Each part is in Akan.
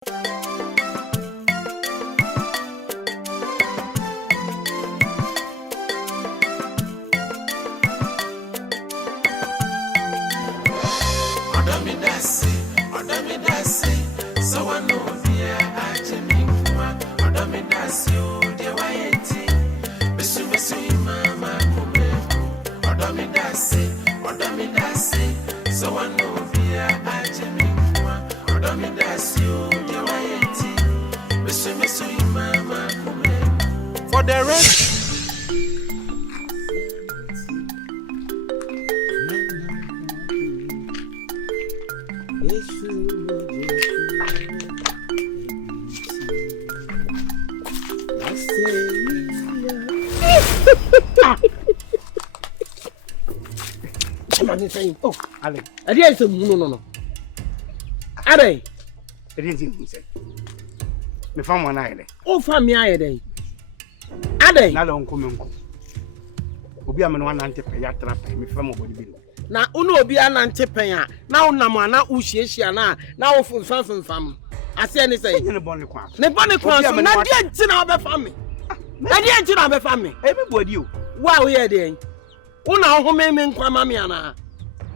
So I know fear I Jemima, Odomidasi, dear Wayeti, Bessu, Mama, Odomidasi, so I know fear I Jemima, Odomidasi, dear Wayeti, Bessu, Mama, for the rest. Oh, Ale. I didn't say no. Ale. I didn't say. Me found one eye. Oh, found me eye day. Ale. Na long come. Obi am no one antepe ya trap me fam obodi bi. Na uno obi an antepe ya. Na unam na uhiehyia na wo fam. Ase ni say. Ne bone kwa. Ne bone kwa so na dia nti na obefam me. Na dia nti na obefam me. Everybody o. Wa wo ye dey. Una ho me nkwa ma me ana.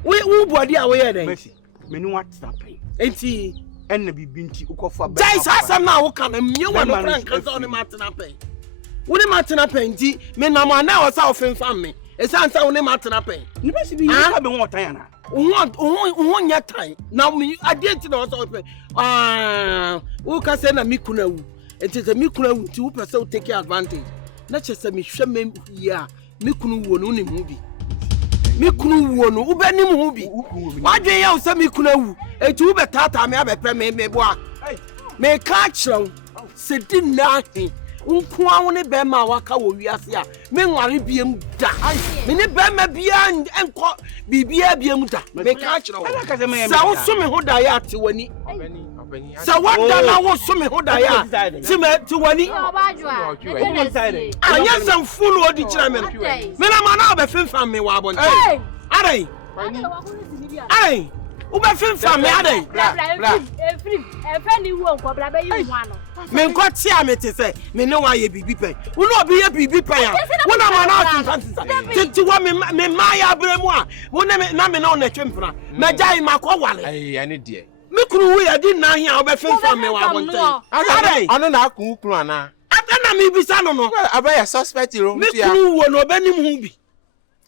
We body a we dey. Messi. Me no what happen. Enti en na bibinti ukofa ba. Jai asam na wo ka na me wa no kran kan so ne matena pen. Wo ne matena pen ti me na ma na wo sa ofenfam me. Esan sa wo ne matena pen. Ni Messi bi ka be won tan ana. Wo nya tan. Na me ade ti na wo sa open. Wo ka se na mikuna wu. Enti se mikuna wu ti wo pese wo take advantage. Na chese me hwe me ya. Mikunu wo no ni mu bi. Mikunu wo no ubani mu bi. Wadwen ya usa mikunu wu. Etu ube tata me abepe me boa. Me ka kire se di na he. Nko awo ne be ma waka wo wiase a. Me nware biem da. Me ne be ma bia enko bibia biem da. Me ka kire wo. Sa wo so me ho da ya ate wani. Sa wanda na wo so me ho da ya. Ti me ti wani. Anya sam funu odi kire me. Me na ma na be fenfam me wa abon. Adai. Ai. Ube fenfam me adai. Efri wo nko bra be yi hu ano. Me nko ti amete se me ne wa ye bibi pen. Wo no obi ye bibi pen ya. Wo na ma na asinfantisa. Titi wo me ma ya bremu a. Wo na me na na twempra. Me jai makọ wale. Ai ane de. Me kunu wo ya di na hia obe fenfam me wa abonten. Adai. Ano na akun kunu ana. Atana me bisa no no. Abaya suspect ro mfia. Me kunu wo no obanim hu bi.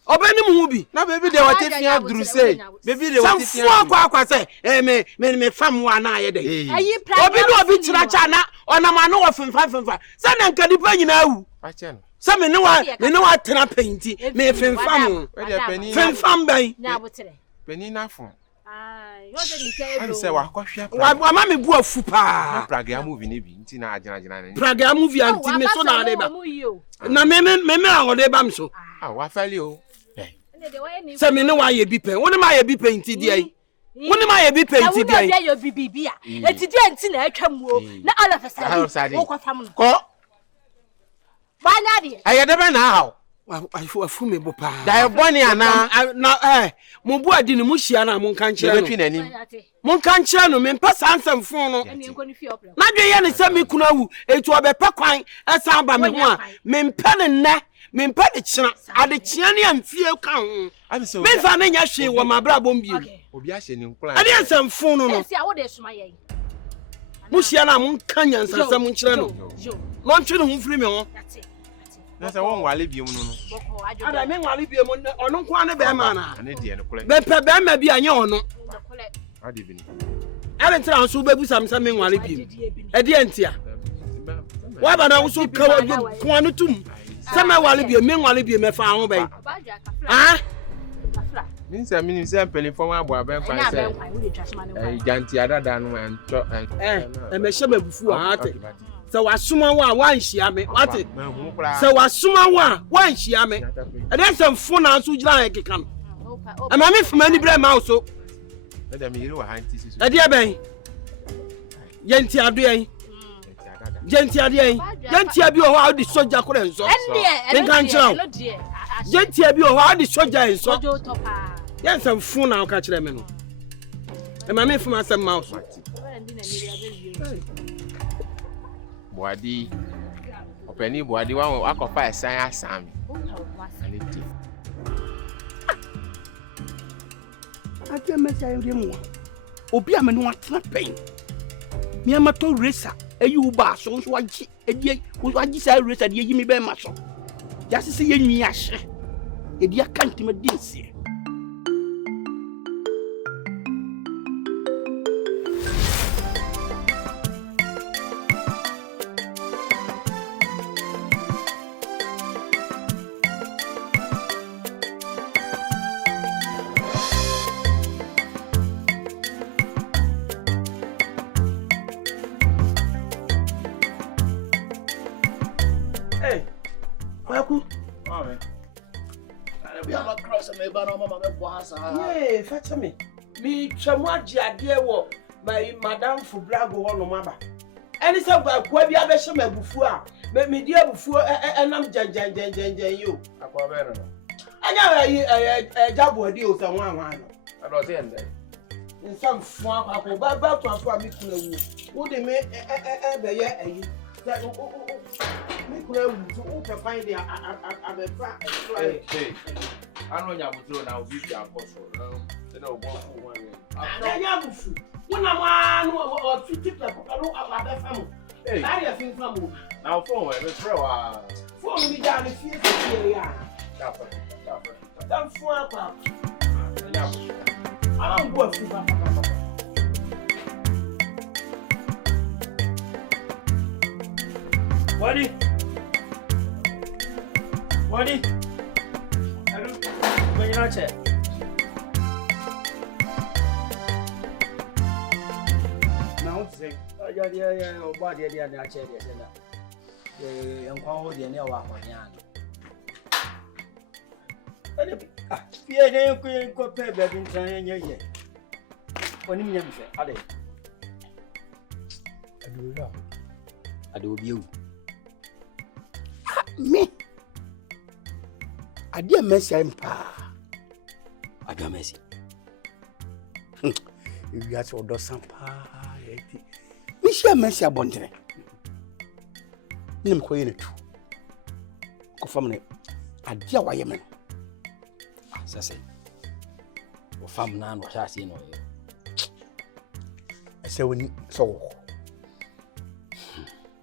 Obanim hu bi. Na baby de what fia dru say. Baby de what fia. Sam akwa say me fam wa na ye dey. Obi no obi tira cha na ona ma no wo fenfam. Sa na nka dipa nyina wu. Ache no. Sa me ne wa tena painti. Me fenfam. Fenfam ban. Na botere. Pani na fon. I say wa kwahwea. Wa ma me bu afu pa. Praga movie ne bi nti na agina na. Praga movie anti me so na deba. Na me an odeba mso. Ah wa fali o. Se me ne wa ye bi pen. Woni ma ye bi pen nti di ai. Woni ma ye bi pen nti di ai. Ya yo bibia. Enti di nti na atwam o. Na ala fasade. Wo kwafam no. Ko. Ba na di. Aye de be na hawo. Afu me bo pa. Da boni ana na mo bu adi ni mu hia na mo kan kire no. Mo kan kire no me mpasa ansam fun no. Na dwe ye ne se me kuna wu etu obepe kwan esa ba me ho a me mpe ne nne me mpe de kira ade kira ne amfie kan ho. Me fa na nya hwe wo mabra bom bi. Obi a hye ni nkula. Ade ansam fun no no. Esi a wo de suma ye. Mo hia na mo kan nya ansam mo kire no. Mo ntwe ne ho firi me ho. Na se won wale biem no no. Ada me wale biem ono kwa ne be ma na. Ane de ne kole. Be pe be ma bi anye ono. Ade bi ni. Ade ntra nso be busam se me wale biem. E de antia. Wa ba na wo so ka wa kwa no tum. Se me wale biem me wale biem me fa ho be. Ah? Min se pelifon abo aben kwa se. Janti adada no anto. Me hye mabufu a ate. So wasuma wa wanhia me wate so wasuma wa wanhia me e dey some phone anso gira e keka no e ma me fuma ni bre ma so e dey me yiri wa hanti siso e dey ben yenti ado yen yenti ado yen yenti abi o ha di soja kore nso e kan chira yenti abi o ha di soja nso yen some phone na ka kire me no e ma me fuma sem ma so Boadi. Openi boadi wa akofa esan asami. Aliti. Ate mesa yemu. Obi amenu atena pen. Mi amato resa eyi uba so so agi edi wo agi sa resa de yi mi be ma so. Ya sese ye nwi ahye. Edi aka ntima dinsie. Hey, Kwaku. Oh, man. We have a cross and maybe no mama was. Yeah, fetch me. Me chamwaji ade wo my madam for blago ono maba. Any say Kwaku bia be shema bufu a me dia bufu enam jan yo. Akrobeto no. Anya jabo ade o sa wan no. I don't see him there. In some fun Kwaku ba to afo mi kuna wu. Wo de me be ye ayi. Me kuna wu to o pe find there abefa. Hey. I know you have now be the apostle. They know one. Anya bufu. Wona ma no o 50 people no abefa mo. Hey. I ya fin fam mo. Now phone we throw Phone mi da ni fie ya. Dan fun apa. I don't go afu papa. Wadi. Hello. When you not check. Now say. Yeah. Body there na chair there say na. Enkwa ho de ne wa honya no. Fie ne ko pe be bi ntran ye. Oni mi nyam se ade. Ade obi ewu. Me. Adia Messi empa. Ada Messi. You got to do some pa. Me share Messi abondre. Nim ko yene tu. Ko famne. Adia wa yemen. Sase. O fam na no sha se no. Ese woni so.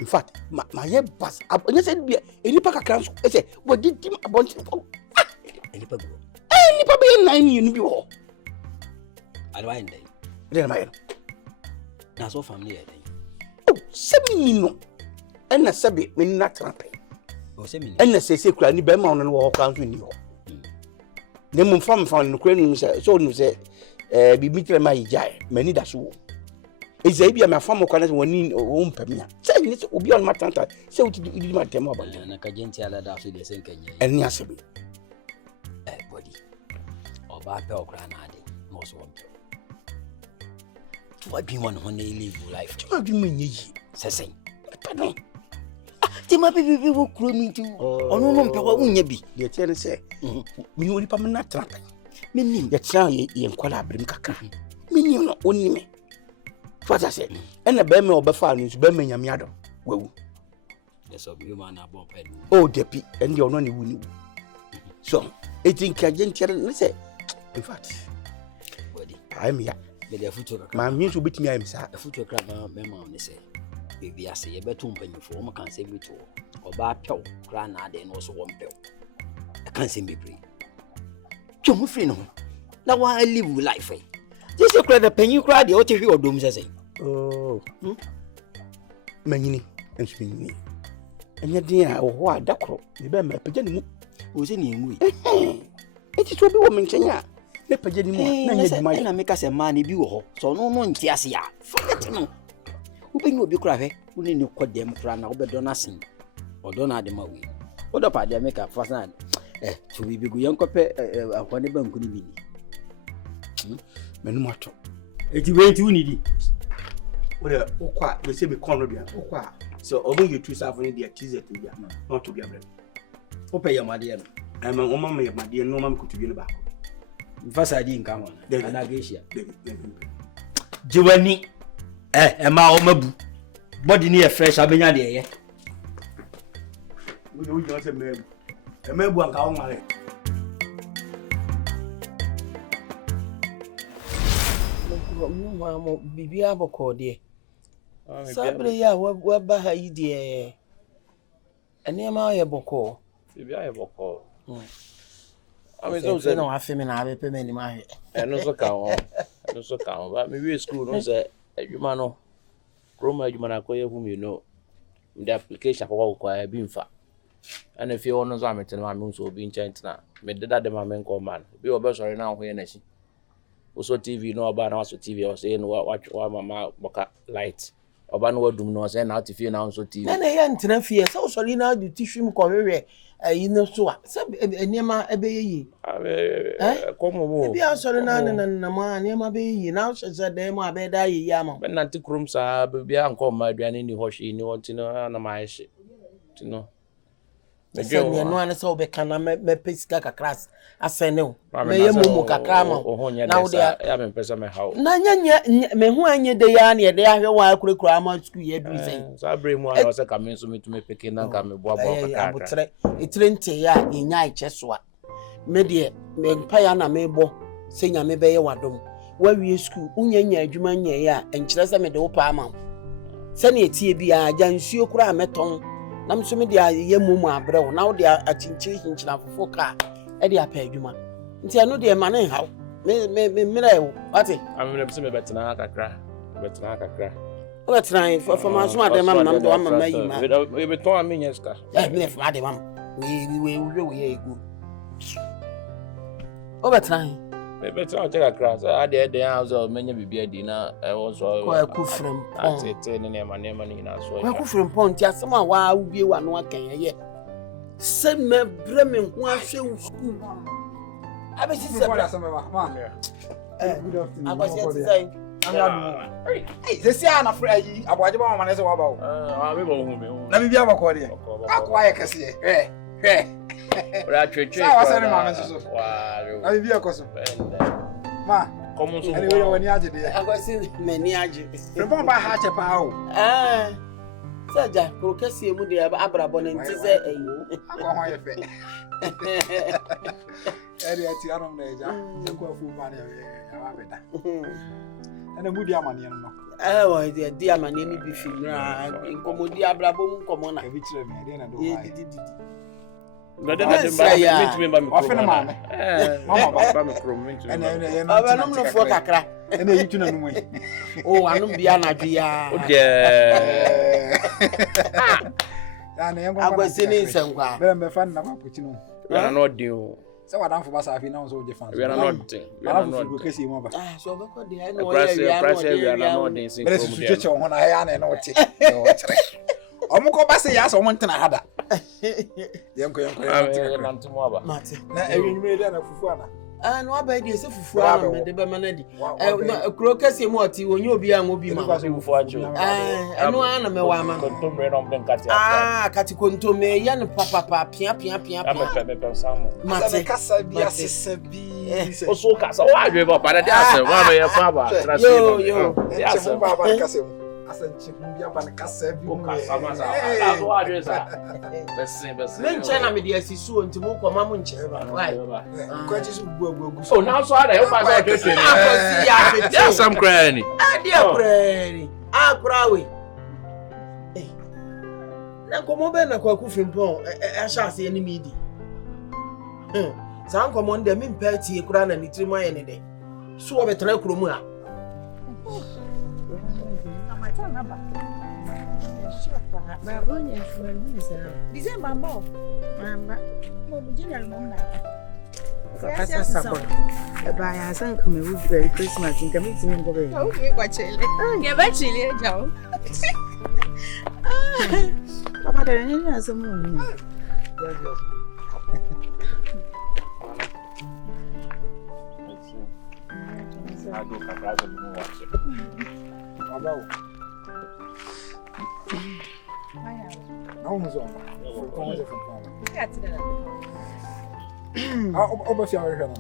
In fact, my ye bas. Onye said be enipa kakran so. Ese wo di dim abondre. Enipa go. Enipa be 9 you bi ho. Alwa ndai. Ile na Na so family e dai. Oh, semi no. Ena sebe me na trape. O semi. Ena sese kura ni be ma no wo kan so ni ho. Ne mum fam no kura ni se so no se bibi tire ma yijai mani da so. Eze bia me fam kwa na woni o mpamia. Se ni se obi on matanta se uti di ma tem abon. Na ka genti ala da so de se nkanye. Eni asebe. Body. Oba pe okra na ade. No so won. To be one on live life. To be me yi. Sese. Pardon. Ti ma bibi wo kuro mi tu. Ono no mpe wa unya bi. De tiere se. Mi woni pa me na trapa. Menim. Ya tira ye nkwala abrim kakra. Menim no oni me. Fata se. Ena be me obefa ni so be me nyame ado. Wawu. Yes, you man abon pe. Oh, depi. Endi ono ni wuni. So, etinka gentiere ne se. In fact. Body. I'm ya. Be the future kakra. Ma mi so bitimi am sa. The future kakra me ma on say. Baby ase ye beto mpanyifo o kan say beto. Oba pew kra na ade no so won pew. I can say be pray. Chomu free no. Na wa live life eh. This kra the panyin kra de o te hwe odom say. Oh. Manyini enswini. Enya din a wo a dakro. Me be ma pagya ni mu. O se ni enwu. Eti so bi wo menchenya. Ne pagya ni mu na nya dwuma. Na me ka se ma ne bi wo ho. So no nti ase ya. Forget no. Wo be ni obi kra hwe. Wo ni ni kodem kra na wo be do na sin. Odo na de ma wi. Wo do pa de me ka fast na. So we be go yankope akwane banku ni bi ni. Menu mato. Eti we nti uni di. Wo de okwa we se be kon no dia. Okwa. So omo you two serve ni dia tize to dia. Not to be abred. Wo pe yamade no. Ama oma me yamade no mam kutu bi no ba. Mfasa di nka ho na. Na gesia. Jiwani. Emma o mabu. Body near fresh abenya de We just a man. A man won't count my. Bibi aboko de. Sabre ya we ba ha yi de. Ene ma ye boko. Bibi aboko. So say no afi me na abe pe me ni ma he. No so ka but maybe school no say adwuma no. Roma adwuma na koye hu me no. The application for ko be mfa. And if you want to am tell man so be nchent me deda dem amen ko man. Be obesori na ho ye na chi. Also TV no oba na so TV o say no watch mama boka light. Oba no wadum no say na TV na so TV. Na ye ntena fie so sori na du tishwim ko hwehwe ayi no so a se enema ebe yi. Komo mo. Bi asori na ma enema be yi na so se dem abe da yi ama. Ben na tikrum sa be anko ma aduane ni hohwe ni wonti na ma hye. Tino. Say me no an so be kana me pesika kakras asene o me ye momo kakra ma na wo dia ya me pesa me hawo na nya me hu anye de ya na ye de ahwe wa akurekura ama school ye du say sa bre mu ala se ka me so me peke na ka me boa kakra abutre itrente ya nya iche so a me de me mpa ya na me bo se nya me be ye wadom wa wie school unya adwuma nya ya enkyere se me de wo pa ama se na etie bia agyansuo kura ameton na mso me dia ye mumu abrɛw na wo dia akyinkyiri hinkyina fofo ka e dia pa adwuma nti eno dia ma ne haw me mmerɛ wo wate amene bse me betena kakra o betena for ma so ade mam nam do am ma yi ma we beton amenya ska me for ade mam we egu o betena me betena o kakra so ade de house o menya bibia di na e wo so ko akufrem atete ne ma ni na so ko akufrem pon ti asem a wa ubie wa no akan ye se me bre me ho ahwe school abi si se bre Ma. Good afternoon. Akwasi say Hey, this year na free yi aboaje ba mama na se wa ba o. Me bo hu me. Na bibi abako de. Akwa ye kase. Ora twetwe. Sa wa se ne mama so. Wow. Na bibi akoso. Ma. Komo so. Ani we woni age de. Akwasi mani age. Prepon ba ha che pa o. Saja prokasi emu de abrabo ne nti se Akwa ho ye fe. Eri ati anom na eja. Se ko afu ma na ya wa beda. Ana mudi amane no. Wa di amane ni bi fi na inkomodi abrabo mu komo na. E bi kire me de na do Ye wa. di. Na de me Wa fe na ma me. Mama ba me krom me. Ene Aba no no fo kakra. ene yitu na numu yi. Oh, anum bia na dwea. O de Ya na yengo. Akwasi ni nsenkwa. Be me fa na ba pochi no. we are not due. Se wa dan fo ba sa afi na so je fan. We are not due. We are not due. Kesi mo ba. So be ko de ai The no price we are not due. Bere su cheche ho na ya na o te. O tere. Omo ko ba se ya so mo ntena hada. Yenko. Na ntimo aba. Mate. Na ewinyime de na fufu ana. No aba di se fufu ana me de be manadi. Kro kesi mo ati wonye obi an obi ma. Fufu acho. Eno ana me wa ma. Kontomre no mden kati. Kati kontome ya no papa pia. Be samo. Mate kasa bi asese bi. O so kasa wa adwe ba para de ase wa me ya fa ba. Yo. Ya se ba ba kasa mu. Asanchi bia ba kasa bi. O kasa ma sa. La so adwe sa. Bese. Me nche na me de asisu onti mo ko ma mo nche. Why? Ko ji su bu Oh, now so ada o pa sa twetwe. Ya sam kra ni. Dia kra ni. Kra we. Na komo be na kwa kufimpo a sha ase ni mi di. Sa nkomo nde mi mpa tie kra na ni tirimu aye ne de. So o be tra kromu a. December mo. Mamba. Mo general mo na. Kasa support. Ba ya san kuma we very Christmas in committee me go be. Okay, kwa chele. Ke ba chele jawo. Papa da ni na so mo ni. Ago kakra so mo watch. Abawo. Na o muzo. Ko mo je fun. Ka ti da. Oba fi awere hwe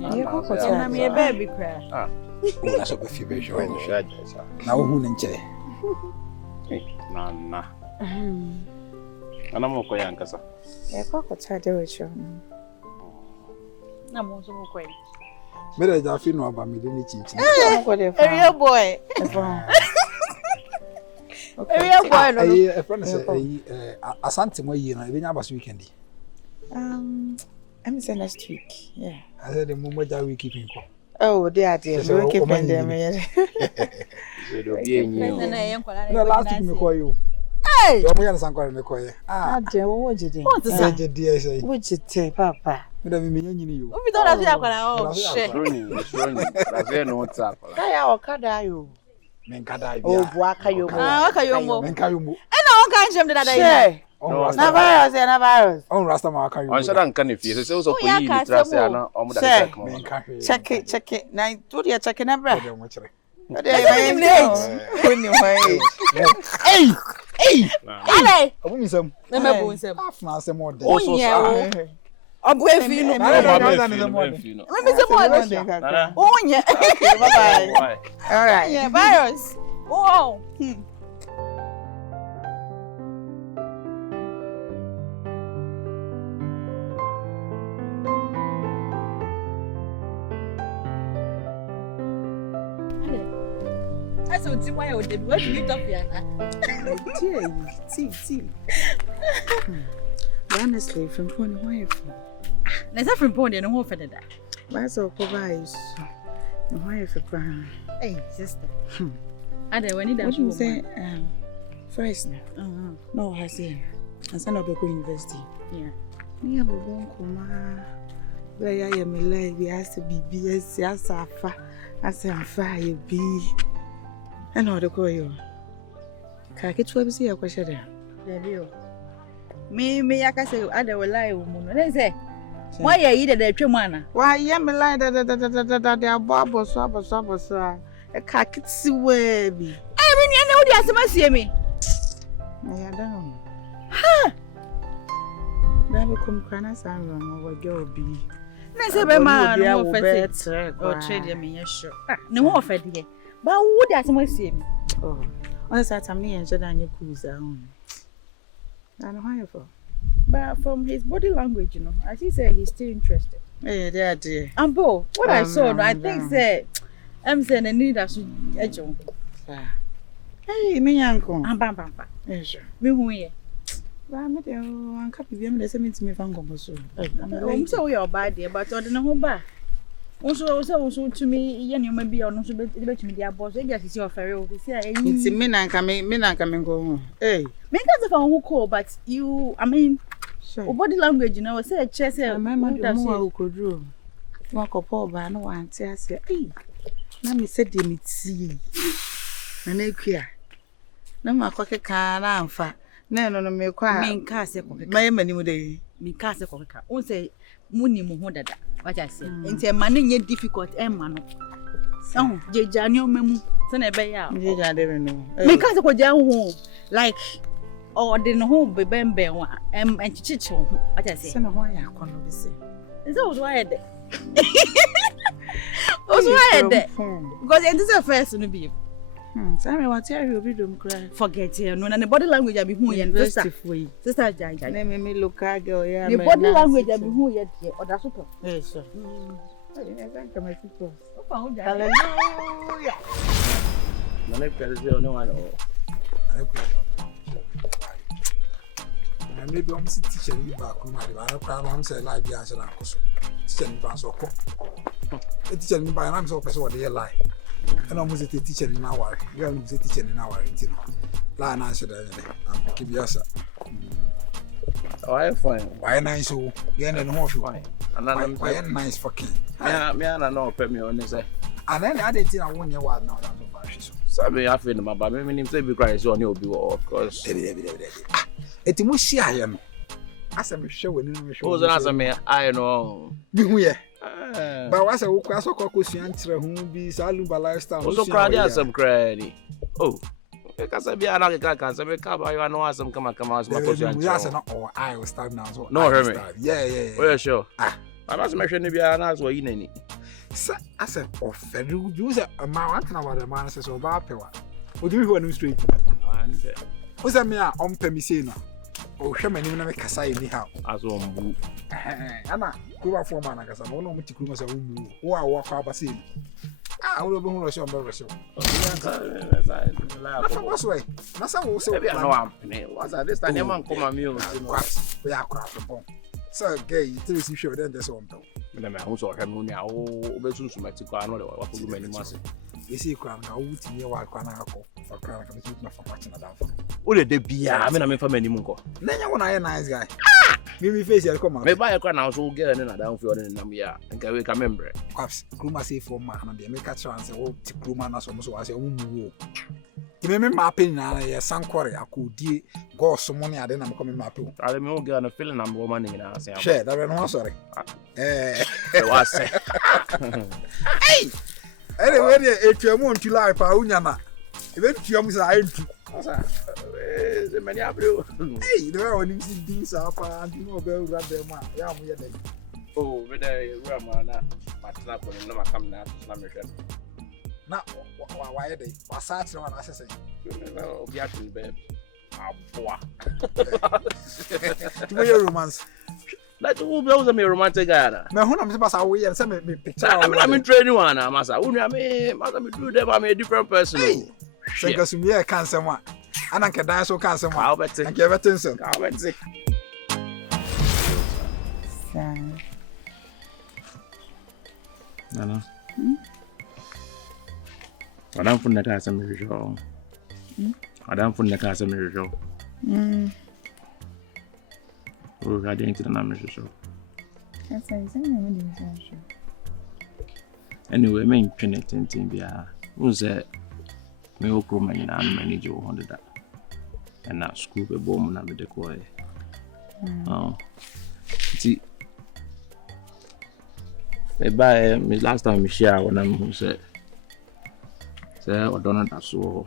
na. Ye ko ko Na me baby kra. Oh, that's what you be sure. Now who nche? Na. Ana mo ko yan kasa. Kwa chade wecho. Na mo so mo kwai. Mere ja fi no ba me ni chinchin. Area boy. Area boy no. A friend say asante mo yi na e nya abaso weekend. I'm saying next week. Yeah. I said the moment that we keeping ko. Oh, dear. We keep in them. No, last week me call you. Hey! You me understand call me call you. Dear, what you doing? What is that? Dear say. What you say, Papa? Me da me nyini you. We don't have to oh shit. Running. That's no WhatsApp. Kaya okada yo. Men kada bi. Oh, waka yo. Waka yo mo. Men ka yo mo. E na on kan shem da. Na virus. On rasta ma ka yo. On shada nkan if you say so ko yi trust ana o mu da check mo. Check it. Na to dia check na bra. Hey! Ale. Obu mi sam. Na mebu nsem. Afna sem ode. Onye. Obu efi no. Onye. Okay, bye-bye. All right. Yeah, virus. Wow. So why would they what you talk here See. Honestly, from phone why from? Let's have from phone and who for that. Why so provide? Why if Hey, sister. And then when what you say first no I say I send up to university. Yeah. Me have one come where I am like we ask to be BS asafa as am fire be. And how to call you? Can I get you see a question there? Me, I can say, I don't lie, woman. They say, why you eat the tremana? Why, yeah, me lie that they are bubbles, a cacket's webby. I mean, you know, the see me. I don't. Ha! Never come cranas and what girl be. Let's say, my man, or trade me, sure. No offer, dear. But who does my see me? Oh, what's that? I'm near and your cruise on. I don't know for. But from his body language, you know, as he said, he's still interested. Yeah, dear. And Bo, what I saw, I think that I'm saying I need us to edge on. Hey, me uncle. I'm bam. Yes, sir. Me who ye? But I'm not a copy of him. They sent me to me from Gomboso. I'm so you're bad, dear, but I don't know who back. Also to me, you may be on also bet me their boss. I guess it's your ferry over here. It's me not coming go home. Hey, make us a who call, but you, I mean, sure. Body language, you know, say a chess. I remember the more who could do. Walk up over no one says, hey, let me say, me see. And they queer. No, my cocky can fat. No, me quite. Me cast a my many day. Me cast a cocker. Won't say, Mooney Mohoda. What I say, into a man yet difficult, man. So, Janio Memu, son a bay out. I don't know. Because of home, like, or the home be bembe, and chicho. What I say, send a wire, I can't be say. It's always wired. Was wired because it is a first to be. Tell me what tell you, we don't cry. Forget you, no, and the body language I be who and sister Jai. Let me look at girl, yeah. The body language I be who yet, or that's super. Yes, sir. I thank my people. Hallelujah. No, let me no one. And maybe I'm teaching you back room. I don't say like the answer. Teaching me by so cool. Teaching me by I'm so person what they lie. And I'm a teacher in our. You are a teacher in our. Line answer that. I'm keep yourself. Oh, fine. Why nice so? Get an awful fine. And I'm why nice fucking. Me, I know pay me on this. And then I didn't think I won your word now. So me have in my but me name say be cry so on you be of course. It must see I am. As I'm showing you. Who's an answer me? I know. Be here. But what's a walk as a caucus answer who be Saluba lifestyle? Also, cry some credit. Oh, because I be another cancer. I cover you know some come out. Yes, or I will start now. No, hear me. Yeah. Well, sure. I'm not mentioning the answer or in any. I said, oh, Federal, you say a man about the man says, oh, Bapewa. What do you want to street? What's that me on Pemisino? Oh, Shaman, you never can say anyhow. As on Anna, go out for man, I guess I don't know what you could say. Who I walk up a scene. I will be more show. That's way. That's how we'll say, what's that? This time, man, come on, you we are crap. So, gay, you tell us you show them this one. The man who saw him now, Bessus Mexico, I know what will many months. You see, crown, I would see you while Quanaco or crown for watching a down. Would it be? I mean, I'm from any mungo. Then you want a nice guy. Give me face your come on. Maybe I can also get in a downfield in Namia and can wake a member. Kwaps, Kruma say for man, and they make a chance to Kruma as almost as a woman. You remember my opinion, a sun quarry, I could go some money, I didn't come in my pool. I don't get a feeling I'm woman in our share that. I'm sorry. Hey, anyway, if you want to lie, Paunana, if you are empty. The many of you. Hey, there are any things up and you know, go grab them. Oh, with a Ramana, but not when you never come down to Slammerton. Now, why are they? What's that? One assassin. Be actually bed. Your romance. Like who blows me romantic guy. My home is away and send me picture. I'm in training one, Massa. Must do them. I'm a different person. Think of me, I can't say one. And I can dance or can't say one. I'll bet it. I give attention. I'll bet it. No. I don't find the car some show. I don't find the car some show. Oh, I didn't get an show. Anyway, main Trinity team be who's that? Me okro man na manage 100 and na school be bomb na me de ko e. See, me last time me share when I'm who say odona da so.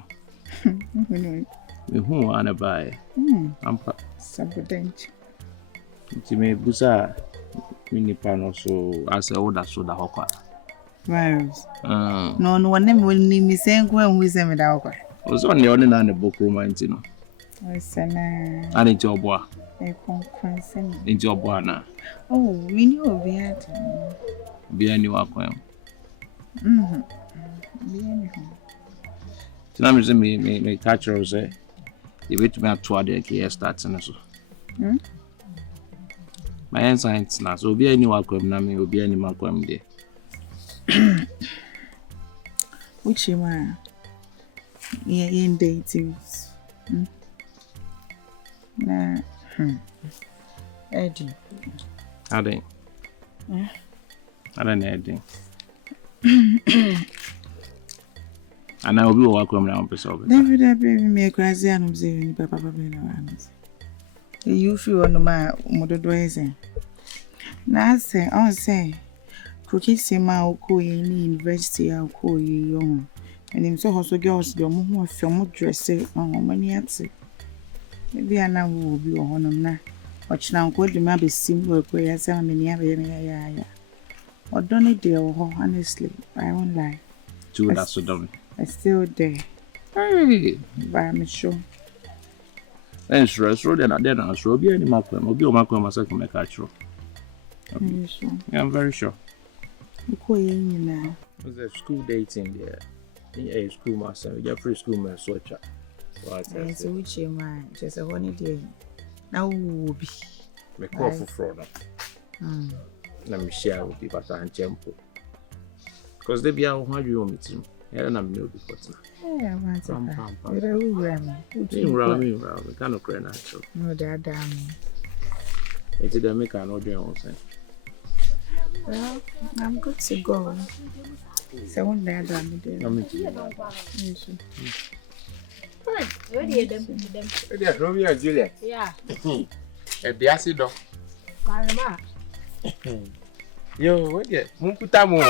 Me who ana buy. Ampa Sabodent. Ti me busa me nipa no so asa oda so da hokwa. Virus. No, one name will need me saying when we send it out. Was on the ordinary book romantic. I said, I need your boy. I can't In your boy now. Oh, we knew we had be any welcome. Be anything. So me catch her say, you wait to me at 2 days here starts and so. My insights now, so be any welcome, Nami will be any welcome there. Which you are? Yeah, in dating. Nah, Eddie. I don't know anything. And I will be welcome now, person. Never that baby me crazy and observing Papa Bena. You feel on my mother dressing. Now say, Cookie Sema or Koy University or Koy young. And him so also girls, your mom film dressing on many at it. Maybe I now will be on them now. Watch now, go to maybe simple prayers and many. Or don't it there, honestly, I won't lie. Two that's so dumb. I still there. Hey, but I'm sure. And stress, road and then I'll show you any macro, or be a macro myself from a culture. I'm very sure. Now. Was a school dating there? Yeah, school master, we get free school man, so chat. It's a witchy man, just a holiday. Now, will be. Me call for fraud. Let me share with you, but I'm temple. Because they be out how you want me to. Yeah, I'm new before now. Yeah, I'm we can't cry natural. No, Dad, It's a make an order on say. Well, I'm good to go. So one day I'm there. I'm into Romeo and Juliet. Yeah. A Asiedu. Mama. Yo, what yet? Munkutamo.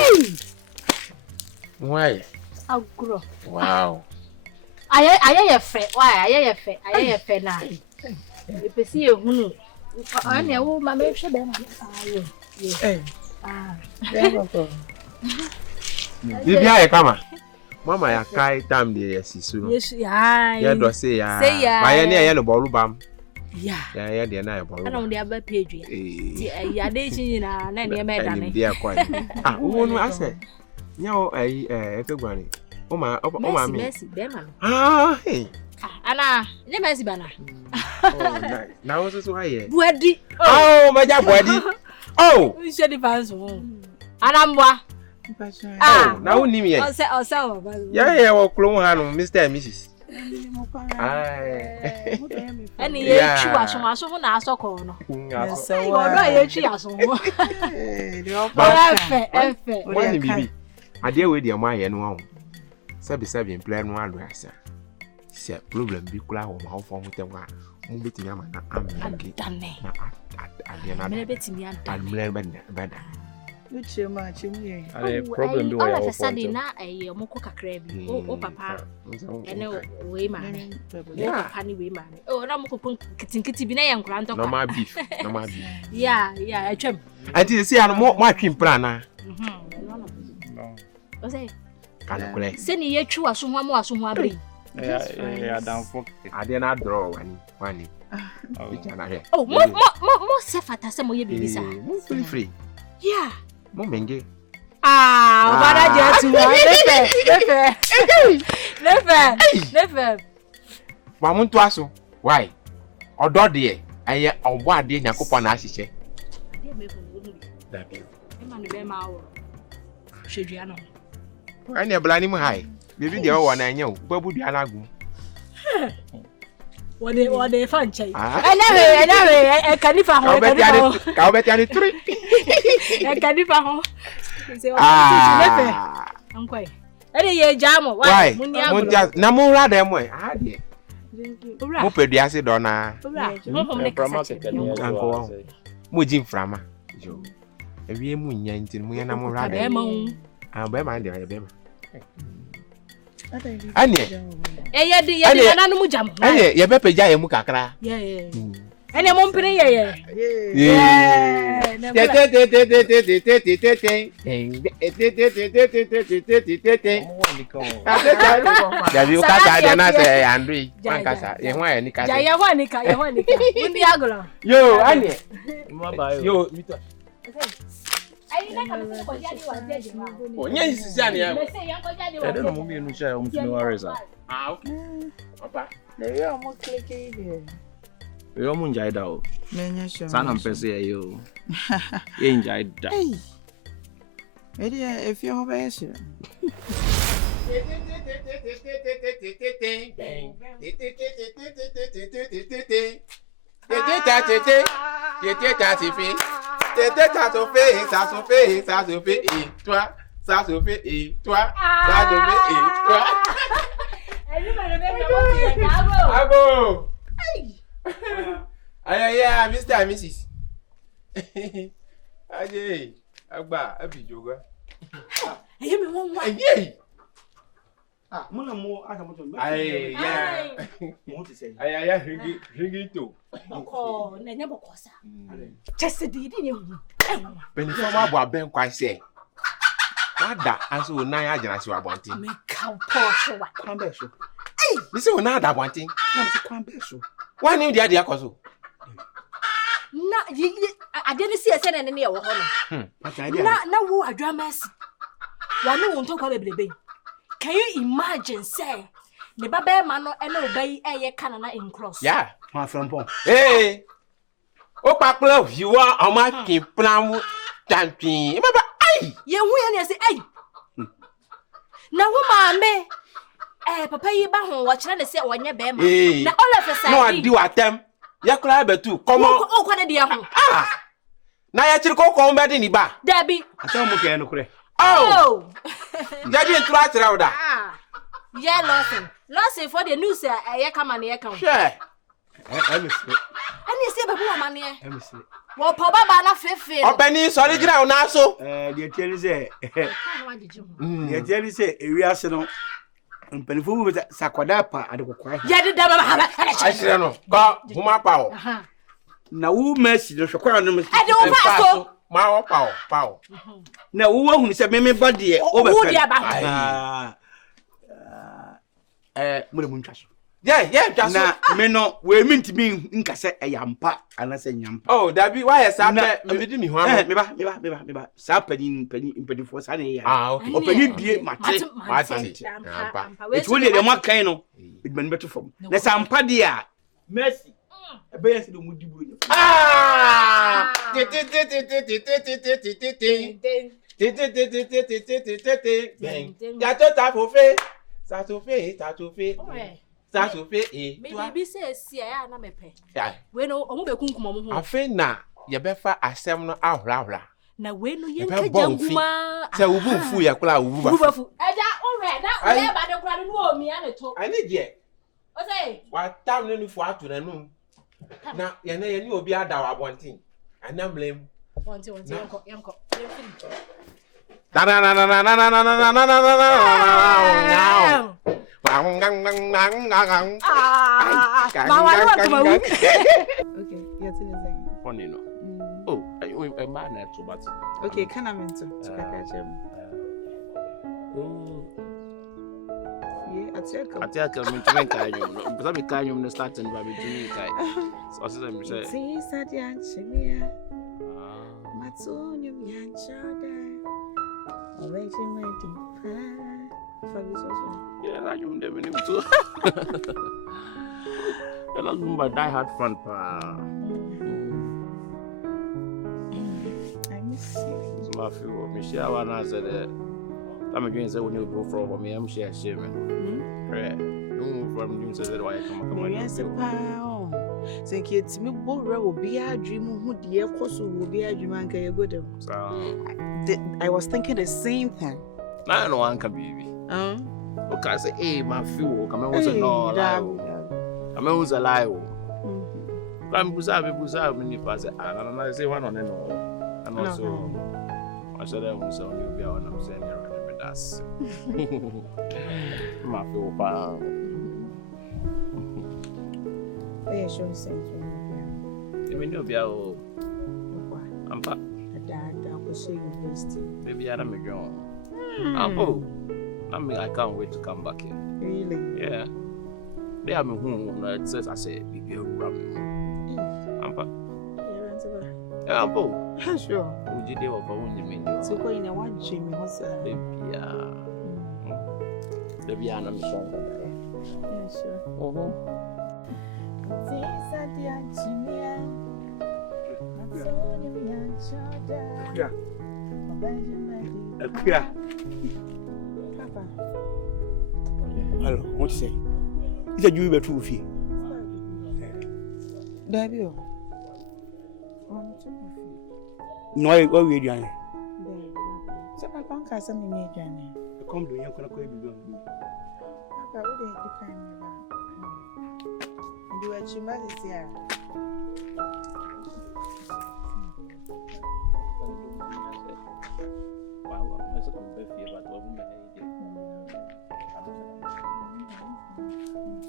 Why? Agro. Wow. I fair. Why? I fair now. You see a who. I know my baby should be. Hey. There we go. Bibia ye kama. Mama ya kai tam de yesisu. Yes, ya do say ya. Ma ye ne ye no bolu bam. Ya de na ye bolu. Ana unde aba page ya. Ti ya de chi na na ne me da ne. Dia kwa. Ah, wo no ase. Nya o ekegwani. O ma mi. Messi be ma. Ah, hey. Ana, ne Messi bana. Oh, nice. Na wo so aye. Buadi. Oh, ma ja buadi. Oh. We should advance. Ana mbwa. Na wo nim ye. Osa. Ya wo klon ha no Mr. and Mrs. Ai. Ani ye twu aso na asoko no. Odo ye twu aso ho. Efe. Wani bibi. Ade we de ma ye no ho. Sabi plan no alo asa. Se problem bi kula ho ma ho fo ho temwa. Mo betimi ama na amenge. Na ade na. Me betimi anta. Almle bada. Uchema chimye. Ale problem bi all of a sudden na omoko kakra bi. O papa. Ene we ma. O papa ni we ma. O na moko kitinkiti bi na ye nkura ntoko. Normal beef. Yeah, atwam. Anti see an mo atwim plan na. O say Kalukule. Se ni ye twu aso ho abri. Yeah, down for. Ade na draw wani. Oh, mo se fata se mo ye bibi sa. Mo free. Yeah. Mo menge. Obara je tu wa. Nefe. Ba mo nto aso. Why? Odo de eye obo ade Yakobon na ahihye. Ade me ko no. Da bi. E ma no be ma wo. Hwedua no. Ani ebla ni mu hai. Baby de wo na anya o. Babu dua na agu. Wode fan chai. Anawe kanifa ho. Ka obeti ani 3. Kanifa ho. Se o nefe. Ankwai. Ede ye jamo. Why? Na mo ra dem we. Ade. Mo pedua se do na. Mo jin frama. Jo. Ewie mu nya ntin mu ya na mo ra dem. Be ma de be ma. Ane. Ye na no mu jam. Ane ye be peja ye mu kakra. Yeah. Ane mo mpire ye. Jabi o kasa de na se Andrew. Wan kasa. Ye ho ya ni kasa. Ye ho ni ka. Ndi agolo. Yo, Ane. Mo ba yo. Yo, mito. Ai na ka me ko jadi wa jeje ma. Onye isisi ane ya. Me say yan ko jadi wa. I don't know me no share um to no worries. Okay. Papa. Na yo mo click here. Yo mo njai da o. Menya sho. Sana mpese yo. Ye njai da. Hey. Edi if you have a share. Ça se fait et toi, ça se fait et toi. Abo. Aïe, Mr. and Mrs. Aïe, agba, abijoga. Aïe, me won wa. Aïe. Ah, mona mo aka moto. Aïe, yeah. Mo ti say. Aïe, ringito. Boko, na nya boko sa. Chese di ni hu. Benifo ma bo aben kwan se. Ada anso na ya agina si abontin. Me ka Porsche wa. Kwan be so. Mi se na ada abontin. Na ti kwan be so. Wa ni dia dia koso. Na ade ni si ese na ne ye wo ho no. Na wo adwamasi. Wa ne won to kwa bebrebe. Can you imagine say ne baba ma no ene obai eye kanana in cross? Yeah. Ma frampon. Hey. O pa club you are on my king plan champion. Baba ai. Ye hu ye ne say ai. Na wo ma me papa yi ba ho wo kire ne say wonye be ma. Na all of a sudden no adi watem. Ya kura betu. Come on. O kwa de dia ho. Ah. Na ya chiri ko be de ni ba. Dabi. Asa mo ke no kure. Oh. Jadi entura tira oda. Yeah, Lawson for the news e come and e come. Sure. Ani se babu wa mane e. Emisi. Wo po baba na fefe. Obani sorry gira una so. De tieni se. Kan wa jeje ho. De tieni se ewi ase no. Mpanifo bu sakwada pa ade kokora. Ya de da mama ha. Asire no. Ko huma pa o. Na wu mesi do hwekora no mesi. Ade wo pa so. Ma pow. Na wo hu se me body e o be Who dia ba? Mo le mun twa so. Yeah, just Na me no we minti bi nka se eyampa ana se nyampa. Oh, Dabi, why is that? Me di mi ho am. Me ba. Sa pani for sa na ya. Okay. Opani die mate. It will the one kind no. It man better from. Na sampa dia. Mercy. Ebe yesi do mu di buru. Ya to ta fo fe. Sa to fe. Sa to fe Maybe say si ya na mepe. Yeah. We no omo be kunkum omo ho. Afe na ye be fa asem no ahora. Na we no ye nka janguma. Se wo bu fu ya kula wo bu ba. Eja ore na we ba de kura no omi ane to. Ani de. O say Wa tam no fu atu na nu. Na ye na ye ni obi ada wa bontin. Anamlem. Wonti yanko. Okay, yeah, Funny no. Oh, a man at so but. okay, can I mention to Kakachem? Yeah, I tell me to make I because I be kind of starting by doing it. So I say, see, Sadian, Chimia, Matsun, Yanchada, awaiting my yeah, I don't have any too. I love my die-hard fan pa. I miss you. It's my feel. Michelle and I said that. I'm going to say when you go from me, I'm share. Right. No from you say that why I come. Yes, pa. Say kids me borrow will be a dream who dear course will be a dream and can go there. I was thinking the same thing. I know one can baby. Okay, I say, hey, my feel. Come on, was a no lie. Come on, was a lie. I'm Buzabi, many pass it. And I say one on and all. And also, I said, I was on you, and I'm saying, you're that's my feel. Where should send you? Even you'll be out. I'm back. I will show you this. Maybe I'm a girl. I can't wait to come back here. Really? Yeah. They have me home. It says I say, "Baby, I'm back." Yeah, I'm back. Sure. Would you do for when you mean? So go in a one Jimmy Hossa. Baby, I'm not sure. Yeah, sure. Akua. Papa. Hello, what you say? Is a you be too fee? Dabi o. No, what we doing? So papa nka say me me dwane. Come do yan kola ko bi do. Papa wo dey the kind me ba. You are chima this year.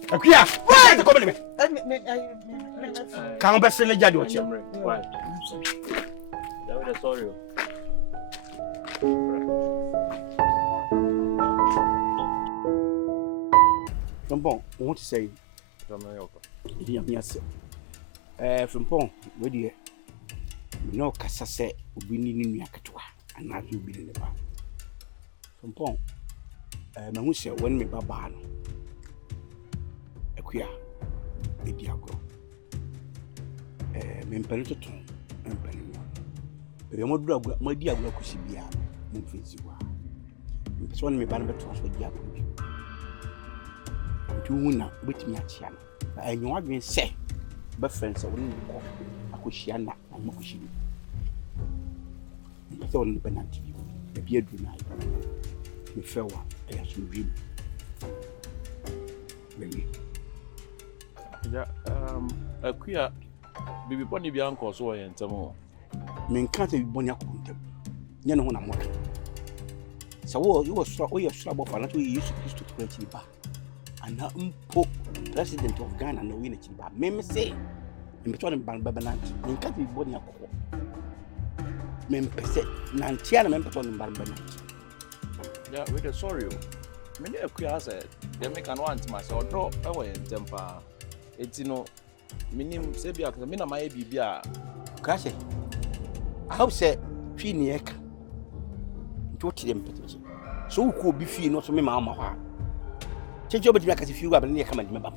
Akua, why the come me? Can be sele jadi o che. Why? That sorry. Bon, I want to say Frimpong, where dear, no Cassa say, we need in Yakatoa, and not you be in the bar. Frimpong, Mamusia, when me Babano, Akua, a diago, Memperito, and Penny. The more drug, my dear, what could she be out? It's one me banner to us with Diabo. You win with me at Chiana. I know I've been say, but friends are winning the Akushiana and Mokushi. It's only penalty. The beard night. The fair one, I have some dream. Really? A queer baby Bonnie Bianco, so I am some Men can't be Bonia Kuntum. You know when I'm working. So you were so all your trouble for not we used to create the bar. And now, President of Ghana, no winning, but may say, in between Banbanat, and can't be born a mempese nantia na mempeto no mbarba na. Yeah, we the sorry. Me dey Akua said, they make an want myself draw away in temper. It's no minim say bia me na my bibia. Crash. I hope say twi ne eka. Nto ti dem peto. So ko bi fi no so me ma ma ha. Cheche obetimi akase fi ugba ne eka ma di meba.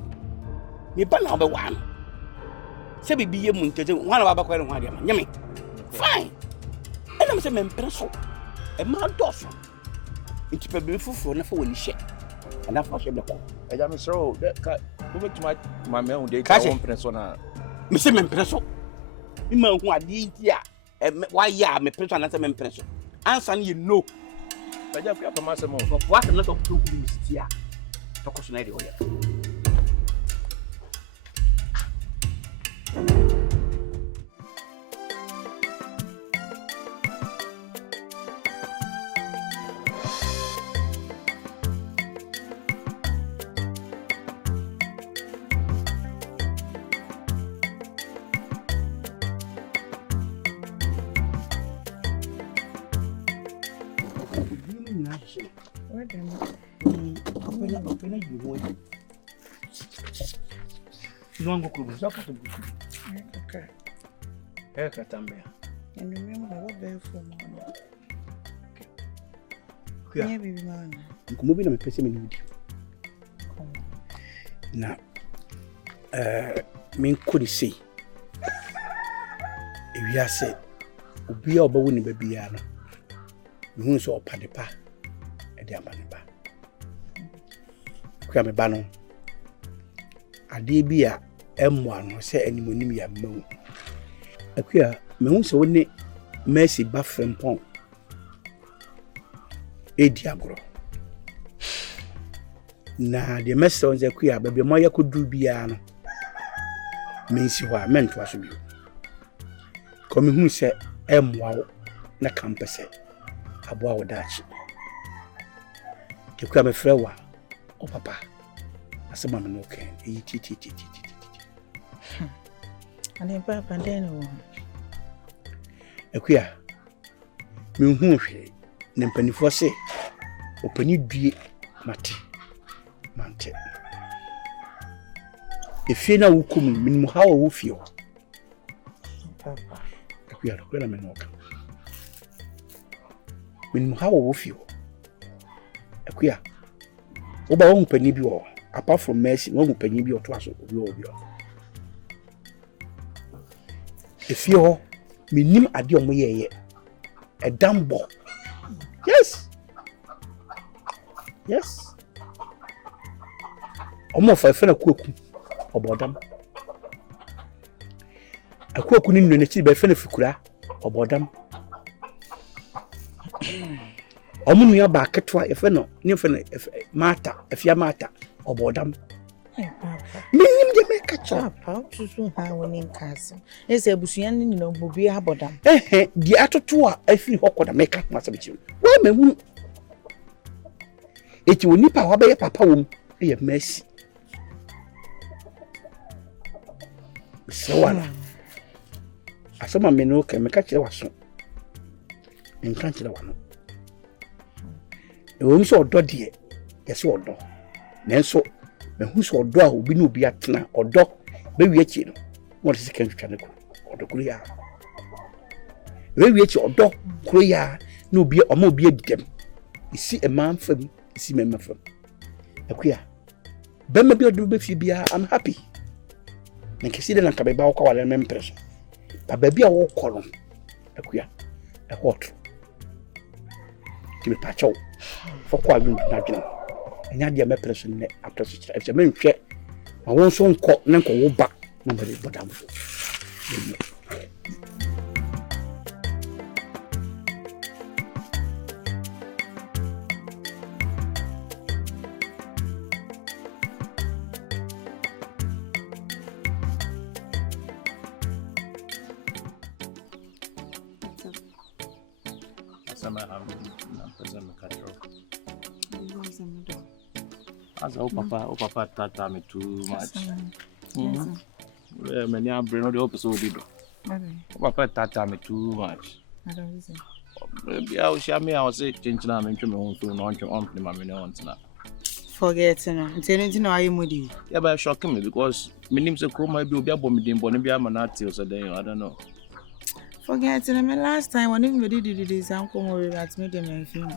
Me ba na obe wa no. Se bibi ye mu ntete wan na ba kwa ne ho ade ma. Nyame. Fine. And I'm saying, Mempreso, a man does. It's a beautiful for never when you share. And that's what you're looking for. I'm so that over to my own day. Persona. Mr. Mempreso, you know who I did here. Why, yeah, my person as a Mempreso. Answer you know. I just got a master more. What a lot of two is here. Talk us an Nwango kurubuza katubuku. Okay. Katambea. And remember I was there for me. Kuya. Yeah, baby man. Nkumubi na mepese me nudi. Na men kodi sei. Ewia se obi a obawo ni babia no. Nhun so opadepa e de abaneba. Kuya me ba no. Ade bi a emwa no se animonim ya mawu. Akua me hu se woni Mercy ba frempon. Edi agoro. Na de message on Akua ba bi mo yakodu bia no. Mensi wa mento aso bi. Ko me hu se emwa na campus aboa wodachi. Akua me frewa o papa. Asema me no ken ti. And papa then Akua me hu hwe ne mpanifo se opani due mante efie na wukum minimum ha wo fie papa Akua ko na me no ka minimum ha wo fie Akua oba wo mpani bi wo apart from Mercy wo mpani bi oto aso obi efie ho minim ade omo yeye edambo yes omo fa fe na kuoku obodam akuoku ni nnu ne chi be fe na fikura obodam omo nua ba ketwa e fe no ne fe na mata efia mata obodam minim de me kacha papa susu ha woni nkase ese abusuan ni nyina obobi abodam di atoto a afiri hokoda meka masabichi wa mehu eti woni pa wa be papa wom e Mercy so wala asoma me no ke meka kire waso nka kire wano e wom so odo de yesi odo nenso me hu so odo a obi no obi atena odo be wi achi no won se kan twane ko odo kuru ya we wi achi odo kuru ya no obi omo obi adidem isi e man fam isi mema fam Akua bema bi odo be fi bia I'm happy na kesi de na ka be ba kwa wale mempreso ba bi a wo koro Akua e hot kimi pacho fo kwa bi na dwene enya dia me person ne apreso chira e me nhwe ma won so nko ne nko wo ba na be bodam fo As papa tata me too much. Many are bring the episode. Papa tata me too much. I don't listen. Maybe I will share me. I will say, change na me ntwe me ho so na ntwe on me me no ntina. Forget no. Nti no ayi mudi. Yeah, but shocking me because me name say Chroma bi obi abom dem bo ne bi ama na ate so then I don't know. Forget no. Me last time when we did this uncle we at me dem en film.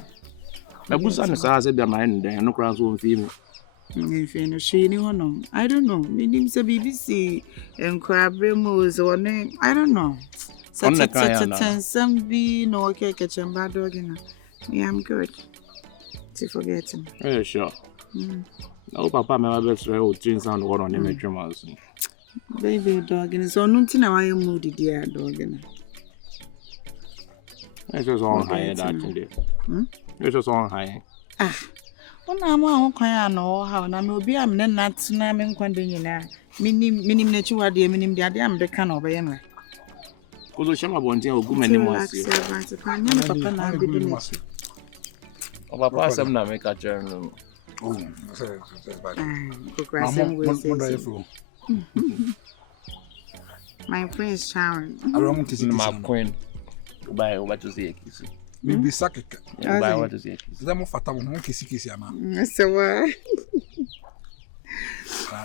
Na busa ne sa say bi ama en den no kran so on film. No, she ni hono. I don't know. Me name say BBC Enkrabremo so one. I don't know. Some be no okay kitchen bad dog na. Me I'm good. To forget him. Yeah, sure. No papa me best try o train sound what on him dreamers. Baby dog in so no tin na why moody dear dog na. It's just on high that thing. It's just on high. Ona ma ho kwan ano ha na me obi am ne nat na me nkwande nyina. Minim na chiwa de minim de ade am de ka na obeye me. Kozo shama bontin ogumani mo asi. Papa na bi de na chi. Papa asem na me ka chere no. My prince Sharon. I don't want to see my queen. Buy what to see kiss. Maybe sakeka. Buy what to see kiss. Zamo fata mo kisi ama. So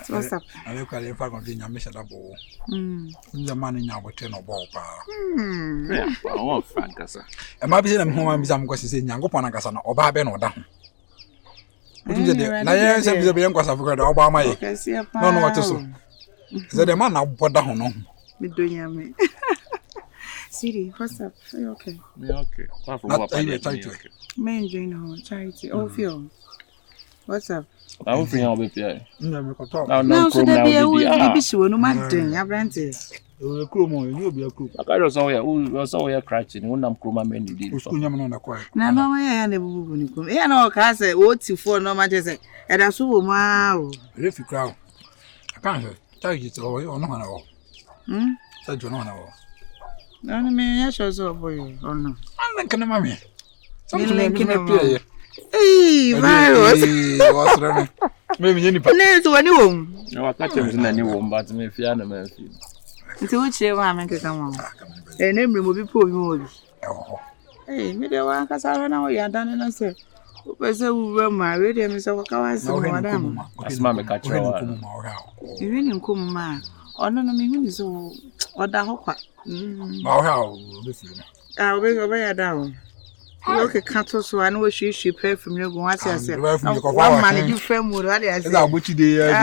what's up? I look at the fact of the Yamisha double. The man in our ten or ball power. Yeah, I want Francasa. And my business home and some questions in Yango Panacasana or Baben or down. What is it? I said the Biancas of Obama. No, no, what to say. Is the man now put down on? Me doing me. Siri, what's up? Are you okay? Yeah, okay. Not a charity. Men join home, charity. Oh, feel. What's up? I will bring out with you. No, so that be a will be sure no matter. I brand it. You'll be a cook. I got somewhere who somewhere cratching. When I'm Chroma men, you did. No, I never come. Yeah, no, Casa, what's you for no matter. And I saw wow. If you crowd, I can't tell you to all no one. Said you know. No, me, I shall so boy. Oh, no. I'm not mammy. Something can appear. Hey, virus. What's wrong? Maybe any place when you home. No, I can't in any room, but me fear no man. Into which you want to come on. And then remove people. Hey, me the one because I don't know you're done and I said, who were married and Mr. Wakawas, madam. That's my catch. You didn't come, ma. Oh, no, me, so what the hook. How? I'll bring away down. Okay, cattle, so I know she pay from your going. I said, one man, you friend would I said, I'll put you there.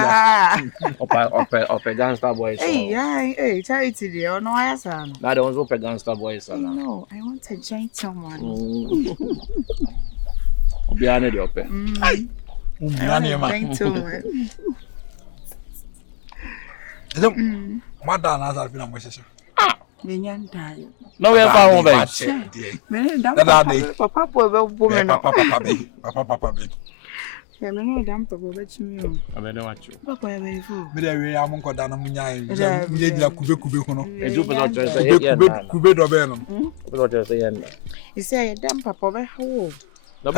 Up a gangster boys. Hey, charity there, or no, I said, I don't want a gangster boys. No, I want a gentleman. Behind the open. Madam, as I've been on my session. No, we have found one. Papa, woman, Papa, yeah, me damp over you. I don't want you. Papa, very full. But I am on Kodana Munya, You say, damn papa, how? No,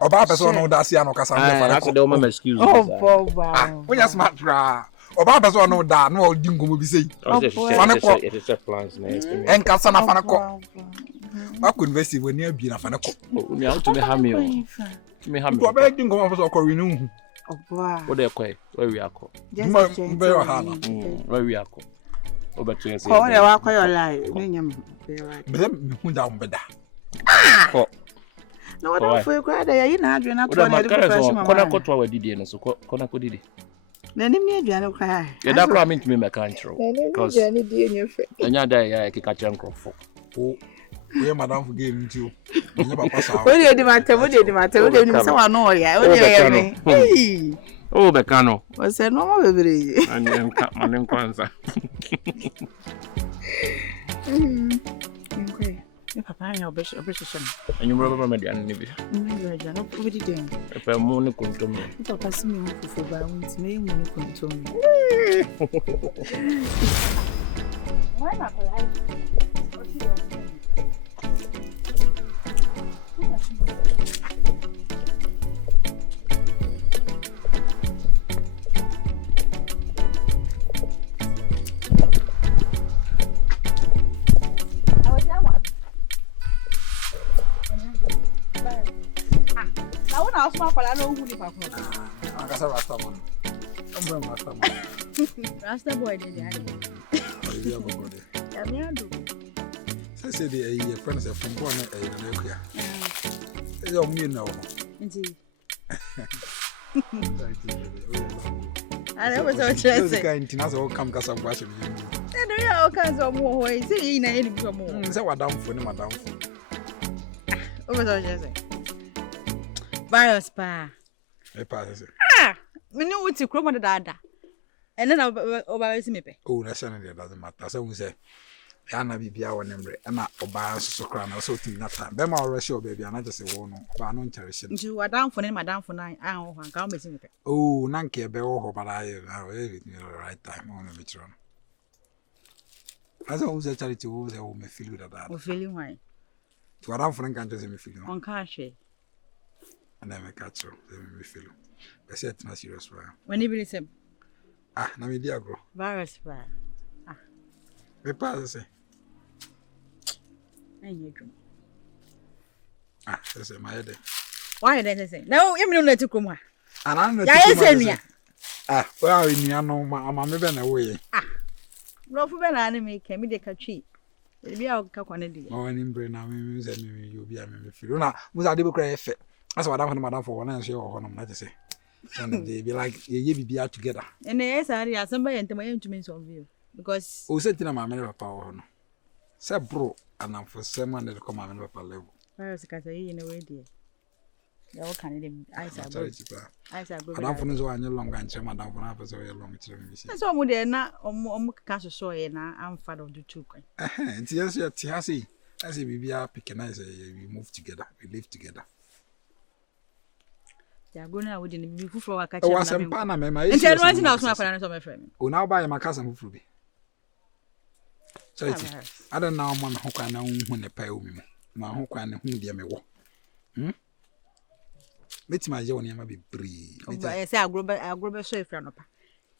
about person no Daciano Cassandra. That's the woman excuse. Oh, Bob. When you're smart, Oba person no da no dingo mo bi sei. It is a plans next to me. En kasa na fanako. Ba ko investi we na bi na fanako. Me out to me ha me o. Me ha me. Ko ba dingo mo person ko wi nu. Oba. Wo de kwai, where we akọ. Mbe yo ha na. Where we akọ. Oba to say. Ko le wa kwai olai, me nyam. Me hu da mo beda. Ko. No, what don't feel quite there. You know, you're not going to go to our DD, so Kona could did. Then me, you cry. Yeah, that I mean to me, my country. Because any day in your face. And you're there, I kick a chunk of folk. Oh, where Madame forgave me too. What did the matter? What did the matter? What did so annoy? Hey. Oh, Becano. Was there no more baby? And then cut my name cancer. Okay. Papa, your bishop. And you remember my dear Nibby. No, put it in. If I'm only going to me. Papa, see me for bounds, me, when you come to me. Why not? na asma kwala na ohu ni papa. Akasa rasta man. Ambrem rasta man. Rasta boy dey ade. Oyi ya bobo dey. Ya mi ado. Say the a friend say from born na Akua. E yo mi na wo. Nti. I was all chest. Those kind things all come kasa kwash me. E do ya o kan so mo ho e say yi na eni so mo. Say wadam fo ni madam fo. O was all chest. Virus pa. E pa say. Me ni wuti kromo da. And then oba si me pe. Oh, that's not it doesn't matter. So we say ya na bibia won emre e na oba so kra na so tin na time. Be ma oro show baby na just say wo no oba no cherish. Nti wadam fo ni madam fo na an ho kan o be si me pe. Oh, na nke be wo ho bara ye. Everything at the right time on the metron. As I was a charity wo say wo me feel that. O feel why? To wadam fo nkan just me feel. On ka hwe. And then me catch you. Me feel. Be say it na serious wa. When you believe him. Na me dia agro. Virus pa. Me pa say. Enye drum. Say my head. Why did say? No, you mean let to come ha. Ana Ya ese nua. Well, nua no ma me be na wo ye. No fu be na na me ke me de ka twi. E bia o ka kwane de. Ma wani mbre na me say me you be me feel. Na musa de be kra efe. Asa wadam for madam for one so ho no na just say. And they be like ye be together. And yes, I ya somebody enter my instruments of you because o se tina ma me papa ho no. Se bro and for someone that come ma me papa level. Virus ka say in a way there. Ya o kan dem I say bro. I say bro. Madam for no so anya long and che madam for na for so long che me see. So mo de na omo ka so ye na am father of the two kwan. Nti yes ya ti ha say. I say bibia pick and I say we move together. We live together. Ya go na we de bi fufuro wa ka che na. O asempa na me ma enti eno anti na osuma kwara no so me frɛ me. O na ba ya makasa fufuro bi. Charity. I don't know man ho kwa na hu ne pa o mi mo. Ma ho kwa ne hu de me wo. Metima je woni ma be bree. I say agrobe so efra no pa.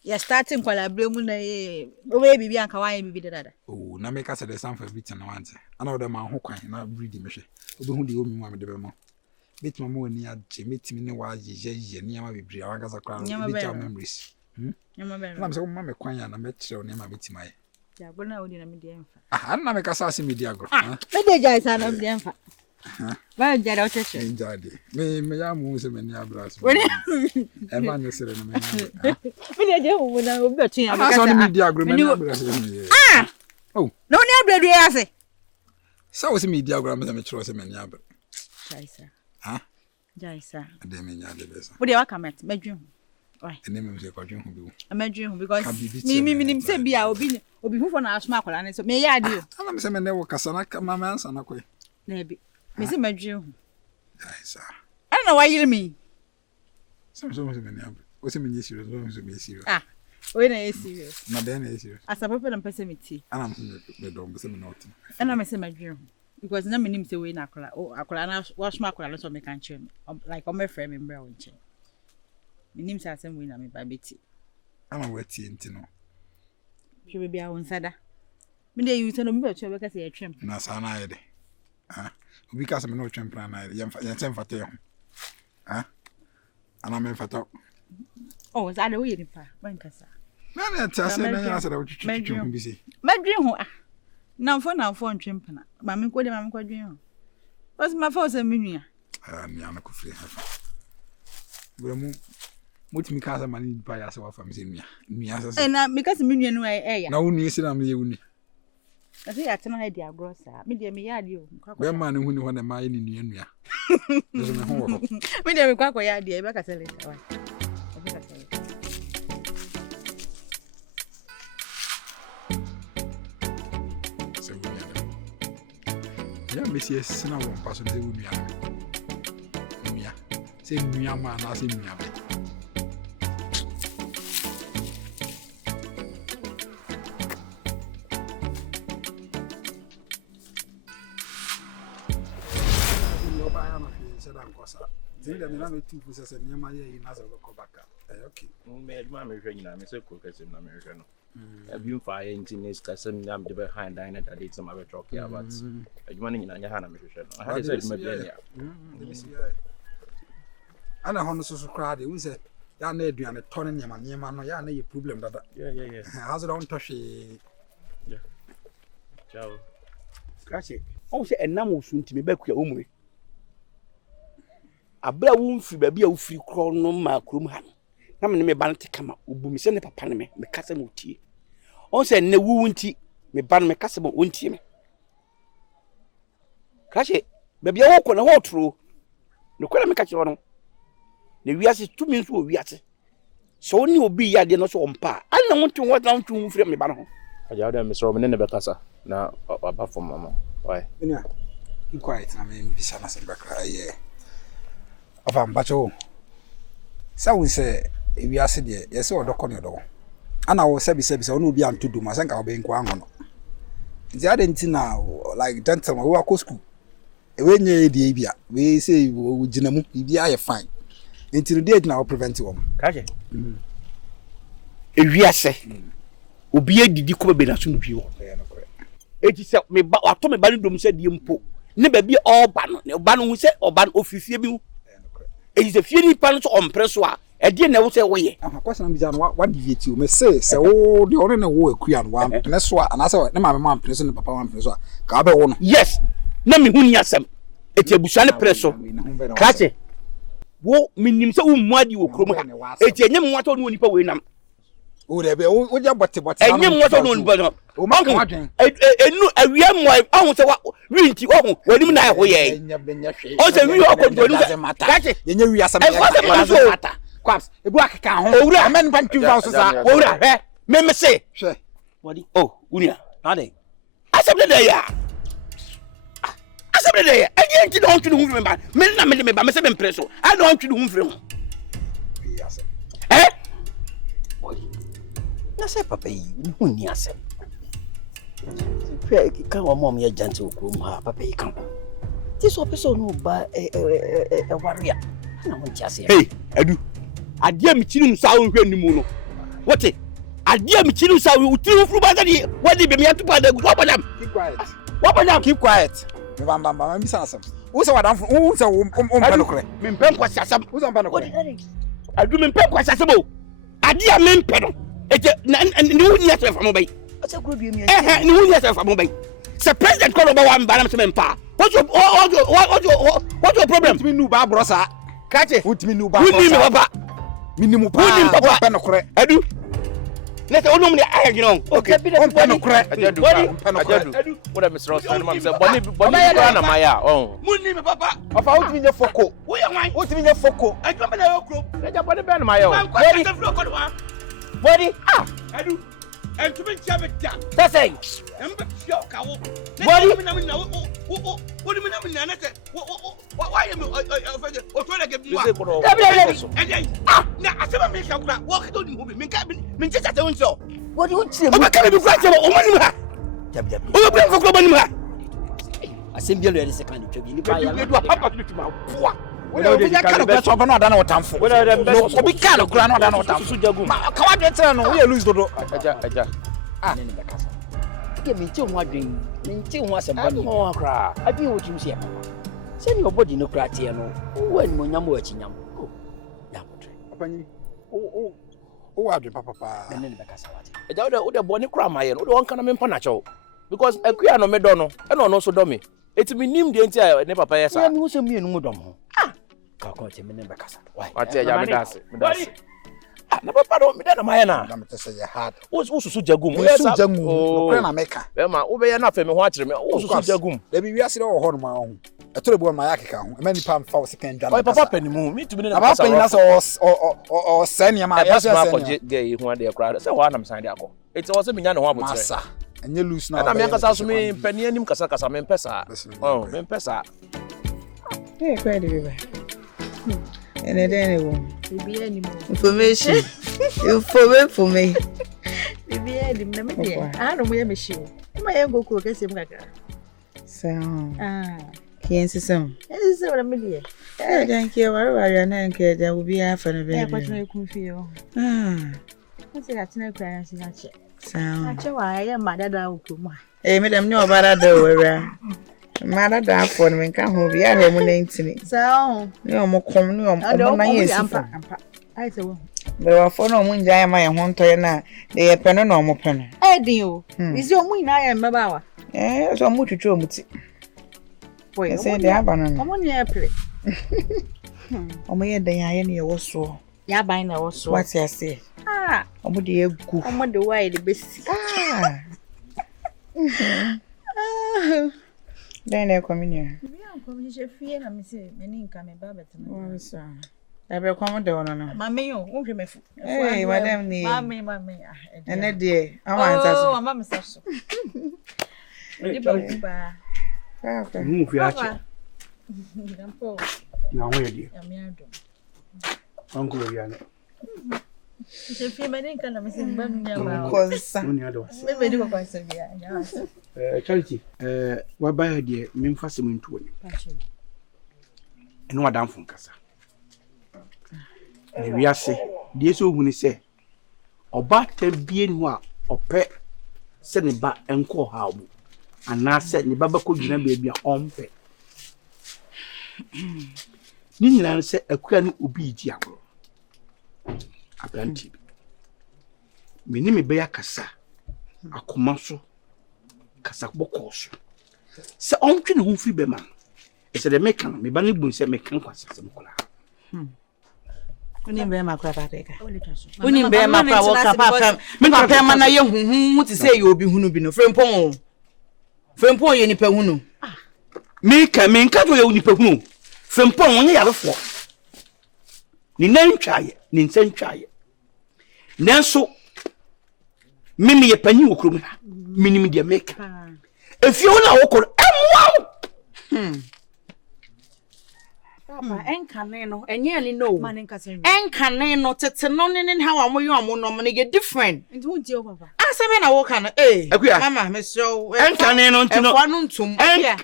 Ya starting kwala bre mu na ye. O we bibi anka wa ye bibi dada. Oh, na me ka say the sanfa bi tin na wante. Ana o de ma ho kwan na breed me hwe. Obi hu de o mi mu am de be mo. Metima mo ni age metimi ne wa ye ne ma be bree. Awa kasa kwa no memories. Nyama be. Na me say ma me kwan ya na me kire o ne ma metima ye. Ya go na odi na me de emfa. Na me ka say ase me di agro. Me de jai sa na me de emfa. Ba jara o cheche. Enjade. Me ya mu se me ni abras. E ma ne sere no me. Me de je wo na obi otu ya. Asa ni me di agro me ni abras. Oh. No ni abra du ya se. Sa wo se me di agro me kire o se me ni abra. Jaisa. Jaisa. Ade me nya de besa. Wo de wa comment medwin. Why? Ene me se kwadwin ho bi wo. Medwin ho because me nim se bia obi fufo na asoma akwala ne so me ya ade o. Ana me se me ne wo kasa na ma me ansa na koy. Na bi. Me se medwin ho. Jaisa. Ana wa yire me. So me ni abra. O se me ni serious, o se me serious. We na serious. Na de na serious. Asa papa na pese me ti. Ana me do me se me not. Ana me se medwin ho. Because na me nim se we na akwala. O akwala na wasoma akwala so me kan chere me. Like o me frɛ me mbra won che. Me nim se asem we na me ba beti. Ama wati enti no. Hwe be bia won sada. Me dey use no me be twa be ka se ye twem. Na sa na ye de. Obi ka se me no twem plan na ye yen fata ye ho. Ana me fata. Oh, za de we ni pa. Ban kasa. Na ta se me na sa da twetwe ho bi se. Madwin ho na mfo ntwem pana. Ma me ko de ma me ko dwen ho. Os ma fa o se me nua. Ni ana ko free hafa. Bremu mutimi ka sa mani pa ya se wa fa me se nua sa se. Na me ka se me nua no ya. Na woni esi na me ye woni. Na se ya tena ha di agro sa. Me de me ya di o. Be ma ne hu ni ho na ma ye ni nua. Eso me ho ho. Me de me kwa ya di e be ka se le sa wa. Obi ka se le. Se woni ya. Ya me si esi na wo pa so de woni ya. Nua. Se nua ma na se nua be. Zinde me na me tufu sese nyama ye yi na se ko baka. Okay. Me ma me hwɛ nyina me se ko kasem na me hwɛ no. Abi mfa ye ntinis kasem na me de behind dine that date some about talk here but adwuma no nyina nya ha na me hwɛ no. Ha dey say me be ya. ana hono so crowd we say ya na aduane tone nyama no ya na ye problem dada Yeah. how's it on toshi Yeah. Ciao. Krache. O se enam osunti me bakua omure. Abra wo mfi ba bia wo firi kro no ma krom ha. Na me ba nte kama obu mi se ne papa ne me kasa mo tie. O se ne wu nti me ba me kasa mo wontie me. Krache, ba bia wo ko na ho tro. Ne kwala me ka kire no. Ne wiase tumi nso o wiase. So ni obi ya de no so ompa. Ana wonte wo na wonte wo firi me ba no. Aja da Mr. Romane ne be kasa na apart from mama. Why? Ina. Keep quiet. I mean, bisa na se bakra yeah. Afa mbacho. Sa we say we ase de yes o dokọ ne do. Ana wo se bisa onu obi antodu ma senka obe nko anwo no. Nti ade nti na like gentleman we akọ school. E we nye de bia. We say wo gina mu bia ye fine. Nti no date na o prevent wo. Kaje. E wiase. Obi edidi ko be na so no bi wo. Eti se me ba wato me ba ni dom se die mpo. Ne ba bi oba no, ne ba no hu se oba no ofifie bi hu. Eti se fie ni pa no so ompreso a, e die na wo se wo ye. Aha kwasa na bija no wa deviate o me se wo de ore na wo akua no wa mpene so a na se ne ma me ma mpene so ne papa ma mpene so a ka ba wo no. Yes. Na me hu ni asem. Eti abusua ne preso. Krache. Wo minim se wo muadi wo krom ha. Eti enyem wato no nipa we nam. O de be o ja bote enyem wato no nipa no. O ma ka adwen. Enu awia mo ahun se wa winti ohun wanim na ho ye. O se wi okodo no se. Yenye wi asam ya. Kwaps, ebu akeka ho. Owura amen pantu va so sa. Owura he. Me se. Hwe. Body. Oh, unia. Ade. Asem de ya. Asem de ya. Ege nti don tunu hu me ba. Me na me ba me se be impresso. I don't tunu hu frem. Yes. Body. Na se papa yi, hu ni asem. Pray kan wa mom ye jante okrom ha papa yi kan. Ti so person no ba warrior. Na won ti ase. Hey, Adu. Ade mi chiri nsa wo hwe nimu no. Wote? Ade mi chiri nsa wo ti furu ba dadi. Wadi be mi atupa da gu. Wabadam. Keep quiet. Wabadam. Keep quiet. Me bamba mi sana asem. Wo se wadam wo se wo mpa no kore. Me mpem kwasi asem. Wo se mpa no kore. Adu me mpem kwasi asem o. Ade a me mpe no. Ete ni wo ni asem fa mo bai. Asa kuro bi mi. Ni wo ni asem fa mo bai. Se president call over one balam se me mpa. What's your problem? Utimi nu ba brosa. Kache. Utimi nu ba brosa. Uni me baba. Minimu pa. Uni papa. Pa no kore. Adu. Nete onum ni aye gino. Okay. Pa no kore. Ajadu. What am Mr. Ross man say boni na maya. Oh. Muni me papa. Ofa utimi nye foko. Wo ye wan? Utimi nye foko. Adu me na yo kro. Eja boni be na maya. Body. Ah. Adu. And to be champion. That's it. Body. Why am send your body no cratia no. When Monyamo Chinyam. Oh, Yamotre. Apani. Oh, Adri Papa. And then the Cassawati. A daughter would have bonny cram iron, one can make panacho. Because a queer no medono, and no so dummy. It's me named the entire never pay us. I knew some me and Mudom. Ah, Calcote me never Cassa. Why? I tell you, that's Ah, never pardon me that Mayana. I'm to say your heart. What's also Jagum? Oh, Maker. Emma, obey enough and watch me. Also Jagum. There be a city or my own. I told you my account. Many pound for second. Why, Papa Penny Moon? Me to be about us or send your my gay one day crowd. So one I'm signed up. It's also been one massa. And you lose now. I'm young as me, Penny and him Casacas, I'm Pesa. Oh, Pesa. Hey, quite a river. And at anyone, information for me. I don't wear machine. My uncle cook as him like so. Can't see some. This is what I'm here. I don't care where I am. There will be half an event. What's my confused? What's that? No crying. So, I am my dad. Hey, madam, no about that. Mara da for me can hold ya home 19. So, no more come no more years. I say, There were for no moon jay my home to na they pen no more pen. Edio, is your moon I am Babawa? So much to show muti. Boy, Say they have banana. I'm on your play. Omo day I any was so. Ya buying a was so. What I say? Ah, Omo dear good. I'm the way the best. Ah. Then they come in here. Come to fear and Miss Menin coming Babette. Oh, sir. I will come down on. Mammy, won't you? Hey, madam, Mammy, and that day, I want Mamma Sasso. Move your action. Now, where do you? Uncle Yana. If you may come, I'm saying, Charity, what by her dear, Memphis in 20. And what down from Cassa. We are say, dear so when he say, or back 10 being what, or pet, send it back and call how. And now said the Baba could never be on pet. Nina said a queen would be diablo. A plenty. Me name be a cassa. A commercial cassa bocos. So on can who fee be man. It's a mecan, me banny boon said mecan was some color. Unim be makwa pateka. Unim be makwa waka papa. Me papa man na ye hu ti say you obi hunu bi no. Frempon. Frempon ye nipa hunu. Me ka to ye nipa hunu. Frempon won ye yarefo. Ni nantwa ye, ni nsantwa ye. Nanso me ye pani wo krom ha. Minim de make. If you na wo kor emwa. Papa, enkaneno, enye no. Enkaneno, tete no ne how am you am no money get different. Into who deal papa? Asa me na wo kan mama me so enkaneno ntino.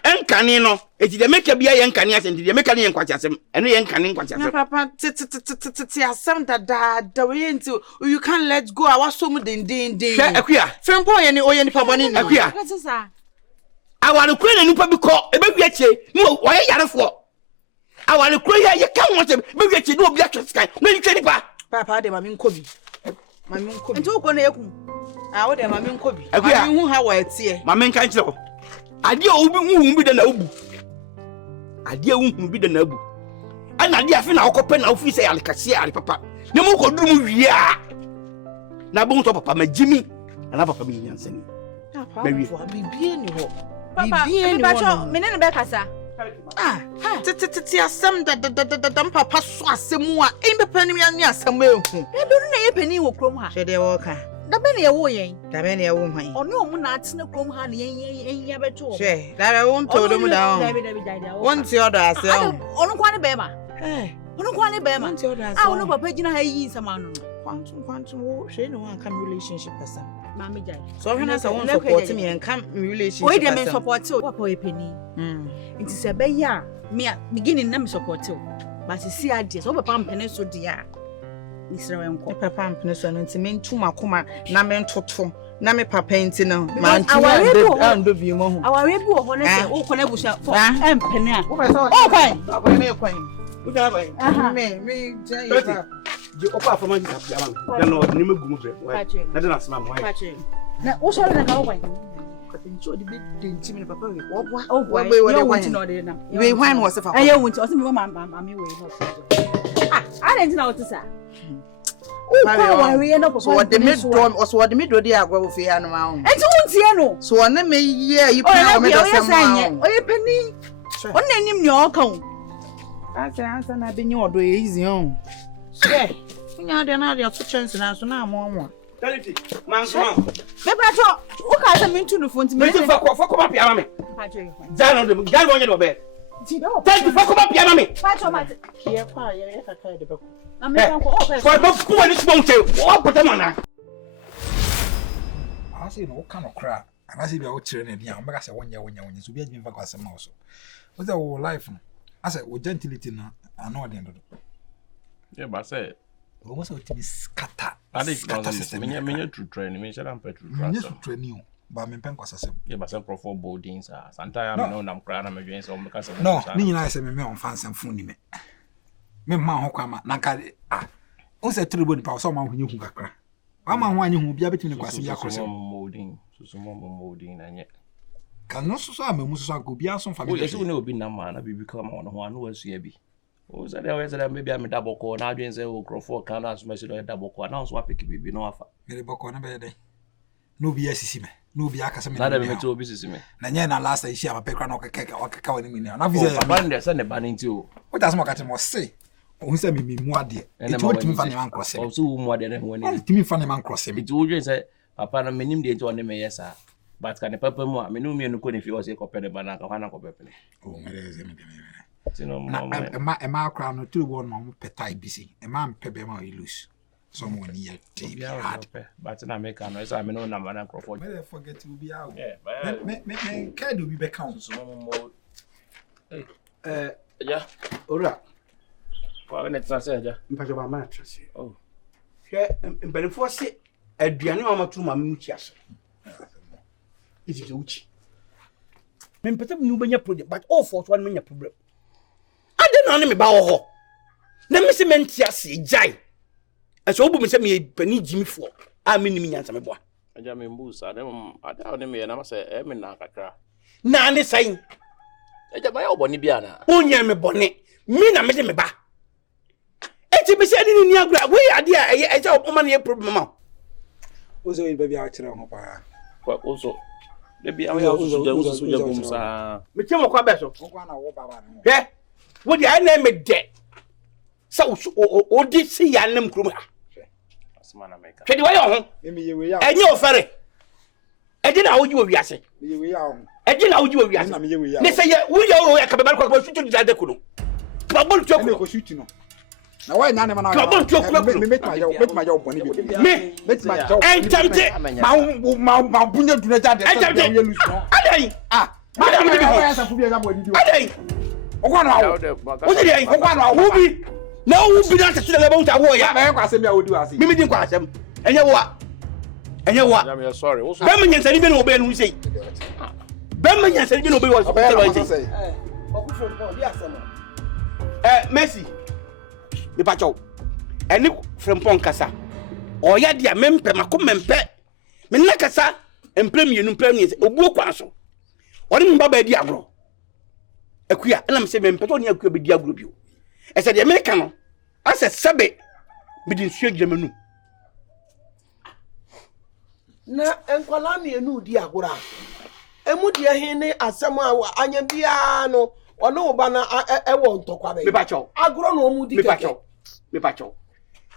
Enkaneno, eti de make bia ye nkane asem, de make ne nkwati asem. Eno ye nkane nkwati asem. Papa, tete asem da we into you can't let go. I was so din. Hwe Akua. Fempo ye ni oye ni papa ni. Akua. What is that? Awale kure na nipa bi ko, e be wiache, no wo ye yarefo. Awale kure ye kan won se be wiache no obi atwe sky. No ni twe nipa. Papa de mami nkobi. Mami nkobi. Nti uko na yeku. Ah wo de mami nkobi. Mami hu ha wa etie. Mami nkan kire ko. Ade obi hu bi da na obu. Ade hu bi da na obu. Ana ade afi na okope na ofi se alikase ali papa. Ne mu ko duru mu wiea. Na bo to papa magimi. Na papa mi nyansani. Papa bibie ni ho. Papa, me ne be kasa. Titi asem da papa so asemu a embe pani ya ni asem ehu. E do na ye pani wo krom ha. Hwe de wo ka. Da be na ye wo yen. Da be na ye wo hwan. Ono omu na atene krom ha na yen ya beto. Hwe, da be won to do mu da on. Won ti odo ase on. Ono kwa ne be ma. Ono kwa ne be ma. Won ti odo ase. Ono papa gina ha yi nsama no. Quantum wo hwe no wan come relationship person. Mama jai. So hwe na say won support me en come relationship. Oy dem support you. Papa e pani. Nti se be ya me beginning na me support you. But see ade so papa mpene so dia. Ni sere enko. Papa mpene so no nti me ntuma koma na me ntoto. Na me papa nti no. Ma ntuma ando bi mo hu. Aware bi wo ho na se wo kona busha for empene a. Wo be so. Oh kwan. Papa me kwan. Wo da kwan. Me jai papa. Je opa fama ji tapia man. Ya no ni me gumu be. Na de na sma mo. Na wo so na ka wo kwan. Ncho de bi denti me papa we. Oh boy. You want to know the na. We whan was if I. You want to. O se me mama we no. I didn't know what to say. So what the mid-drum or so what the mid-road agua for animal. And so won't no. So on me, yeah, you pay me the oh, you penny. On name your account. That's the answer. I've been your way easy on. Yeah, you know, they're not your two chances now, so now more. Charity, man, what can I mean to the phone to me? Fuck up, Yammy. Down on the gun on your bed. Thank you for coming up, Yammy. Here, fire, if I tried the book. I'm going to go and smoke you. What put them on that? I say no kind of crap. And I see the old children, young, but I say 1 year when you be in for some also. What's the whole life? I said, with gentility, I know the end of it. Yeah, but I said, almost to be scatter. I think I mean to train, I mean, I'm better to train you. Ba me pen kwasasem. Yeah, but some for boardings are. Sometimes I know I'm crying. I'm doing some because of no. Ni nyina say me on fan sem fun ni me. Me ma ho kwama na ka o se tribo ni pa so ma ho nyi hu kakra. Wa ma ho anyi hu bia betimi ni kwase bia krosem. So molding na nye. Kan no so amamu so go bia so family. Yes, we know be na man na be become on ho anu asu ya bi. O say there say maybe am double call na adwen say o crofo kan as me say double call na so apiki bibi no afa. Me boko na be dey. No be asisi me. No be aka se me. Na da me to obi sisi me. Na nye na last issue am pekra na okeka wani mi na. Na visa. Papa ndɛ sɛ ne ba ne nti o. What does mo kate mo say? O se me mu ade. Eti wo timi fa ne man cross. O so wo mu ade ne ho ne. Timi fa ne man cross. Eti wo dwen sɛ papa na menim de nti one me yesa. But can papa mu a me no me no ko ne fi o se ko pɛ ne ba na ka hana ko pɛ. O me dey ze me dey. Tino ma crowd no tiri one ma mo petai bisi. E ma mpe be ma lose. Someone here deep hard. But na make no esa me no na man crofo. Me forget to be out. Yeah, me can do be count so mo. Ja. Ora. Kwa ne tsase ja. Mpacho ba ma trase. Oh. Hwe mbenefo se aduane wa matu ma mu kiase. Iti uchi. Me mpete mu benya project but all for one menya problem. Ade na ne me ba wo ho. Na me se mentiase jai. Eso obu me se me pani jimi fo. A me nim nyansa me boa. Aja me mbusa dem ada ne me na ma se e me na kakra. Na ne sai. Aja ba ya oboni bia na. Onya me bone. Me na me de me ba. Eti be se ani ni agura. We ade a e se o ma ne problem ma. Ozo yin baby a kire ho pa. Kwa ozo. Le bia we ozo gumsa. Me chemo kwa beso. Kwa na wo baba no. He. Wo di ana me de. Sa o di si ya nem krum ha. Asmana meka. Twedi wa yo ho. Emi ye we ya. Enye ofere. Eje na wo ji wo wiase. Ye we ya ho. Eje na wo ji wo wiase. Na me ye we ya. Ne se ye wo ye wo ya ka be ba kwa shutu di da kuno. Ba bol tu ko shutu no. Na wa nya ne ma na. Ka bol tu ko. Me met ma yo boni bi. Me met ma yo. Entamte. Ma bunya duna jade. Entamte. Adai. Ah. Ma da me bi ho. Adai. Ogwa no awo. Wo di ai. Ogwa no awo bi. Na wo bi na tete le ba unta wo ya. Ba kwa asem ya odi wase. Mimi din kwa asem. Enye wo a. Enye wo a. I'm sorry. Ba me nyansa ni bi na obe nu sei. Ba me nyansa ni bi na obe wo sei. Okufo ko di asem. Messi. Me pa chow. Eni frempon kasa. Oya dia mempe mako mempe. Me na kasa emprem yenu emprem ni obuo kwa so. Ori me baba di agro. Akua na me se mempe to ni akua be di agro bio. Ese de me ka no. Ase sebe me di nsuo gyamanu. Na enkwala me enu di agro a. Emu di ehin ni asem a anya bia no ono oba na ewo ntokwa be. Me pa chow. Agro no mu di keke. Me pa chow.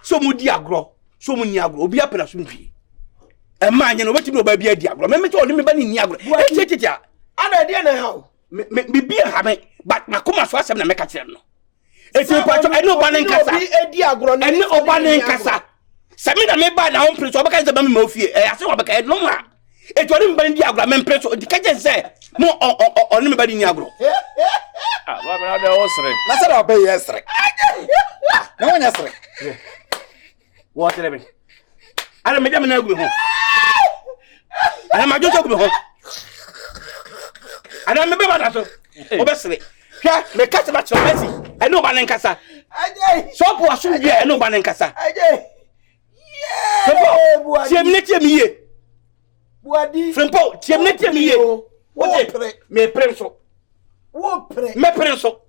So mu di agro. So mu ni agro obi apela so mfi. E ma anya no betimi oba bia di agro. Me to oni me ba ni agro. Echichicha. Ana de na ha. Me bia ha me but makoma so asem na me ka kire no. Eti pa cho eno oba ne nkasa. Edi agro no. Ene oba ne nkasa. Se me na me ba na on preso oba ka ze ba me ma ofie. Ase oba ka no ma. Eti oni me ba di agro me preso di ka je se mo oni me ba di agro. Ah, ba me na de osre. Na se da obey yesre. Na wonya sre. What tell me? Ana me na gu ho. Ana ma jo gu ho. Ana me be ba da so. Obesre. Hwa me ka se ba cho Messi. Ene oba ne nkasa. Ajay. So po aso wie ene oba ne nkasa. Ajay. Frempo. Tie mi ye. Buadi. Frempo, tie mi ye. Wo pre. Me prenso. Wo pre. Me prenso.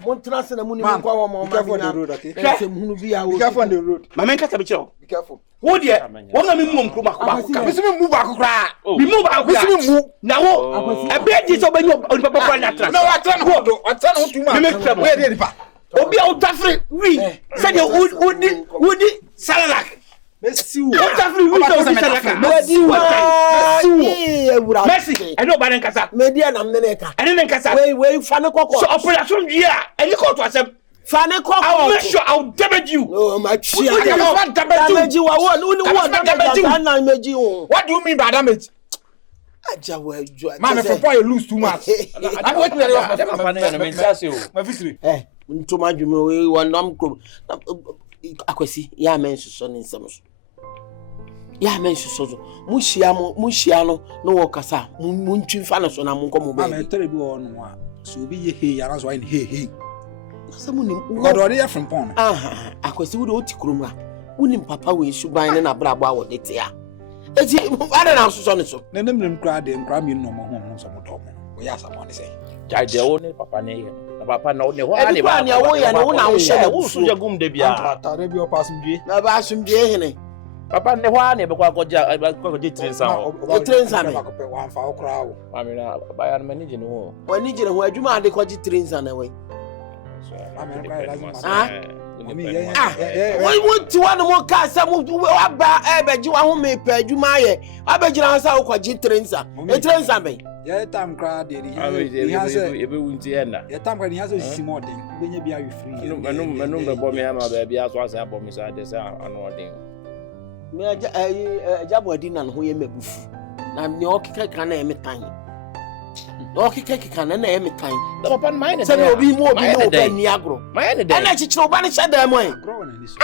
Mon trans na muni kwa wa ma. Be careful on the road, okay? Be careful on the road. Ma men kasa be chiro. Be careful. Wo de, wo na me mu mkro ba ko. Me se me move back kra. Me move ba ko. Me se me move. Na wo, e be di so be nyo on papa kwa na trans. No, I turn ho do. I turn ho too much. Me trouble. Where dey pa? Obi a utafre wi. Say de wodi salalak. Messi wo. Utafre wi so wodi salalak. Messi, I know ba nen kasa. Me dia na me neka. Ene nen kasa. We fa ne kokko. So operation dia, ene ko to asem. Fa ne kokko. I'll make sure I'll damage you. No, my chia. Damage you wa damage na meji o. What do you mean by damage? Aja we jo. Man, if you lose too much. I'm waiting for you. My victory. Ntoma dwume we wonam krom. Akwasi ya men so ne nsem so. ya men so muhia no no kasa muntwi fa no so na monko mo ba ma tere bi wo no a so bi ye he yara so ai he kasa munim God ya from pon akwasi wo do tikrom a wonim papa we suban na brabo a wo de te a eti ada na so ne so na nem kra de nkra mi no mo ho so mo do mo wo ya sa mo ne say jaje wo ne papa ne ye na papa na wo ne ho ani ba ne wo ye ne wo na wo hye wo so jagum de bia ata de bi o pasumdie na ba asumdie hene papa ne ho ne be kwa koja trensa ho o trensa me wa fa okra wo mami na ba ya me nije ne ho wani jire ho adwuma ade koji trensa na we wọ́n wọ́n ti wá ní wọ́n ká sẹ́ wọ́n bá ẹ̀bẹ̀jì wọ́n ahọ́n mi pẹ̀ adwuma ayẹ abẹ́jì náà sá ọkọ̀ jí trensa trensa bẹ́ẹ̀. yẹ tam kra de ni ebe wunti ena yẹ tam kra ni haso sisi mo den benye bia we free menum be bo me ama be bia so asa bo me sa de sa ano den me ajabo adi na ho ye mabufu na me okeka kan na ye metan okeka kan na ye metan da papa mai ne se obi mo obi ni agro mai ne de ana chichiro oba ne shada mo agro na ni so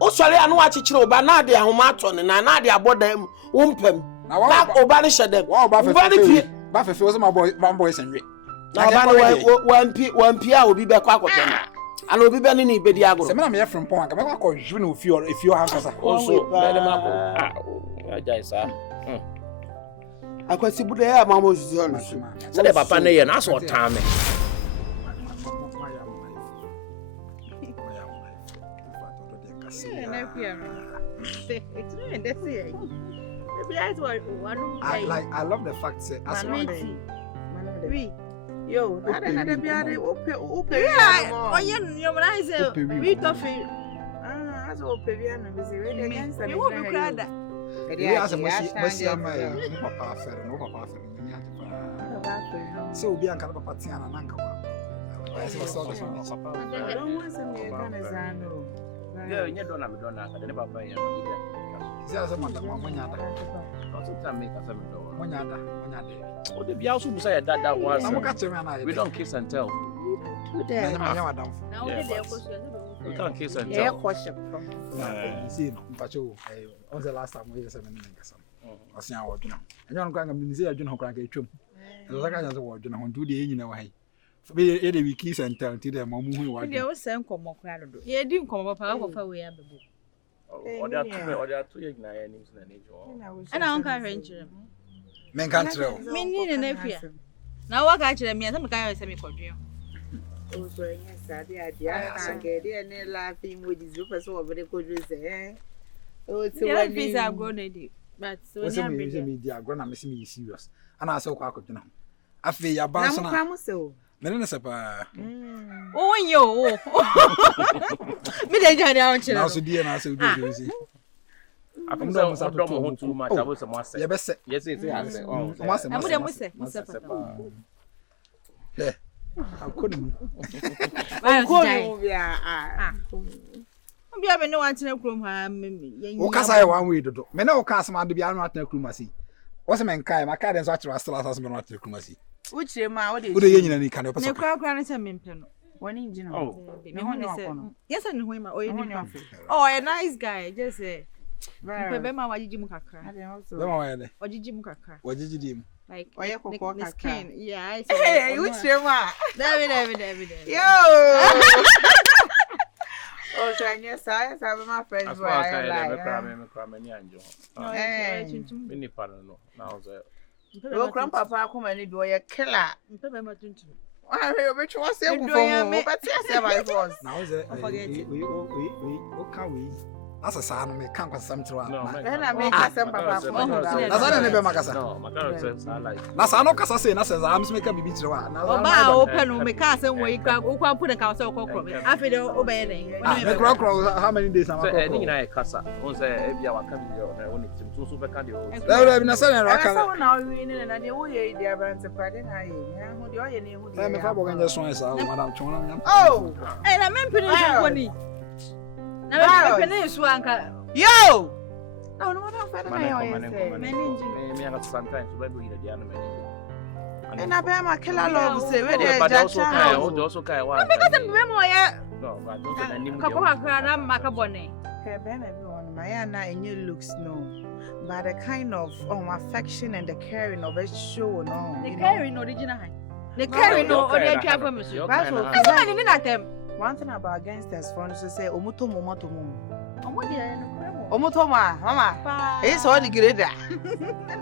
o sori anu a chichiro oba na de ahoma ato ne na de aboda wo mpem na oba ne shada oba ne ba fefe o se ma boy senwe na oba ne wampi a obi be kwa akoto na ana obi be ne ni be di agro se me na me from pon aka me kwa ko jwe na ofi o hankasa also be ma ko ajai sa akwasi bude ya mama ozuzo no se de papa ne ye na so tan me I love the fact say as yo na biare ope oye no na say we coffee as ope bia no be say we dey against the you be crowd yeah as mosi ama no papa afere ni ati so obi anka papa tia na nanka wa I say so papa I don't want some Ghanaian yeah nye dona me dona ka de papa ye no ide sia say mata mo nyada so time make us me do mo nyada o de bia so busa ya dada wa we don't kiss and tell do that now we dey we can't kiss and yeah tell question see no mpacho on the last time we say me nkasa osia wo dwena enyo no kwanga mi say adwena ho kwanga etwam so saka nya so wo dwena ho ndu de enyina wa hai be e de we kiss and tell ti de mo mu hu wa dey o se nkomo kwa do ye di nkomo papa ko fa we abebo o da to ye nyina ya ni na ne jo ana on ka hwenchire men kan treo me ni ne na fia na wa ka chire me se me kan se me kodwe o so nya sabi adia sange de ne laughing with this person over the kodwe say o ti wa ni visa go na di but so nya me me di agro na me se me serious ana ase kwa akodwena ho afi ya ba so na na mo se o me ne se pa o yo me de jani a on chire na so die na so do si afum do mo ho too much abo se mo ase ye be se yes say ase mo ase mo se pata akoni ko bia bia be no wan tena krom ha me o kasa ye wan we dodo me na o kasa ma de bia no atena krom asi wo se men kai ma kai den so atira stela asase me no atena krom asi uchire ma wo de ye nyina ni kan o pesa ne kwa na se mempe no woni njina me ho ne se yes and ho ma o ye ni oh a nice guy just say Pepe ma wajiji mu kakra. Bema wa yele. Wajiji mu kakra. Wajiji dim. Like oye kokko kakra. Yeah, I say. Hey, which ma? David. Yo. Oh, Chanya say my friends were like. Me cry ni anjo. Mini pa no. Now say. Your grandpapa come and be oye killer. Pepe ma tuntum. Ah, we try say go for me. But say my voice. Now say we can we asa sa no me kan kwasam tro no na me kasam papa ko na sa na be makasa no makara say like na sa no kasa say na say za am me ka bibi tro na ba o pe no me kasam we kwa ukwa pu na ka so kokro afi de o be ne me kro how many days am say ni na e kasa on say e bia wa ka bi na woni tim so be ka de o la na sa na ra ka na na wi ni na de wo ye dia brant pade na ye na ho de o ye ne hu de me fa bo ganje so esa madam chona nyam oh na me mpini so ni na me pene so anka yo no fa na yo me aka sometimes so be do dia na me na be ma killer love say we dey but also kai wa me ka se be mo ye no but don't say na nim ka ko akra na maka bone ke be na bi won Mayana and you looks no. But the kind of affection and the caring of a show no. The caring original. The caring no or the travel monsieur. That's what I didn't them. One thing about gangsters for us to say omuto momoto mo. Omuto mama. It's all the greater.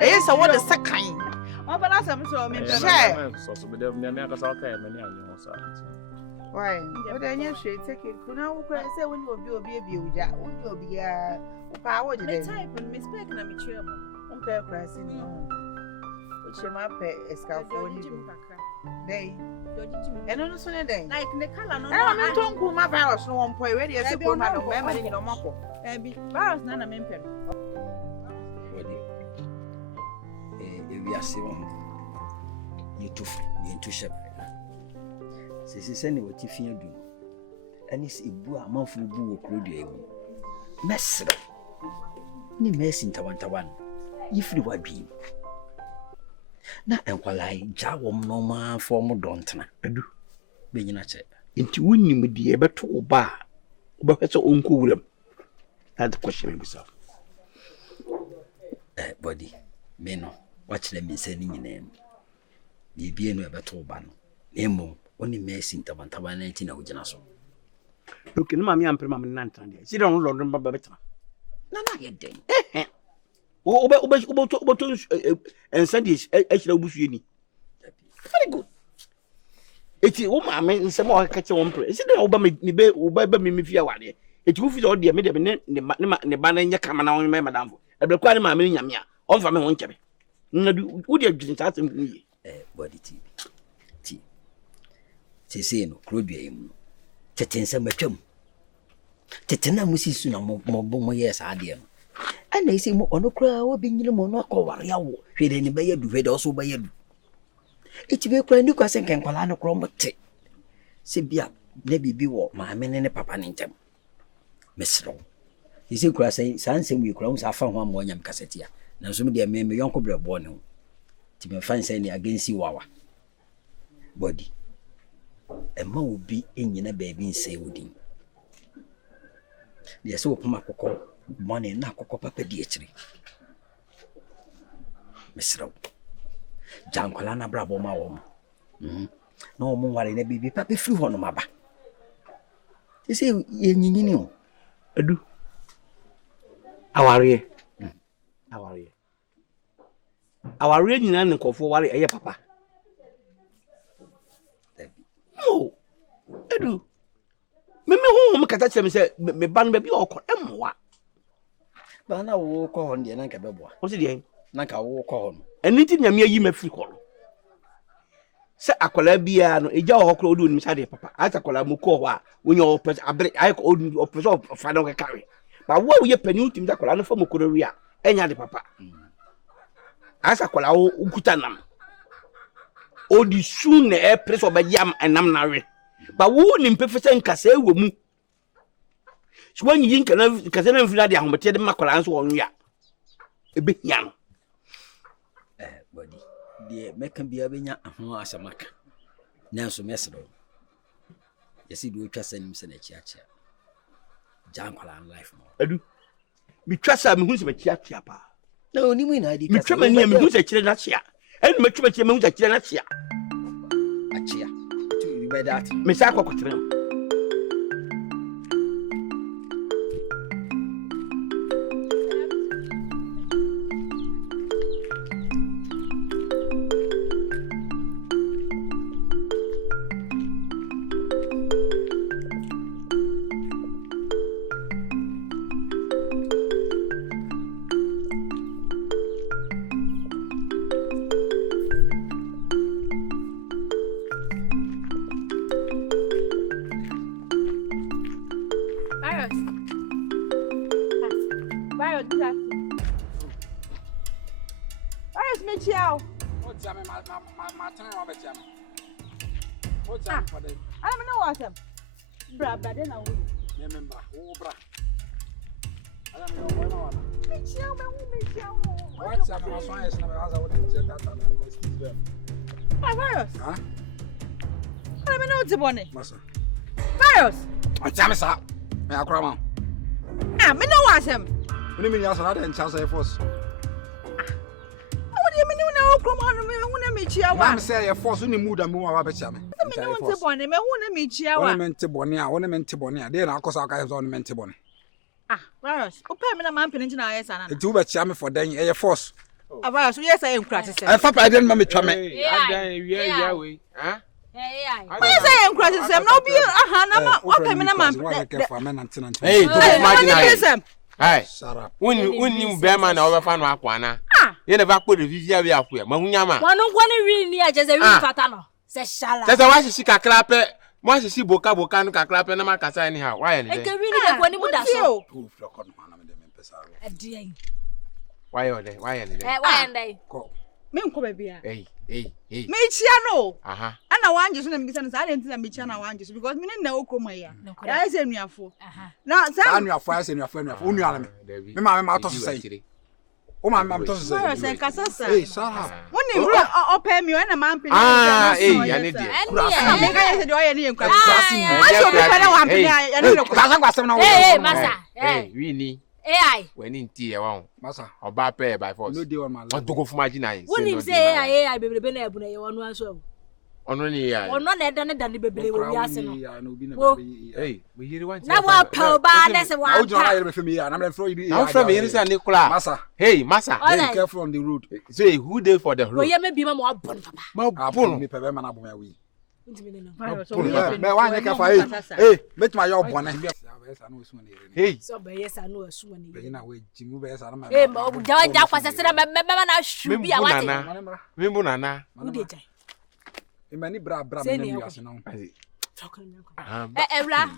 It's all the second. Oh, but that's so me share. So be them me aka say many anyo so. Why? But then you should take it. Kuna ukra say when you obi uja, when you obi upa wo de. The type and mistake na me try mo. Unpe ukra sin no. Uche ma pe escafo ni. Dey. Eno no so ne dey. Like the color no. Na me tonku ma virus no won poi we dey say ko ma no me ni no mako. Ebi virus na na me mpem. Wodi. We are seeing you to shep. Sisi send what if you do. And it's a boo a month will boo cruddy. Mess. Ni mess in Tawan. If you were being. Na enkwalai jawom no ma form dontna. Edu. Be nyina che. Nti wonni mu die beto oba. Oba pese onko wuram. That's the question myself. Body. Me no. Watch them in sending in name. The being a better ban. Nemo, only mess in Tabantaban 19 of Janaso. Look in Mammy and Prima Nantan. Sit down, Lord, Baba better. None get them. And send this extra bushini. Very good. It's a woman and some more catch on prey. Is it the Obama me fear one? It will fit all the middle the banner in your camera on my madam. I require my million yamia. On for me one cabin. Would you have started me? Body tea. Say no, Claudia. Tetin some chum. Tetina Mussi soon more years, I dear. And they say more on a crowd being the monaco warrior, feed any by you, read also by you. It's be crying because I can palano chromatic. Sibia, maybe be what my men and a papa in them. Miss Row. You see, Crassay, Sansing we crowns are found one more yam cassetia. Now, some dear men, my uncle born to be fancy against you, our body. A man will be in a baby in say wooding. There's so much money, not papa dietry. Miss Row. Jankolana bravo, my woman. No more worry, baby, pappy flew on my back. You say, you knew. I do. How are you? How are you? Our reading and call for worry, papa. No, I do. Me home can touch him, say, me ban baby or what? But now walk on the Nanka Bebo. What's it? Nanka walk on. And anything you may free call. Say, a colabia, no, a jaw or cloud inside papa. I take a colamuco when you're a break. I own or preserve of final carry. But what will you penultim that colana from Korea? Any other papa? As a colao Ukutanam. Oh, the soon air press of a yam and I'm married. But who in perfect case will move. So when you can have Casanan Vladia, but tell them Macolans on ya. A bit young. Body. The Mecan be a vinya as a maca. Now so messado. You see, do trust him in a church. Jankolan life more. I do. We trust him who's a chiapa. No, you mean I did. We trouble him who's a chilacia. And much much who's a chilacia. A chia. You by that. Miss Aqua. Virus. I tell me, sir. I cry. Me no want him. When you ask another chance Air Force. What do you mean you know come on me who na me chia wa? I'm say Air Force when mood and move about chame. Me no want to me who na me chia wa. Ornament bonia, ornament bonia. They na cause I ornament bonia. Virus. Open me na man pin na yes ana. It will be chame for then Air Force. Virus, yes I am crazy. I thought I didn't me chame. Yeah, we. Huh? Why say I am crazy? No be na open me na man. Hey, don't imagine. Hey, shut up. When you bear man over fan Akua, you never put the visa we are here. Mahunyama. One no one really just a real fatano. Say shala. That's why she can clap it. Once you see Boka no can clap and I can anyhow. Why? I can really when you so. Why are they? Why are they? Why are they? Me nko baby. Hey. Me chia no. Ana wanje so na me bisa na dey me chia na wanje so because me na okroma ya. Ya say nuafo. Na say nuafo ya say nuafo nuala me. Me ma to so say. O ma to so say. Say kasasa. Hey, shut up. Woni bro opɛ mi na man pin. Ya ne dey. Me ka say dey o ya ne nkwa. Why so me pa na wan pin ya ne no. Kwasam na. Hey, masa. Hey, we ni. AI. When in tea, wow, Massa, or bad pay by force. No deal on my life. Want to go for my dinner? When you say AI, baby, be na ebuna ye wonu aso. Only ya. Ono na eda ne dani bebele we ase no. Hey, we hear one. Na wa pa ba na se wa. How do I from here? I'm from you. I'm from here, Sir Nicola. Massa. Hey, Massa. Be careful on the road. Say who there for the road? Oye me bi ma mo abon papa. Ma bon me pebe man abon ya wi. Me wa nyeka fa hey, bet my your bonne. Hey. So be yes I know asuma ni. Be na we jimu be yes na. Eh, ma ja kwasese na me na shu bi awate. Me bu nana. Who dey jai? E mani bra me na wi ase no. Ewra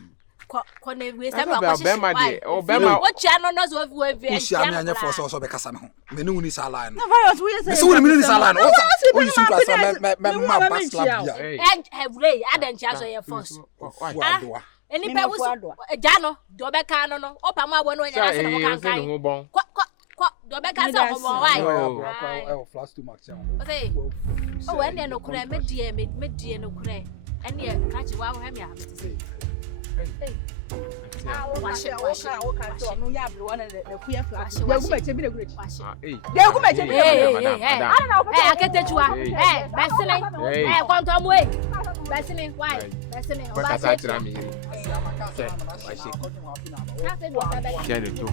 ko na we say ma kwasese. Be ma de. O be ma. Wo chia no no so we Usia me anya for so be kasa me ho. Me no ni sala no. Na virus we say. So we ni sala no. O you sun kwasa me ma back slap bia. Ewra adan chia so ye force. Eni pe wo jano do be kan no opa mo abo no nya na mo kan kan ko do be kan so mo why flash too much say oh eni no kura me die no kura eni ka chi wa ho me a me say wash so no ya bro na the kuya flash de gu meche bi de gure de gu meche bi aketechua besele kwanto mo besele why besele o ba sa tira mi Share it too.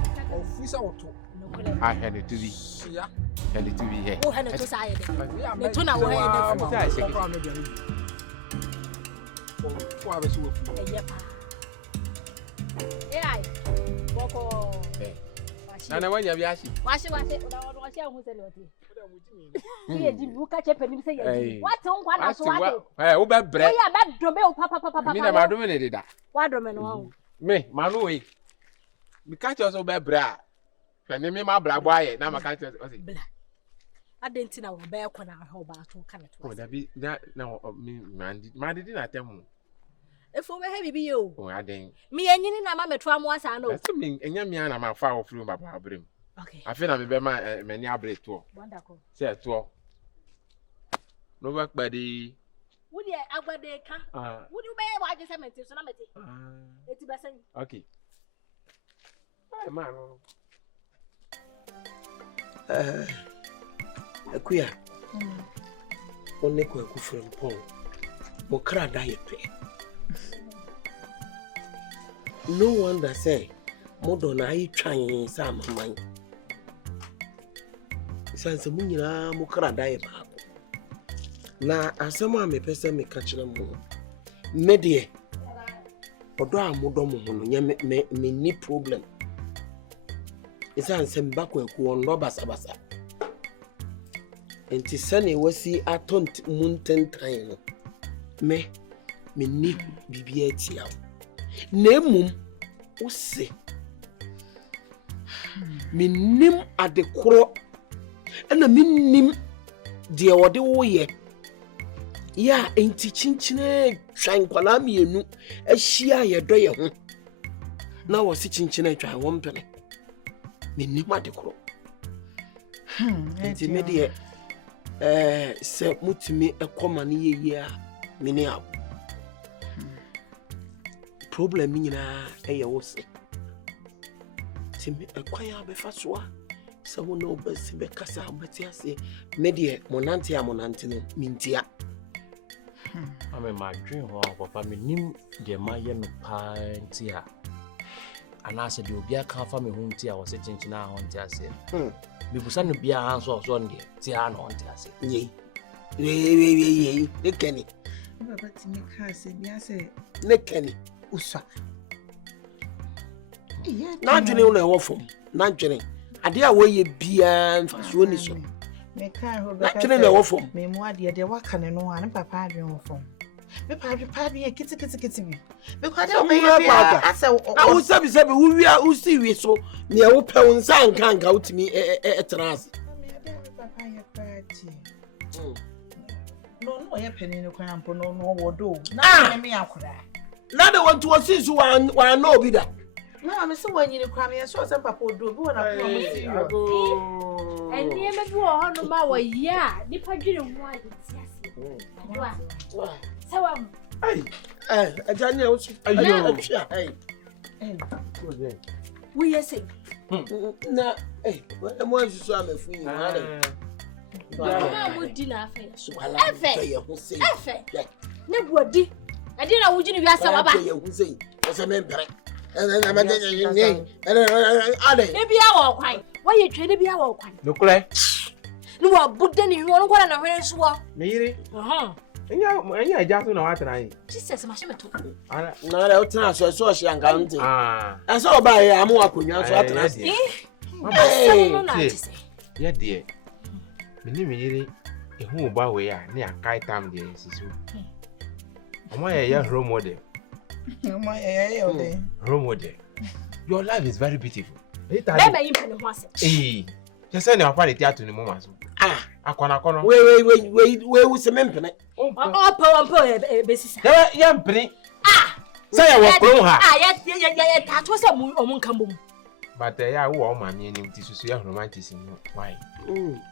I had it to be. Had it to be here. Who had it to say? The tuna will have AI. Boko. Nana when you yashi. Wash who said what? Here, you catch up and say, what on one so I over bread. Yeah, that dobe papa. I mean, I'm doing that. What do men? Me, Manu, we catch us over bra. When me my bra boy, now my catch us. I didn't know bear when I hold back to come. Oh, that be that now me, man, didn't I tell you? If over heavy be you. Oh, I didn't. Me and you, Mamma, try once I know. That's something, and young man, I'm a foul through my brim. Okay. I feel I'm a man, many ablet too. Wonderful. Say to no work, buddy. Would you ever they can? Would you bear why just a minute? So I'm it's best. Okay. Man. Akua. Only go from Paul. Mokra diet. No wonder say, Modona, I trying some mind. Since the Munina Mokra diet. Na asema me pese me kachira mu. Me de odo amodo mu no nya me ni problem. Isa nsem bakwa ku ondo basabasa. Enti sane wasi atont muntentan no. Me ni bibia tia. Na emum wo se. Me nim adekoro. Ena me nim de wode wo ye. Ya enti chinchine twan kwala mienu ahia ye do ye ho na wo si chinchine twan wo mpene me ni ma de kro enti me de se mutimi ekoma ne ye a me ne a problem nyina eye wo se Timmy, a choir befaswa. So no best be Cassa, but yes, Media, Monantia, Mintia. I'm in my dream, Papa, me nim the Mayan Pantia. And I said, you'll be a car for me home tea. I was sitting now on Tiasia. Because I be a hands or Sunday, Tiana on Tiasia. Yea, Nick Kenny. But to make her say, yes, Nick Kenny, Usa. Not Jenny on the waffle, not Jenny. I dare way ye be and for Swinison. Make her actually the waffle. Memoir, dear, there was can no one, Papa, your phone. Me papa me kitty me because I was sabi we are who see we so near open san can go to me trans no ya penny no kwan po no wodo na me akura na the one to see so one no be that no me so when you kwan me so say papa odo bi wona and near me go on no ma wa ya nipa dwere ho a tiase Hey, I don't know. Hey, we are saying, no, hey, what am I so I'm a free man? Would dinner nobody. I didn't know. Would you be some about you who say, what's a member? And then I'm again, and maybe our wine. Why you trying to be our wine? Look like no, but then you want to go and swap. me. I just know what I Jesus, my shame. No, I'll tell so she and counting. I saw by a more cunya. Yeah, dear. Me, who by way near Kai Tam, dear, Sisu. My role model. Role model. Your life is very beautiful. Hey, just send your party to the moment. Akona. Wait, who's a member? Young penny. Say I was grown her. That was a moon come. But they are all my name to see romanticism. Why?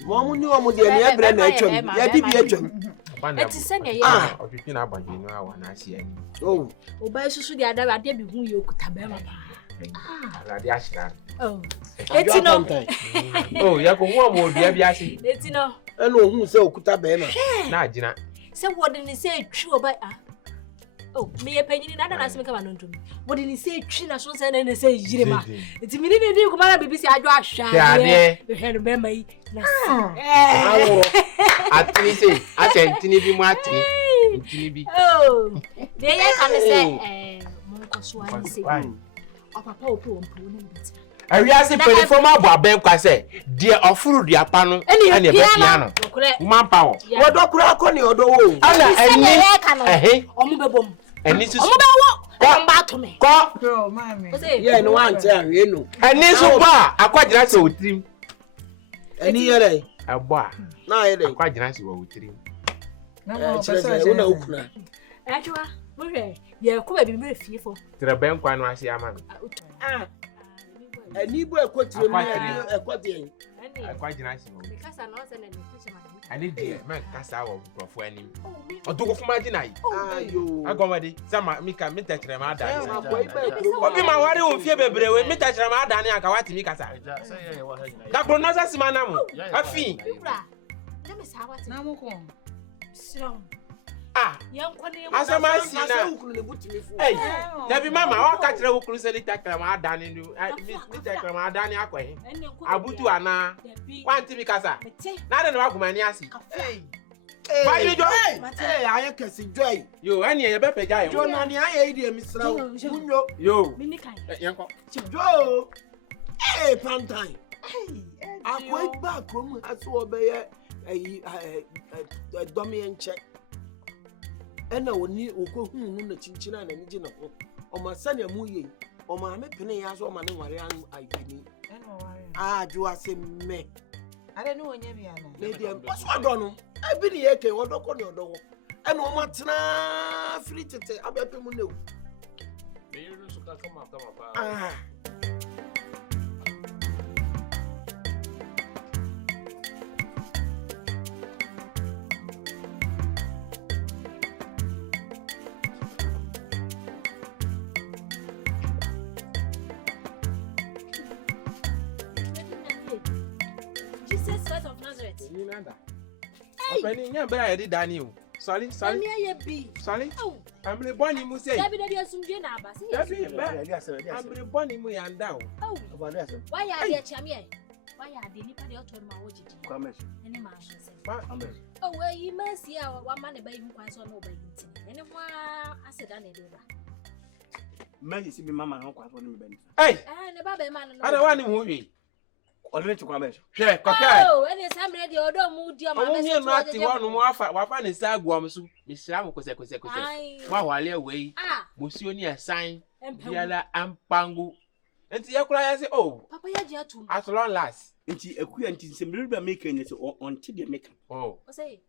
Mom knew I'm with the every nature. It's a send a or you can have you know when I see any. Oh, by so the other idea who you could have. Oh, it's no. Oh, you go one more, dear Biasi. It's no. I know who so could have been. Nah, Gina. So, what did he say true about? Oh, me a penny, not an answer come on to me. What did he say? China so send and say, Jima. It's a minute you come out of BBC. I draw shy. You had remember me. I say, I said, Tinny Martin. Oh, there I can say, Monco Swan. Oh, Papa, I realize it from our bank. I say, dear, or fruit, dear panel, and your piano. Man power. What do crack on your door? And this is come back to me. go mammy. Yeah, no one tell you know. And this bar, I quite nice with him. And here, a bar. now I quite nice with him. No, Actually, yeah, come be very fearful. To the bank, one was your man. a Nibu quote to me a quoting. I quite nice. Because I'm not sending I need the man cast out for any. Or do for my dinner. I go ready. Some Mika Mita Ramada. What be my worry on fear, baby? When Mita Ramada and Kawati Mikasa. That pronounces my name. A fee. Ah, young as a man, hey, there be mamma, I'll catch the crucially Takama done in you. Takama done Aquay. Abutu Anna, one Timicasa. Not an Agumaniasi. Hey, I can see joy. You and your Beppe guy. John, I idea, Mr. Yo, Joe. Hey, Pantang. I'm quite back home. I saw a dominant check. And I will need Oko Moon Chinchina and Nijin on my son, a movie, or my penny as or my Marian. I didn't. Ah, do I say me? I don't know when you're lady. What's what done? I've been here, or don't on your door. And no matter free to say, I'll be able to know. Ah. Christ of Nazareth. Ni nada. Openi nya bra ya di Daniel. Sorry. Me ye be. Sorry. I'm the bonny mu say. Dabi asumdwe na aba. I'm the bonny mu ya nda o. Why ya dey chamie? Why ya dey nipa dey oto ma wo jiji? Kwames. Ene ma so say. Kwames. Oh, well, you must see our one man by him quite so no by him. Any one acid and a day. May see me mamma no quite on me. Hey! And the baby man. I don't want him movie. Only to Kwames. Share, oh, and it's some ready or don't move dear mamma. I'm not the one who offer a sag woman. Miss Sam was a while away. Ah, Monsieur sign and Piala and Pangu. And the Akua say, oh, Papa Yaja, as long last. Nti Akua nti nsembere making it on the make. Oh. Say.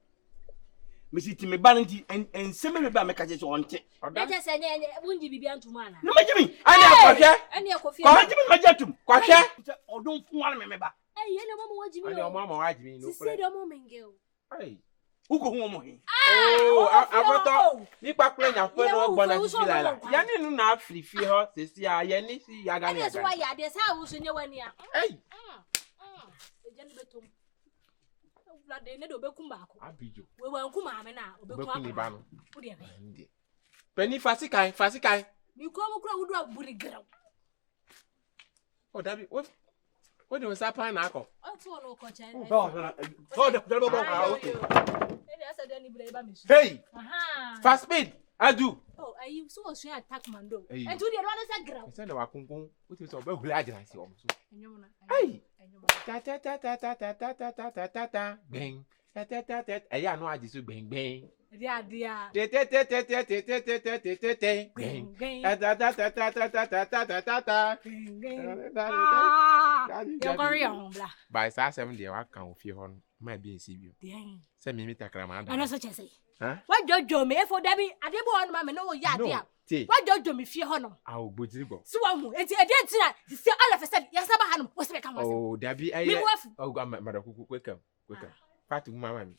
Missy Timmy Banity and ensembere ba make it on te. Let us say wundi bibia ntuma na. No me. Ani akofi. Kwa Jimmy majatum. Kwahwe. Odon fu wan me ba. Eh ye no mama wajimi. Ani o mama wajimi no. Say do mo mengeo. Hey. Uko hu mo he. Oh, afoto ni pakle nya fo no gbo na si lala. Ya ni nu na afri fi ho sesi a ye ni si ya ga ni. Yes why ya dey say wo so nye wani a. Hey. Ejani betom. Vlade ne do bekum baako. Abijo. We wanku maame na obekum akwa. Bekum ba no. Wo de be. Penny fasikai. Mi ko mo kura wudu aburi graw. Oh, Dabi, what do you say pan ako? O to no ko chen. Hey. Fast speed. I do. Oh, are you so sure attack mando? And to the run as a graw. Send the wakungun. What is over who I see almost. Hey. Ta. Bang. Ta. I know I just bang bang. Dia. By saa 7 day wa kan ofie ho ma bi nsibio. Se mi takrama da. Ana so chese. What jojo me for Dabi adebo on ma me no ya dia. What jojo me fie ho no. Ah ogbojiri bo. So wa mu enti e dey tina se all of a sudden ya saba hanum wo se be kan wo. Oh Dabi aye. Oh madakuku kwekam. Fatu mama mi.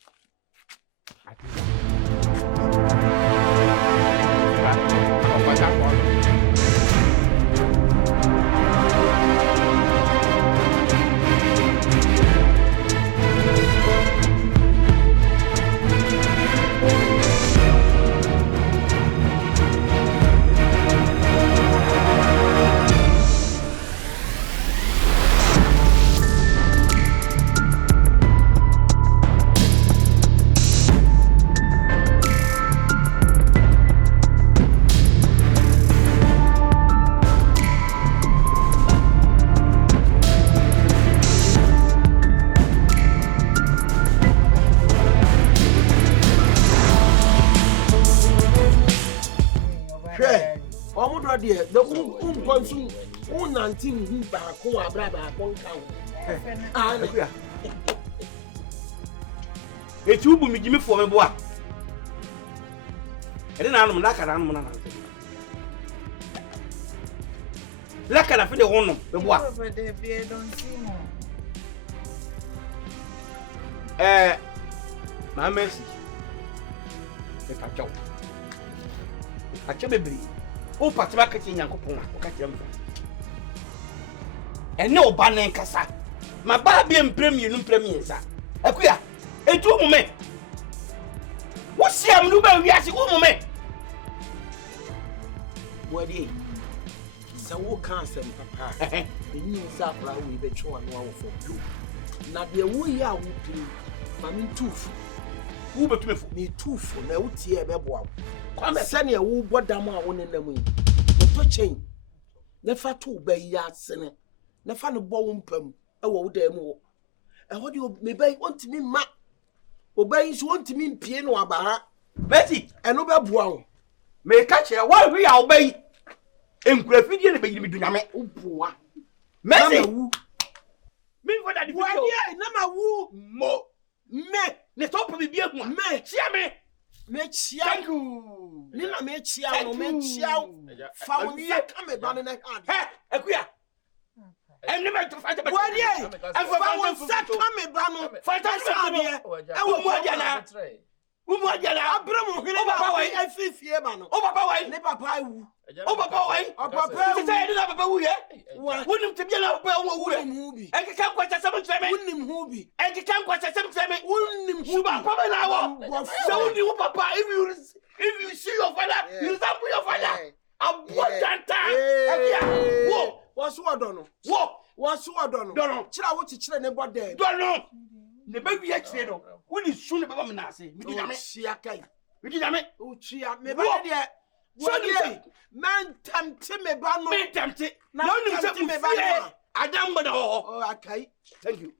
dear, the consume 19 who back home, brother, won't count. A tube will give me for a boy. I didn't know like a ram. Like a feel the one, the boy. My mercy. If I choke, I choke baby. Oh, Patrick in Yankopon, catch them. And no banner cassa. My baby and premium premium, sir. Akua, a 2 moment. What's your number? We ask 1 moment. What is so? What can't say, Papa? The new Sapra will be true and one for you. Now, the way I would do, I'm tooth. Who but me tooth, no tear, Bebo. Come send you what damn one in the wind. The chain. Never two bay yard sinner. Never no bone pum. Oh, damn. And what you may want to mean, ma? Obeys want to mean piano about Betty, and no bell. May catch her while we are obey. And Graffidian baby me do not make Upua. Messi, me for that, number woo more. Me, the top of the beer, me, Chiame. Thank you. Nina made Chiao, found me come down in the hand. Hey, Akua. I'm never to fight about 1 year. And for one set, come, Brano, fight us. I will more than Umu ajala abremu hene papa wai afifie ma no. O papa wai ne papa wu. O papa wai. O papa wu. Say na papa wu ye. Wonim tibia na papa wu ye. Wonim hu bi. Enke kan kwa chasem tweme. Wonim hu bi. Enke kan kwa chasem tweme. Wonim hu ba papa na wo. So wonim papa if you see your father, you resemble your father. Abotanta. Wo. What's what dono? Wo. What's what dono? Dono. Chira wo ti chire ne bode. Dono. Ne ba wi akire no. Woni su ne baba me na ase. Mi dame. Chia kai. Mi dame. O chia me ba de. So ni man tempte me ba no. Me tempte. Na ni se me ba no. Adam bodo ho. Oh akai. Thank you.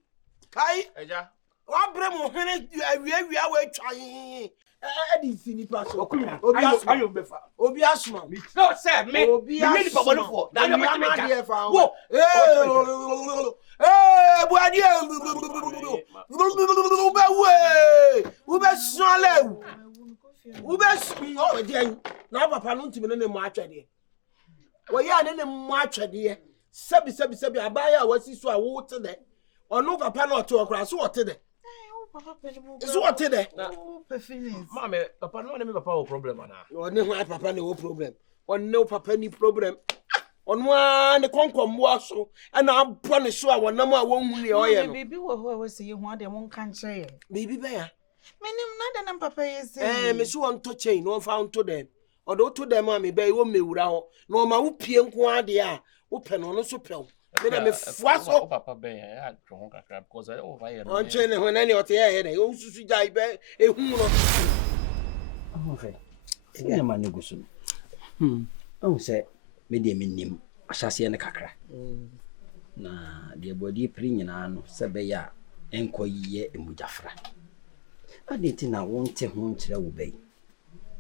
Kai. Eja. Wa bre mo hene awia we twan. Edi sini paso. Ayo befa. Obi asuma. No say me. Me ni papa no for. Na yo me make. Wo. Boadi. Ube swale. Ube oh dey. Na papa no ntimi ne mo atwede. Wo ya ne mo atwede. Sebi abaya wasi so a wo te de. Ono papa no to okra so wo te de. Is what today? Mamma, papa, no one papa problem na. Or no papa no problem. Or no papa any problem. On one the concom was so, and I'm promise you I will no more won't baby was you want them won't can say. Baby bear. Meaning not papa is Miss one to chain, no found to them. Although to them, mammy, bay won't me without no my whooping quadia, open on a super. Me fwaso papa be ya tron kakra because I over here on chain when any of here dey o susu jai be ehu no oh fe e ma ne gusu oh say me dey minim asase ne kakra na de body pri nyina no se be ya enkoyiye emujafra adeti na wonte ho nkire wo be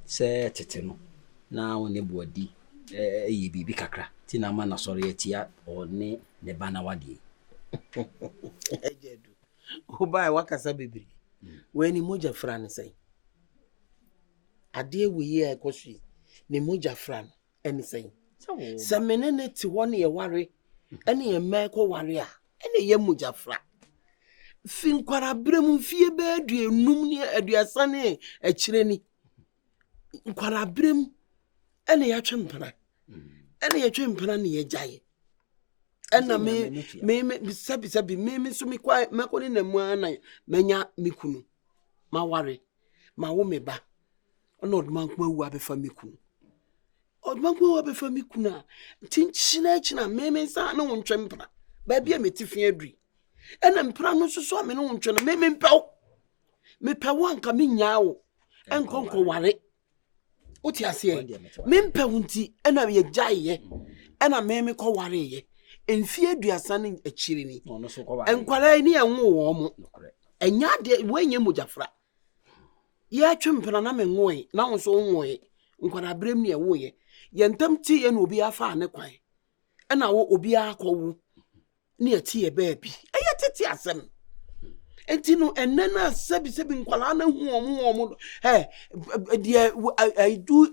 se tete no na woni body eyi bibi kakra tina mana sori etia oni ne bana wadi Asiedu obai wakasa bebiri weni moja fran sai ade we ye ekoshi ne moja fran eni sai se menene ti woni ye ware eni ye meko ware a eni ye moja fra fin kwara brem fie be aduenum ne aduasa ne akire ni kwara brem eni ya twempana ene ye twempana ne ye jaye ena me sabi me so me kwa makoni na mu ana manya mikunu ma ware ma wo me ba ona odman kwa wu abefa mikunu odman kwa wu abefa mikuna tinchina china me sa na wo twempana ba bia metifia adui ena mpra no soso ame no wo twena me pewo anka me nyaawo enkonko ware oti ase me mpewo nti ena ye jaye ena me ko ware ye enfie aduasa ne akiri ni enkwara ni enwo wo mo enya de wenye mojafra ye twempena na me nwoe na wo so nwoe nkwara brem ne ewo ye ye ntam ti ye na obi afa ne kwan ena wo obi akọwu ne ati ye baabi eye tete asem enti no enena sabi nkwara na hu omo de I do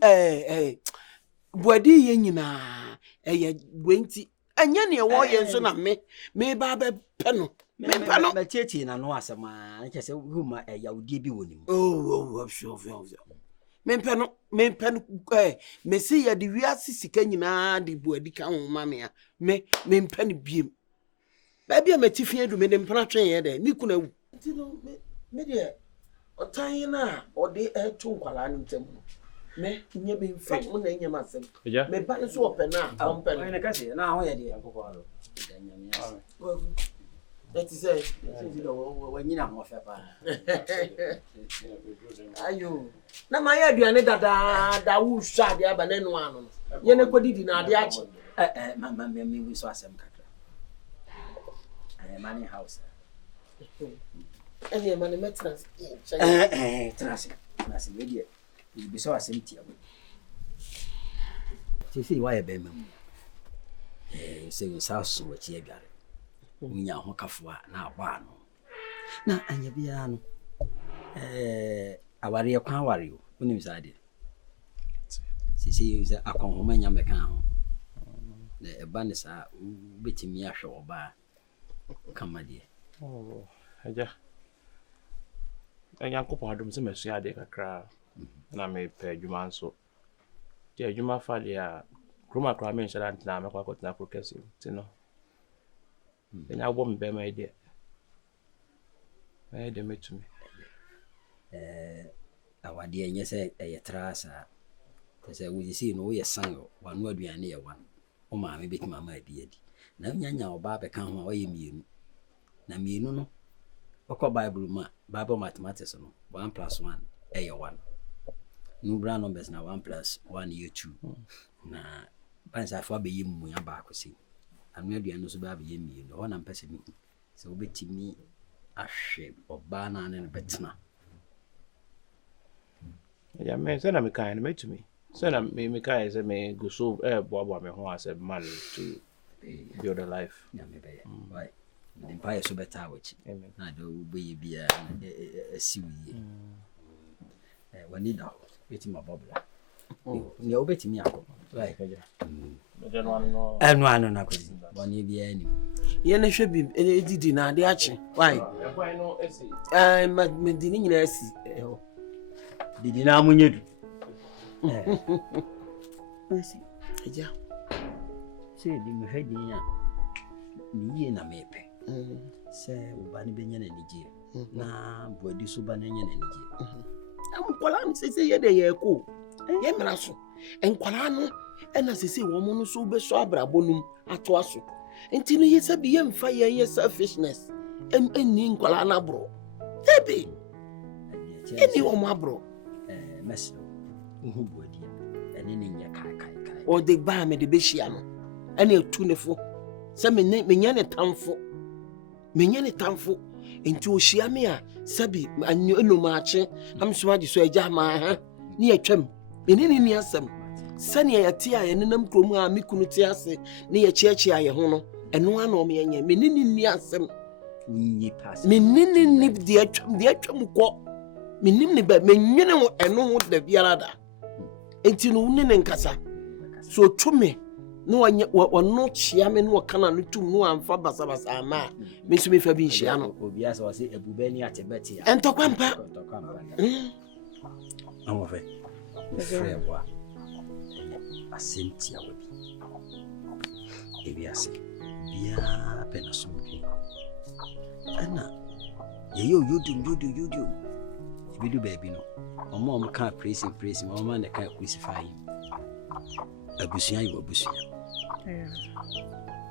body ye nyina eye gwenti anya ne wo ye nso na me ba be pe no me tieti na no asema na che se huma yawdie bi wonim oh sure me pe no me si ya de wiase sika nyina de buadi ka ho ma me a me pe no biem ba bia matifia du me de mpana twen ye de mi kuna wu ti no me de otan na ode eto nkwala ntem me nye be mfa mo na nyama asem me ba so opena ompe no ka se na ho ye de akoko aro that is it when you know fa pa ayo na ma ya aduane da wu sha de aba nanu anu ye ne kodidi na ade achi mama me wi so asem kakra money house any money maintenance trans media be so asem tia see why e be mem say so so wa chi abiare unya ho kafo na agba no na anya bia no aware kwa aware onim sade sisi akon ho manya meka ho na eba ne sa betimi ahwe oba kamade oh aja Yankopon adom se mesua de kakra na me pe adwuma nso. Ti adwuma fa de a kroma kra me nhyira na me kwa kotena prokesi ti no. Enya bo me be ma ide. Me de metumi. Awade enye se eyetra sa. Tese we see no ye san wanu aduane ye wan. O ma me betima ma bi adi. Na nyanya oba be kan ho oye mienu. Na mienu no okọ Bible ma Bible mathematics no 1 + 1 eye 1. Number numbers na 1 + 1 ye 2. Na pansa fa be yemu ya ba akosi. Anu aduane so ba be yemienu. Ho na mpese mi. Se obetimi ahwe oba na ne betena. Ya me se na me kan na metumi. So na me kai say me go so boa me ho as a man to build a life. Yeah, me be. Right. The empire so better which. Amen. Na do be bia siwi. Wani da. Beti ma bobla. Ni obeti mi akọ. Right. No ano na kozi. Boni bia ni. Ye na hwe bim edidi na ade ache. Why? Me dini nyina asi. Didi na munyedu. Merci. Eja. Se di me hedi nya. Ni ye na mepe. Se ubani benya na nije. Na boadi so ba na nya na nije. Amkwala no sese ye de ye ko. Ye mra so. Enkwala no ena sese wo mo no so be so abrabonum ato aso. Enti no ye sabi ye mfa ye selfishness. Eni nkwala na bro. Tebi. Eni wo mo abro. Merci. Uhu boadi. Eni ni nya kai. O de ba me de be hia no. Ena etu ne fo. Se me nya ne tamfo. Me nya ne tamfo. Enti o hia me a sabi anyo enumaache am so agi so agya ma ha ni atwam. Me ni asem. Sane ya tie a yenenam krom a mikunu tie ase ne ye chiachi aye ho no. Eno ana o me yenye. Me ni asem. Unyi pass. Me ni de atwam ko. Me ni ba me nwene ho eno ho da biara da. Enti no ne nkasa. So twome no wano chia me no kana no tum no amfa basabasa ama me so me fa bi nhia no obi asa wase ebubani atebeti ya entokwampa amofe frewa asenti awobi ebi ase bia pena sombi ana yeyo yudum ebidu baby no omo kan praise omo na kan crucify abusuan yi abusuan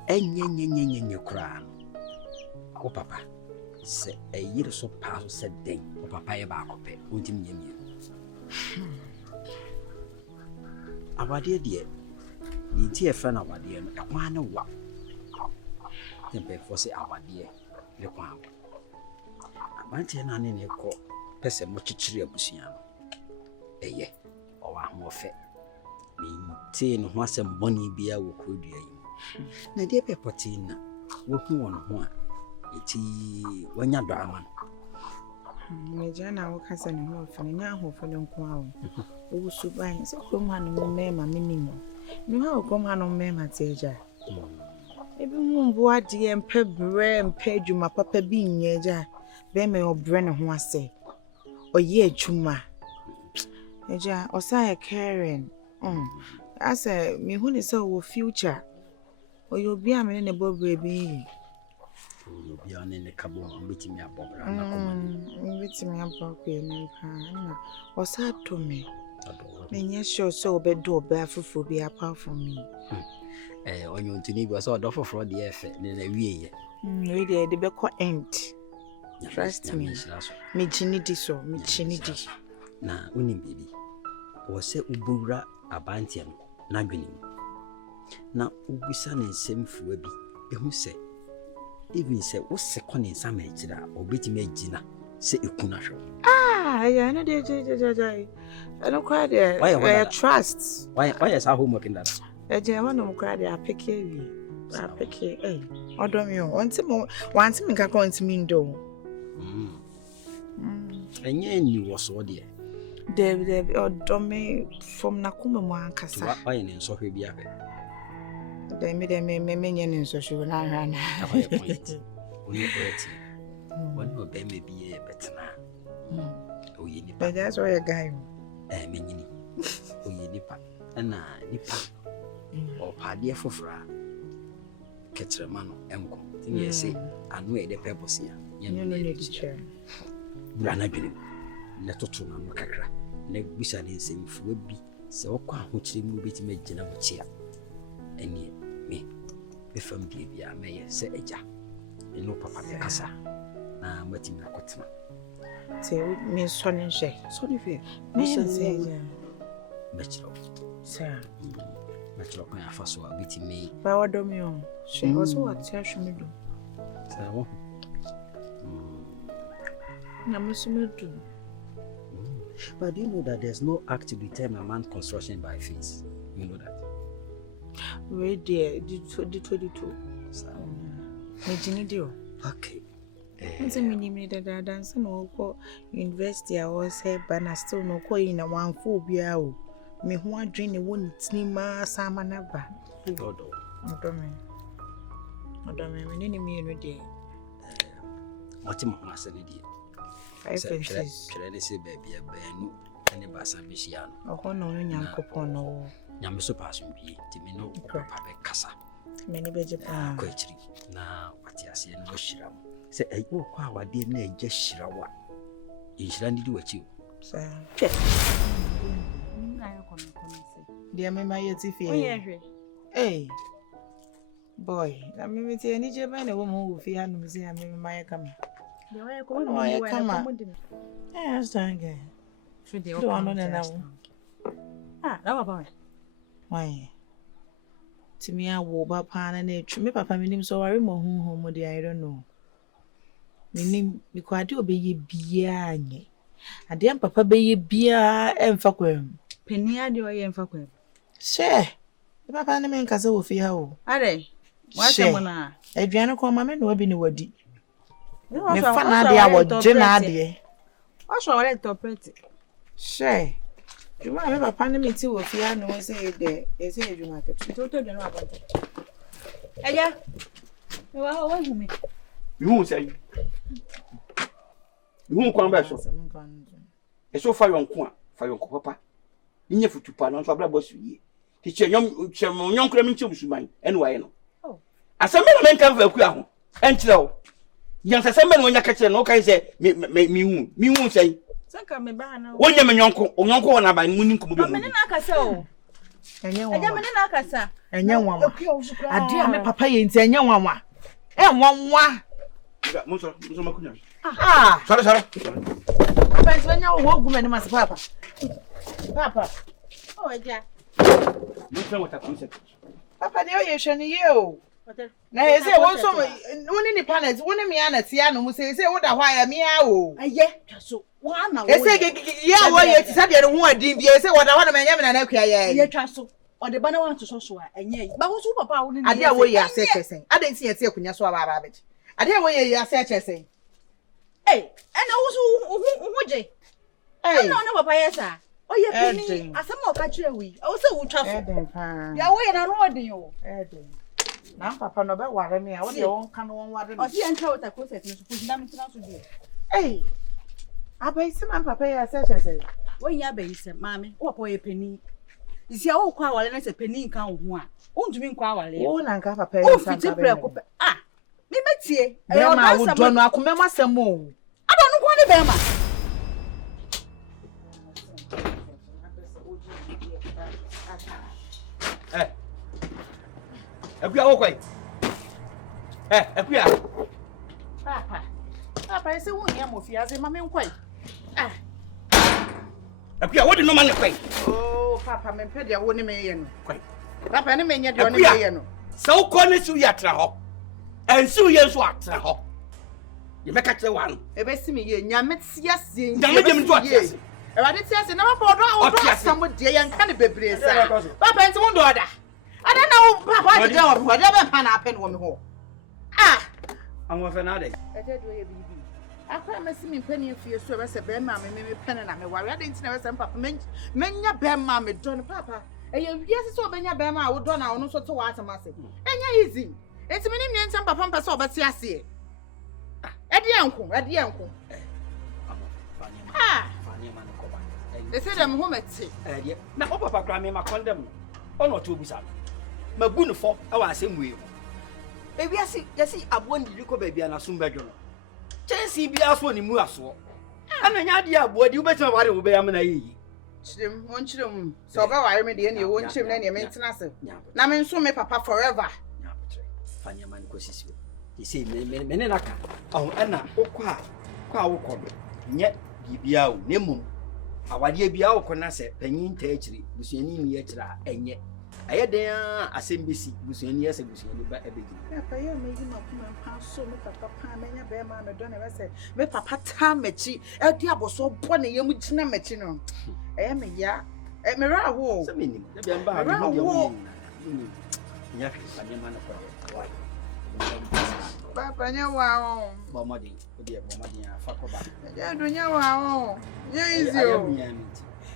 enye kura ko papa se eyire so pa so se den ko papa ye ba akope ontim nyamie abade de ni ti e fa na abade no kwa na wa tempe fo se abade le kwa abante na ne ko pese mo chichiri abusuan no eye o wa ho fe minti no ho asem boni bia wo kodua yi na de pepotina wo hu won ho a eti wanya do ama me jana wo kasa ne ho fa ne nya ho fa ne nko a wo suban se krom ha no me ma minimo no ha krom ha no me ma teja ebi mu mbo ade empe bre empe adwuma papa bi nyeja be me obre ne ho ase oye adwuma eja osa caring asa me hu ne so wo future oyo bia me ne bobre bi oyo bia ne kabo mbetimi abobra na komani mbetimi abokwe ne pa na osa to me nya sure so obedo oba fufu bi apart from me onyo ntini bi so odo foforo de efe ne na wieye we de be ko end trust me me chinidi na unim bibi wo se ubura abantiam na dwenim na ubisa ne nsemfuwa bi ehu se even se wo se ko ne nsama ejira obetimi agina se ekuna hwo ya na de no kwa de trust why is our homework in that eje wonu mkra de apeke odomi o wanti mi kakọ ntimi ndo enye ni wo so de David odomi from nakuma mo ankasa why ne nso hwe bia be de me nye ne nso hwe na hwa na oni point oni be me bi e betena But that's why a guy. Menyini. Oye nipa. Na nipa. O paade fofora. Ketrema no enko. Tini yesi anu e de purpose ya. You no need to share. Brana dwene. Na toto na no kakra. Na bisa ne nsɛmfo bi sɛ wokɔ ahokyere mu beti magina wo chia. Ɛne me befam bia mɛyɛ sɛ agya. Eno papa de kasa. Na mati na kotena. Say me sonny she. Sonny fe. Me say yeah. Bachelor. Sir. Bachelor kan afa so abeti me. Ba wodo me on. She was what ya shumi do. Sir wo. Na musume do. But do you know that there's no act to determine a man's construction by face? You know that? Wait there, the 22. Okay. Nse minimni da dance no ko university I was say bana still no ko in one phobia o. Me ho adwene won tinima sama na ba. Odo me ni me no de. What mo asene die. 5 inches. Kire ne se baby e banu ene ba sa bihia no. Oho no nyankopon no. Nyame so pass mbi ti me no papa be kasa. Me ni beje pa. Ko ekyiri na wati ase no hira mo. Se ayo kwa awade na agya hira wa. Nhira ndidi wachi o. Sa. Dia me my yeti Hey. Boy, na me ti ani je ba na wo mo wo fi anu me se me my kama. Dia wa ko no wa kama. Stange. Fidi o ano na na. Na wa ba. Why? Timi awo ba pa na na me papa me nim so ware mo hu mo de I don't know. Me nim bi ko ade obeye bia anye. Ade papa beye bia emfa kwam. Peni ade o ye emfa kwam. She. Papa na me nkasa wo fi ha o. Ade. Wa se mo na. Aduane ko ma me no bi ni wadi. Me fa na ade a wo je na ade. Wa so wale interpret. She. Juma me papa na me ti wo fi ha no say de e say juma ke. To de no aba. Eja. Me wa ho hu me. You say. You ko amba so. E so fa yonko a, fa yonko papa. Inye futupa no so abra bosu yi. Ti che nyom kra mi nche busuman ene wa ye no. Oh. Asame na men kan fa Akua ho. Enchire wo. Yan sase men wonya ka kire no kan se mi hu sei. Sanka me ba na. Wonya me nyonko wona ba mu ninko mu bi. Me na akasa o. Enye wa. Eja me na akasa. Enye nwanwa. Ade me papa ye nti enye nwanwa. Nwanwa. Muso makunya. Sorry. Papa nsenya wo gu me ni mas papa. Oh eja. Muso wata kunse. Papa de o ye hwe ni ye o. Na ye say won so woni ni planet woni me anati ya no mu say wo da hwa ya me ya o. Aye twaso. Wa na wo. E say ya wo ye ti sa de ho adin bi e say wo da hwa na me nya me na Akua ye. Ye twaso. O de bana wan to so a enye. Ba wo so papa wo ni. Ade a wo ye ase chesen. Ade nti ye ti akunya so aba aba beji. Ade a wo ye ase chesen. Eh, ena wo so je. Eh. No papa yes ah. O ye pini asem o ka kire wi. O se wo twa so. Ya wo ye na no odin o. Na papa no be ware me a wo de won ka no won ware me. O si entra water process no suppose na me tina so bi. Eh. Abai se man papa ya se chese. Wo nya abai se mama, wo papa ye peni. Isi a wo kwa wale na se peni nka wo ho a. Undumi nkwa wale. Wo na nka papa ya san ka be. Ah. Me metie. E ma wo do no akomema sem o. Aba no ko ni be ma. Akua wo kwai. Akua. Papa ese wo nya mo fiase ma me nkwai. Akua wo de no ma ne kwai. Oh, papa me pede wo ni me ye no. Kwai. Papa ne me nya de wo ni me ye no. Sa wo ko ne su ya tra ho. Ensu ye so atra ho. Ye meka kire wa no. E be si me ye nyame tiase. Nyame dem to atiase. E wa de tiase na papa odo asam de ye nka ne bebre sa. Papa enti wo ndo oda. Ada na wo papa de wo ho de be pa na apen wo me ho. Anwo fe na de. E de do ye bibi. Akwa me si me pani afie so be se be ma me pen na me ware ade enti na we se papa menya be ma me don papa. E ye wiase so be nya be ma wo do na ono so to wa atamase. Enya easy. Enti me nim nyen papa mpese obeti ase. Ade enko. Fani ma. They say them home at sea. Na papa kra me ma condemn. Ono to busa. Ma bu no fo e wa asem we. E wi ase yesi abo ndi ko ba bia na so mbedwo no. Chelsea bia so ni mu aso. Ana nya de abo di ubetima ware wo be am na yi. Chirem, won chirem. So ba ware me de na won chirem na ne me ntena se. Na me nso me papa forever. Nya betre. Fanya man ko sisi. They say me ne naka. Oh ana okwa kwa wo ko nye bibia o nemum. Awade bia wo ko na se panyin ta akiri busuani ni akira enye. Ayeden asembisi busuani ese busuani ba ebegi. Papa ye me yi makuma pa so me papa pa menya be ma me do na we say me papa ta machi e di aboso bo na ye mu gina machi no. Me ya me ra ho. Se me nim. Na bia mba ha me ho. Nya fi pa ne ma na ko. Papa nya wa o. Bo modi, odi e bo modi afa ko ba. Ya do nya wa o. Nya easy o.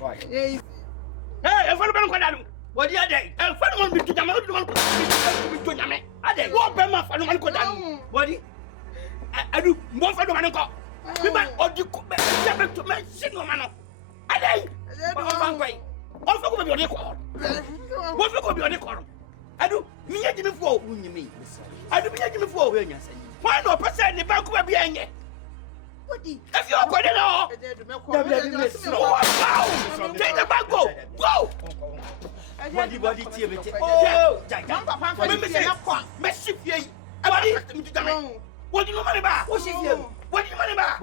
Why? Hey, e fa no ben ko da dum. Wodi ade. E fa no bi tujama, o do bi tujama. Ade, wo be ma fa no man ko da dum. Wodi. Adu, mo fa do man ko. Bi ba odi ko be be to me sin no man no. Ade. O fa ko yi. O fa ko be odi ko. Wo fa ko be odi ko. Adu, mi nya jimi fo unyimi. Adu mi nya jimi fo we nya sani. Why no person ni banku ba bi enye? Wodi. If you are going now, take the bank, go. Body, oh, Messi, what do you money back? What do you money back?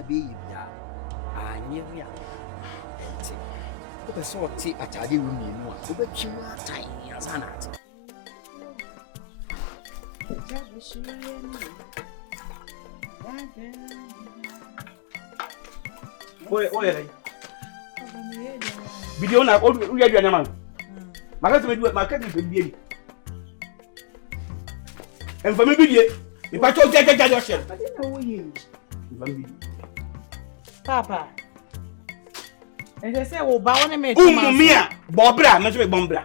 body, Anyewia. Ko be so ti atade wu mienu a, ko be twimu atai azanat. Oye. Video na o ya dua man. Maka se me du maka se be ni. Enfa me bidie. Me pa cho jaja do share. Papa. And they say, "Oh, Bawana me." Mia, Bobra, me so bombra.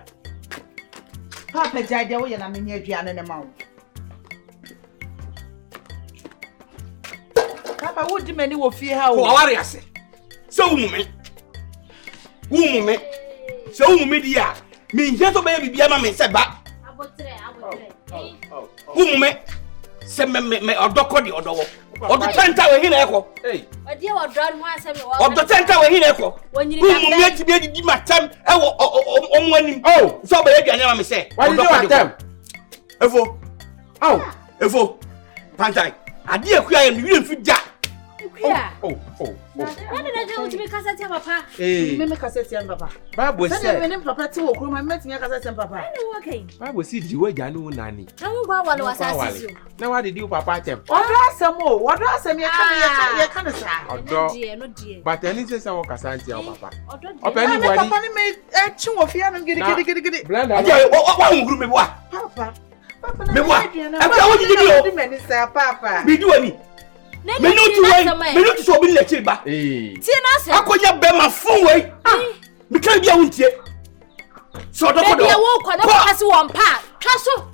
Papa jaja we na me nya aduane ne ma wo. Papa, wo di mani wo fie ha wo. Ko aware ase. So umume. So umume dia. Me nje to be bibia ma me se ba. Abotre. Umume. Se me odoko di odowo. Odo tenta we hina eko. Odi e wodro ho asem wo. Odo tenta we hina eko. Umume ti be di matam e wo omwanim. Oh, so be aduane ma me se. Odoko di. Efo. Efo. Pantang. Ade akua ye me wi mfi da. Oh. Nana na je utimi kasati ya papa. Me kasati ya papa. Bible say. Me papa ti wo kuro ma me ti kasati ya papa. Okay. Bible say di we ganu nani. Na wo gwa wale wasasi. Na wa did you papa tem? Odo asem ye kan sa. Odo. No die. But any say wo kasanti ya papa. Odo die. Open anybody. Papa ni me chi wo fia no gidi. Blender. Aje wa nguru me wa. Papa. Me wa. E bia wo didi o. Di me sa papa. Bi du ani. Me no to so bi le chi ba. Tie na se. Akonya be ma fun we. Me kan bia wontie. So dokodo. Bia wo kwa na kasi won pa. Twa so.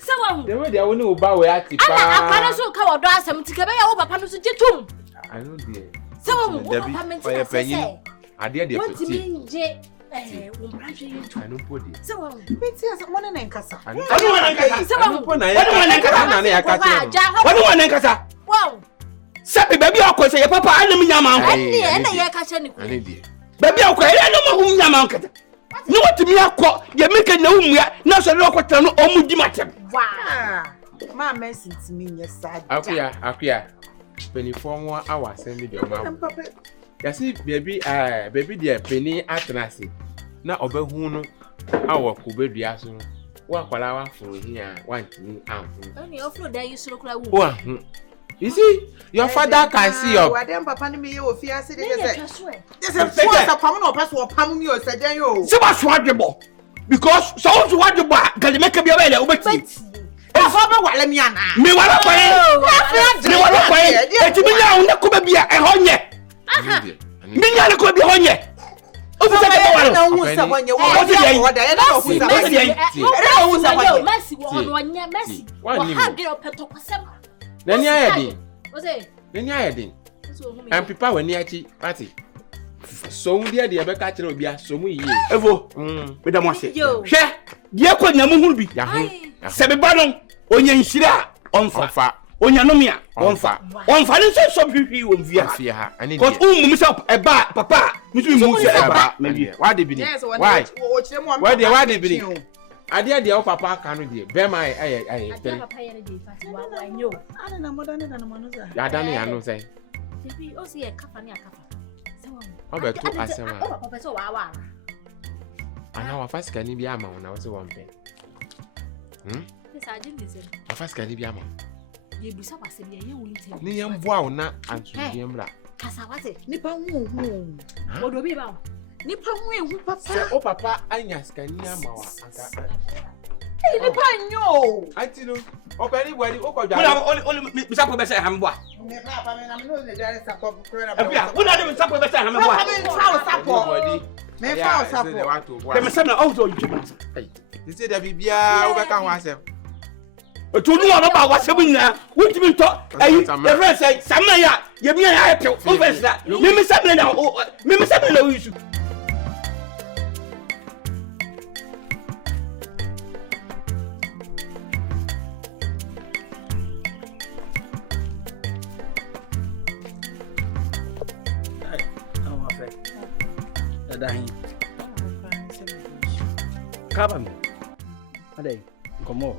Se wo. The way they woni wo ba we ati pa. Ana akwana so ka wodo asem ti ka be ya wo papa no so jetum. I know there. Se wo papa menti na se. Ade de What mean wo branche yitu. I know podi. Se wo. Menti asa mo na nkasa. Ani wana nkasa. Se wo. Po na ya kasa. Wani wana nkasa. Wow. Sabi baby akọ ye papa anam nyama anko. Ani na ye ka che ni ko. Ani die. Baby akọ ye no mo nyama anko. Ni wotimi akọ ye meke na umua na so le okota no omudi matem. Wow. Ma mesintimi nye sad. Akua. Penny form 1 hour send me the ma. Ya see baby dia penny atrase. Na obehu no awo ko bedua so. Wa kwala wa fo hia wantini anhu. Oni oflo da yusuro kura wu. Wa hu. You see, your father can see your. What them papa ni me yo fi ase de say. This is force pam no pass wo pam mi o se den yo. Se ba so adwebo. Because so so adwebo a gale make bia be obeti. O so be wale mi ana. Me wala kwae. Eti mi nya una ko bia e honye. Me nya ne ko bia honye. O fi se ba na hu sa wanya wo da ya na hu sa wanya Messi wo no nya Messi wo ha de opeto kwasem Nani ayedin Nani ayedin and people when niachi party so mu dia de be ka kire obi a so mu yiye evo me da mo hye hwe de ko nya mu huru bi ya hu se be ba no onya nhira onfa onya no mia onfa ni so hwehwi wo mvia afia ha ani cause mum se eba papa mi so mu se eba why dey be why dey be ade ade o papa ka no de be mai aye papa ye dey fast wa nyo ana na moda ne da no manu za ya da ne ya no say bibi o se kafa ne akafa obeto asema papa so wa ana wa fasika ni bi ama na wo se wo mpe sa jin dise wa fasika ni bi ama ye busa kwase bi ye wo ntem ni yem boa wo na antu bi mra kasa wate nipa hu odo bi ba nipa hu papa se o papa anya skani ama wa anka nipa nyo anti no o pe ni body o ko jare oli mi sapo be se hamboa me papa me na me no ne jare sapo kure na abia wona de mi sapo be se hamboa papa me fa sapo me fa sapo de me se na o so ntwe hey you say da bibia o be ka ho asem to nu ono ba wasem nyina wotimi to ayi the friend say samaya ye mi ya pe o be se me se na o yisu dahin kaba mi adai komo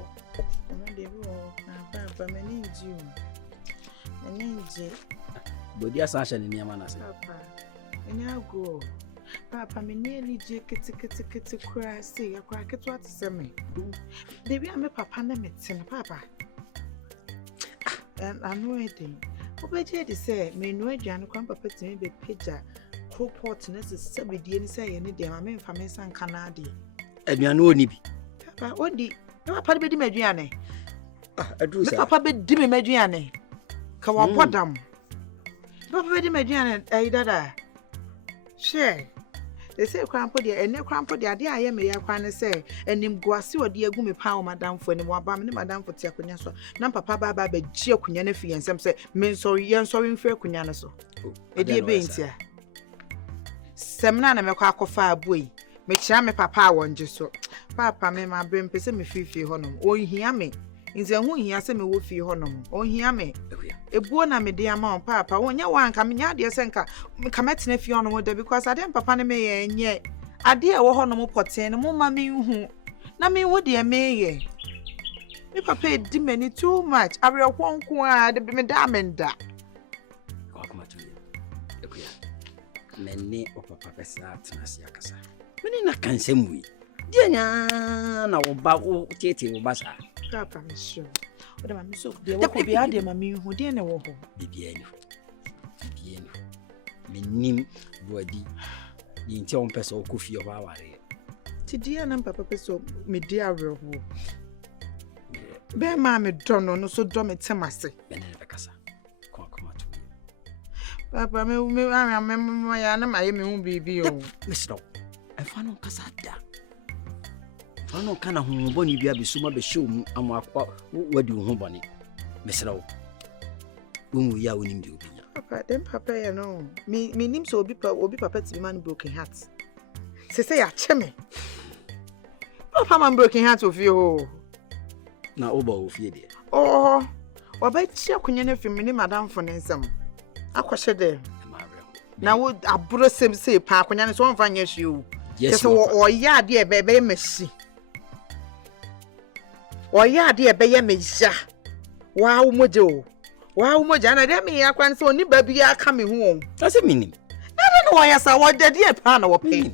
de bo na papa me ni ji o ni ji bodi asasha ni niama na se papa eni ago papa me ni ji kiti kura se akwa ketu atse me de bi ame papa na metin papa anu eden obeje de se me nu aduane kwan papa timi be pagya report na se sabedie ni se ye ne de ma me mfa me san kana de aduane oni bi papa odi papa be di maduane adu sa papa be di me maduane ka wa bodam papa be di maduane ai dada she they say krampo de ene krampo de ade aye me ya kwan se enim guase odi agu me pa o madam fo ne waba me ne madam fo te akonya so na papa ba be gi akonya na fi yensem se me sorry yen sorry mfi akonya na so edi ebe ntia semna na me kwa akofa aboi me kira me papa awonje so papa me ma bre mpese me fifi honom ohia me nze hu hia se me wo fi honom ohia me ebuo na me de ama papa wonya wanka me nya de se nka ka metena fi honom da because ade papa ne me ye nye ade e wo honom poten ne mo ma me hu na me wo de me ye me papa di many too much abre kwonko a de me da menda menne o papa pesa atnasi akasa mene na kansem wi dia nya na wo ba wo tete wo basa papa me sure o de ma me so de wo ko bia de ma me hu de ne wo ho bibia ni menim boadi ni nti on pesa o kofi o ba ware ti dia na papa pesa me dia awe ho be ma me dono no so do me temase mene be kasa papa me ya na maye me hu bibi o mesro e fa no kasa da fa no kana hu boni bia be suma be show mu amu akwa wadi hu boni mesro wo ya wonim de obinya papa dem papa ya no me nim so obi papa ti man broken heart se ya cheme papa man broken heart of you na oba ofie de oh oba chi akonya na fi me ni madam fo nsam akwahye de na wo aburo sem pa akonya ne so mfa nya hwe o yes o ya de e be machi o ya de e be ya meja wa wo moje na de me ya kwan so ni ba bia aka me hu o ase minim na no ya sa wo de de pa na wo pe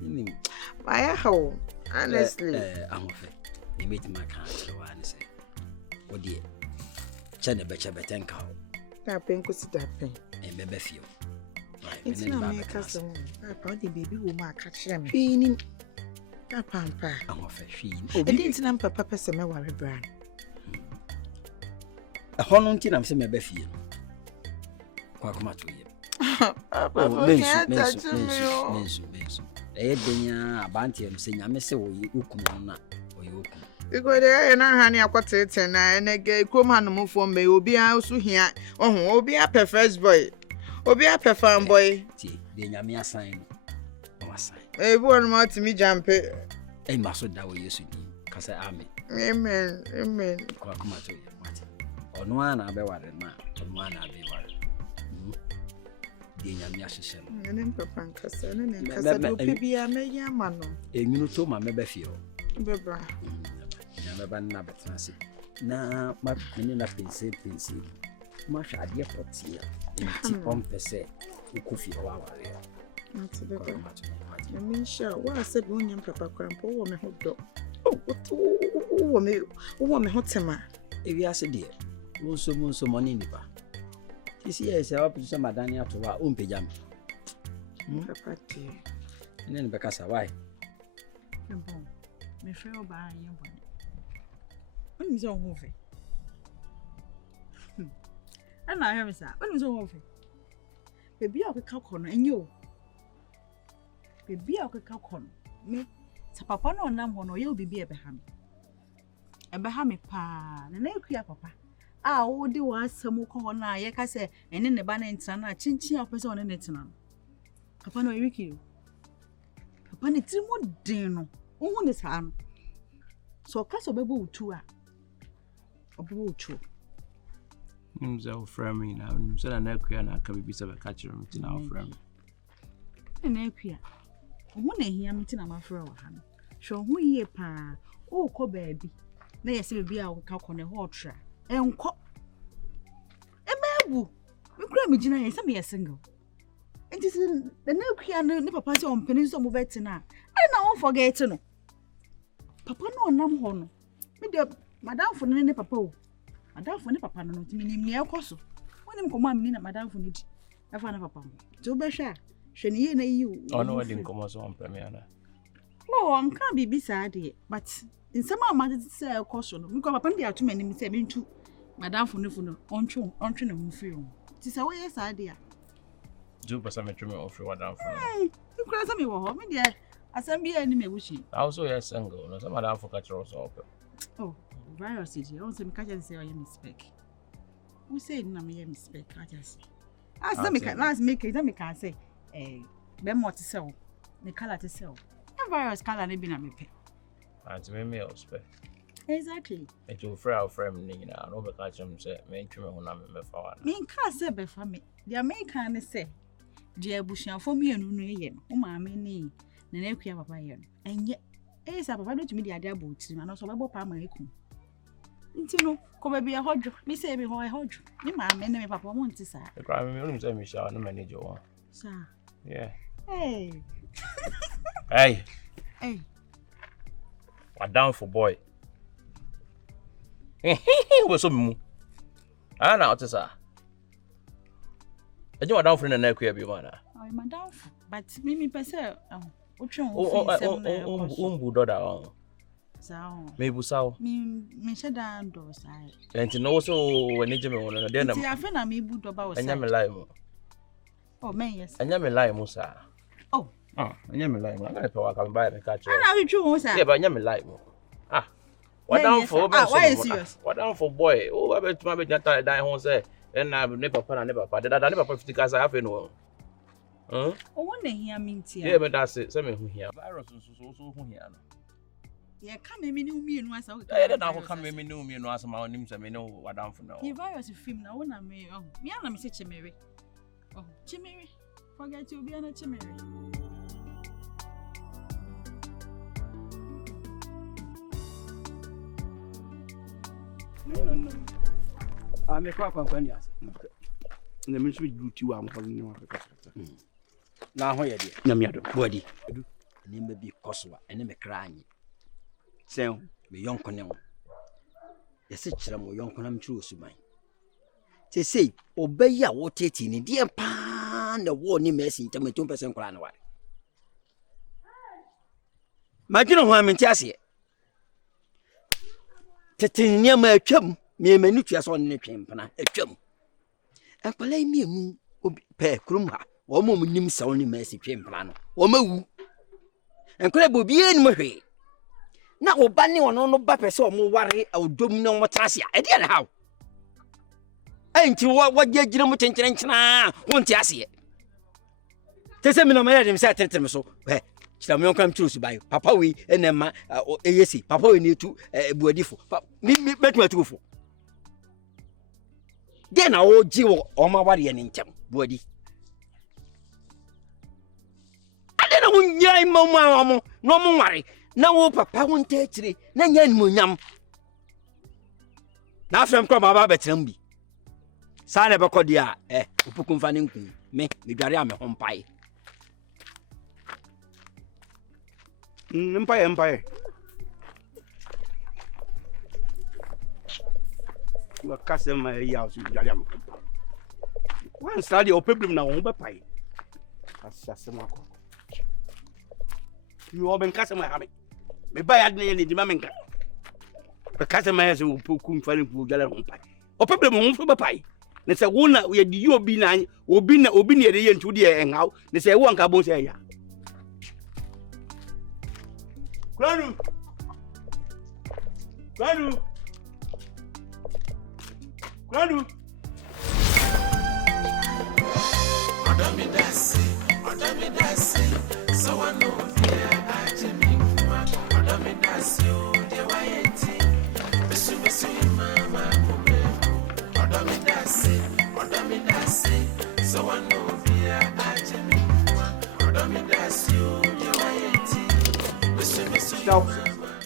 minim my how honestly amofe ni meet my kan wa ne se o de chane becha betenka o na pen ko si da pen e bebe fio it's na me kasa mo papa de baby wo ma ka kire me fini papa amofe fini obi didn't na papa pese me ware bra hono nti na se me be fie kwa kuma to ye mensu. Denya abanti em se nyame se wo ukunu na oye ukunu. Because there na hani akwatete na enege krom hanom fo mbe obi a so hia ohun obi a first boy. Obi a fan boy. Ti de nyame asan no. Asan. Ebi won ma timi jampe. Maso da wo Yesu ni. Kasa amen. Amen. Kwa kuma to ya mate. Ono ana abeware na, ono ana abeware. De nyame ahyehyɛ no. Nene papa nkasa, nene nkasa do bibia meya ma no. Enwunu to ma meba fie o. Beba. Nyame ba na betena se. Na ma mene na pense. Ma hwa ade fotia. Enti ompese ukufi o aware. Mate beba. Na minsha wa asabi onyam papa krampo wo me ho do. Wo me ho tema. Ewi ase de. Wo so money nipa. Isi ese wa pisa madani atowa ompejam. Papa ti. Nene beka sa why? Bon. Me fe oba anye bon. Oni zo ho fe. Ana hear me sa. Oni zo ho fe. Bebi a okeka kono enye o. Bebi a okeka kono. Me sa papa no nam ho no ye obibi ebeha me. Ebeha me pa. Na ekua papa. Ah, wo de wa asem ko na ye ka se ene ne ba na ntra na chinchin apese one ne tena. Papa no wiki. Papa ne trimo den no. Wo ne sa no. So ka so bebo utu a. Obo utu. Nimza o frame na nimza na akua na aka bibi se be ka kire mti na o frame. Na akua. Wo na hia mti na mafra wa ha no. Hwe ho yie pa. O ko baabi. Na yesi bibi a wo ka ko ne ho otra. Enko. Emebu. Me kura me gina yesa me single. Enti se na akua ne papa se on peni so mo beti na. I na won forget no. Papa no nam ho no. Me de madam fo ne papa o. Madam fo ne papa no no timi nim ne ekoso. Wonim ko ma me na madam fo ne di. Afa na papa. Ti o be hwa. Hwe ne ye na yi o. Ono wedding komo so on premier na. No, am kan bibi sa de, but in some amount say ekoso no. Me ko papa ndi ato mani mi say me ntu. Madam fo ne ontwe ne ho fi o. Ti sa we ye sa de a. Do pasa me tweme o fi madam fo. You kura sa me wo ho. Me de asam bi ani me wushi. Also yes single. No some madam fo ka tro so op. Oh, virus is here. Also, me catch and say, I am mistake. Who said na me mistake? I just say. As them can last make it. Them can say, be more to sell. Me color to sell. The virus color ne be na me pe. And me spec. Exactly. It will frame ni na. No be catch him say me ntwe me ho na me fa wa. Me can say be fa me. The American say, the abusian for me enu no ye no. O ma me ni na na akua papa ye no. Enye sa papa no tumi di ade aboti na no so bebo pa ma eku. Nti no ko ba bia hodwo. Me say me ho e hodwo. Me ma me na me papa mo nti sa. E kwa me onum say me sha no manager one. Sa. Yeah. Hey. Hey. What down for boy. We so mu. Na what sa. E je what down for na akua bi ma na. Oh, my down. But me pese Umbu doda on. Sao. Me busao. Me sheda ndo sai. Enti no so wani jeme wono de na. Ti afa na me bu doba wo sai. Anya me lie mo. Oh, man yes. Anya me lie mo sa. Oh. Anya me lie mo. Anga pe wa ka buy me ka chere. Na we twu wo sa. Yeah, but anya me lie mo. What down for? Why is serious? What down for boy? Oh, I bet my be janta die hon say. Na ne papa na ne papa. De da ne papa 50 ka sa afa no. Oh, one here minti. Yeah, but that's it. Say me who here. Virus so who here no. Yeah, come me no me no asa. Yeah, na come me no me no asa ma onim say me no wadam for now. The virus film na wona me me ana me say chemere. Oh, chemere. Forget you be ana chemere. Me kwa kwani asa. Na me should do two am calling you. Na ho ye de. Na me ado. Body. Ni me bi kosoa, ene me kra anyi. Sen me yonko ne wo. Ye se kire mo yonko na mtru osuban. Te sei obeyi a wo teti ni de pa na wo ni mesi ntem 2% kra na ware. Magino ho amenti ase. Tete ni ma atwam me mani tua so ne twempna atwam. Akwala mi emu pe krumha wo mo nim sa woni masi twempla no wo mawu enkora bobie ni mo hwe na wo ba ne wono no ba pese o mo ware odom no mo trasia e de na hawo enti wo gyagira mo chenchenenchena wonti ase tese mi no me dem say tentem so chira mo yonkam chiro su bayo papa we enema eyesi papa we ni tu buadifo mi betu atufo de na wo ji wo o ma ware ni nkyam buadi ade na wunyai mamu no mo ware na wo papa won tachire na nya ni monyam na afrem ko baba betram bi sa na be kodi a opukum fa ne nku me dware a me ho mpai Empire. Nga kasema ya usu jaliam. One study o problem na won be pai. Asasema ko. You oben kasema ha me ba ya de ne di ma menka. Be kasema ya so pokum fa ne pu jaliam pai. O problem won so be pai. Ne se wona ye di obi na obi ne de ye ntu de enhaw. Ne se wo anka bon se ya. Kwanu. Odami dasi, so I know fear Ajimi. Odami dasi, de wayeti. Besu mama kume. Odami dasi, so I know fear Ajimi. Odami dasi, de wayeti. Stop.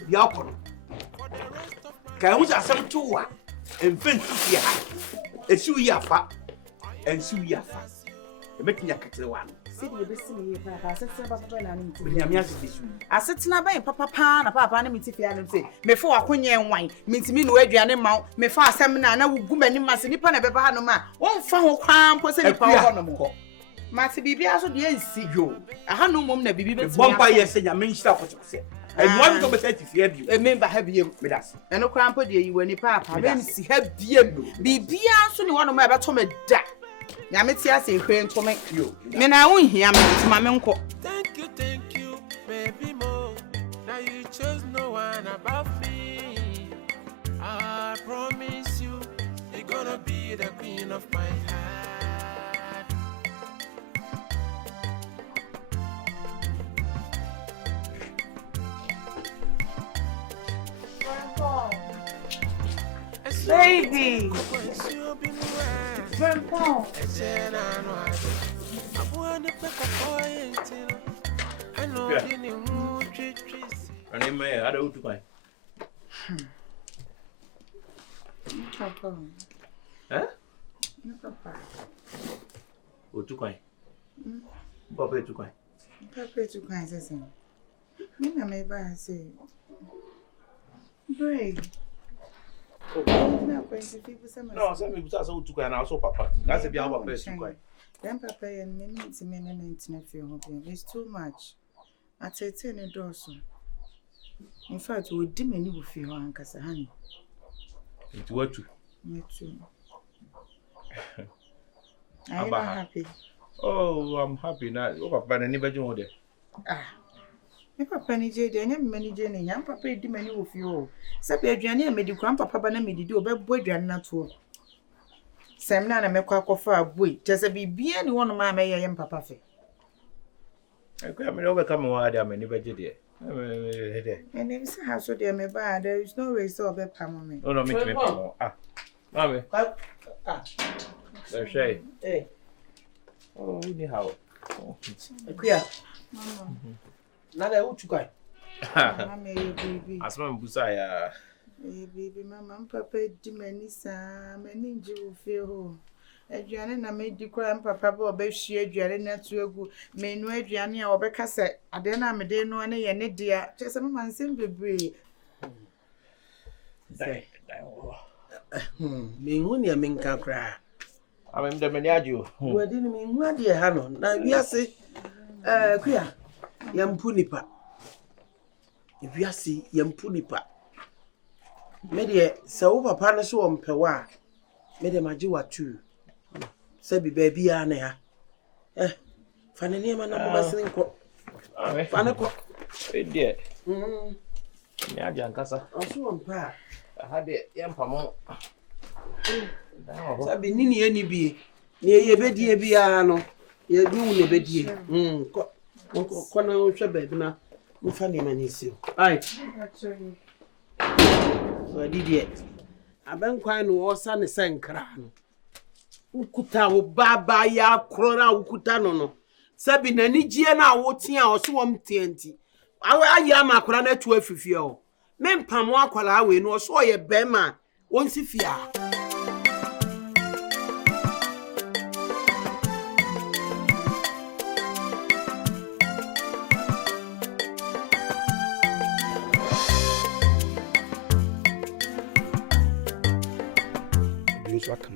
Yakon. Can we asem tuwa? Enfin tuya. Esu yafa. Ensu yafa. E mekinya katere wan. Sidi ebesi me papa asetena papa na nti. Binyam ya sisu. Asetena ban papa na papa na miti fia no se. Mefo akonye enwan. Mintimi no aduane ma. Mefo asem na wu mani mase nipa na beba ha no ma. Wonfa ho kwan po se nipa ho no mo. Mate bibia so de ensi yo. Aha no mom na bibi betimi. Bompa yese nya menhira ko chose. And one to be set if you remember heavy with us. And no crampo dear you when you papa. Then see heavy bibia so ni one of my about me da. Yamitia say friend to make you. Men I won't hear me to my uncle. Thank you, baby mo. Now you chose no one above me. I promise you, you're gonna be the queen of my heart. Baby. No, some people say so to and also papa. That's a beyond papa to quite. Then papa and me to me and feel it's too much. I say 10 doors. In fact, we dim any with you, Uncle Honey. It's what to me too. I'm happy. Oh, I'm happy now. Oh, papa, I never do that. If a penny jade and many jenny, young papa dim any with you. Sabi aduane me di grandpapa ba na me di obebo aduane na to sem na me kwa kofa aboi tese bibia ni wono ma me ye papa fe akwa me over come wa dia me ni beje de and if say how so there me ba there is no way so be pam me no me pam mami let's say oh ni how akwa na da uchukai mama baby asma mbusa ya baby mama papa di mani sa mani nji feel aduane na me di kwa papa ba obehwie aduane na to egu menu aduane a obeka se ade na me de no na ye ne dia chese mama nsem bebre me hu ne me nka kra amem de mani adio wadi ni me hu ade ha no na wiase kuya yampu nipa Ebiasi yampu nipa. Me de se wo papa ne so ompewa. Me de magi watu. Sabi baby ya na ya. Fane ne ma na mo basene nko. Fane ko. Edie. Me aja nkasa. Oso mpa. Ha de yempamo. Sabi nini eni bi. Ne ye bedie bia no. Ye du ne bedie. Ko na o hwe baby na. Mo fa ne mani si. Ai. So didie. Abenkwan no wo sa ne senkra no. Ukuta wo baba ya krora ukuta no. Sabi na ni gie na wo tia o so wom tienti. Ayi ama krora na tu afifie o. Me mpamo akwala we no so ye bema wonsi fia.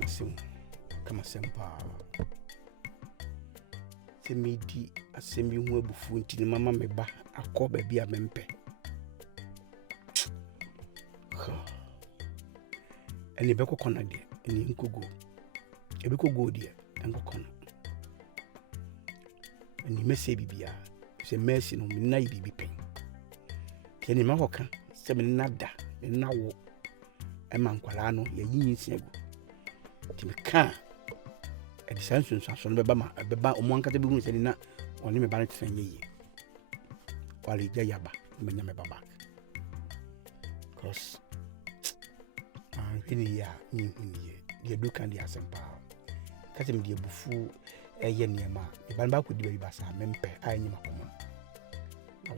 So kama sempa semedi asemi hu abufu ntini mama meba akọ baabi a mempe eni be kokona de eni nkogo ebe kogo de enkokona eni mese bibia se mercy no minna bibi pen keni makoka se minna da minna wo ema nkwala no ye yin siagu timika edisansun sanso no beba omoankata be hu se ni na oni me ba na tfanye yi wale ja yaba menya me baba cause hini ya ni huni ye do kan dia sempa kati me die bufu eye niema e ba ba ko di ba sa mempe anyi makomo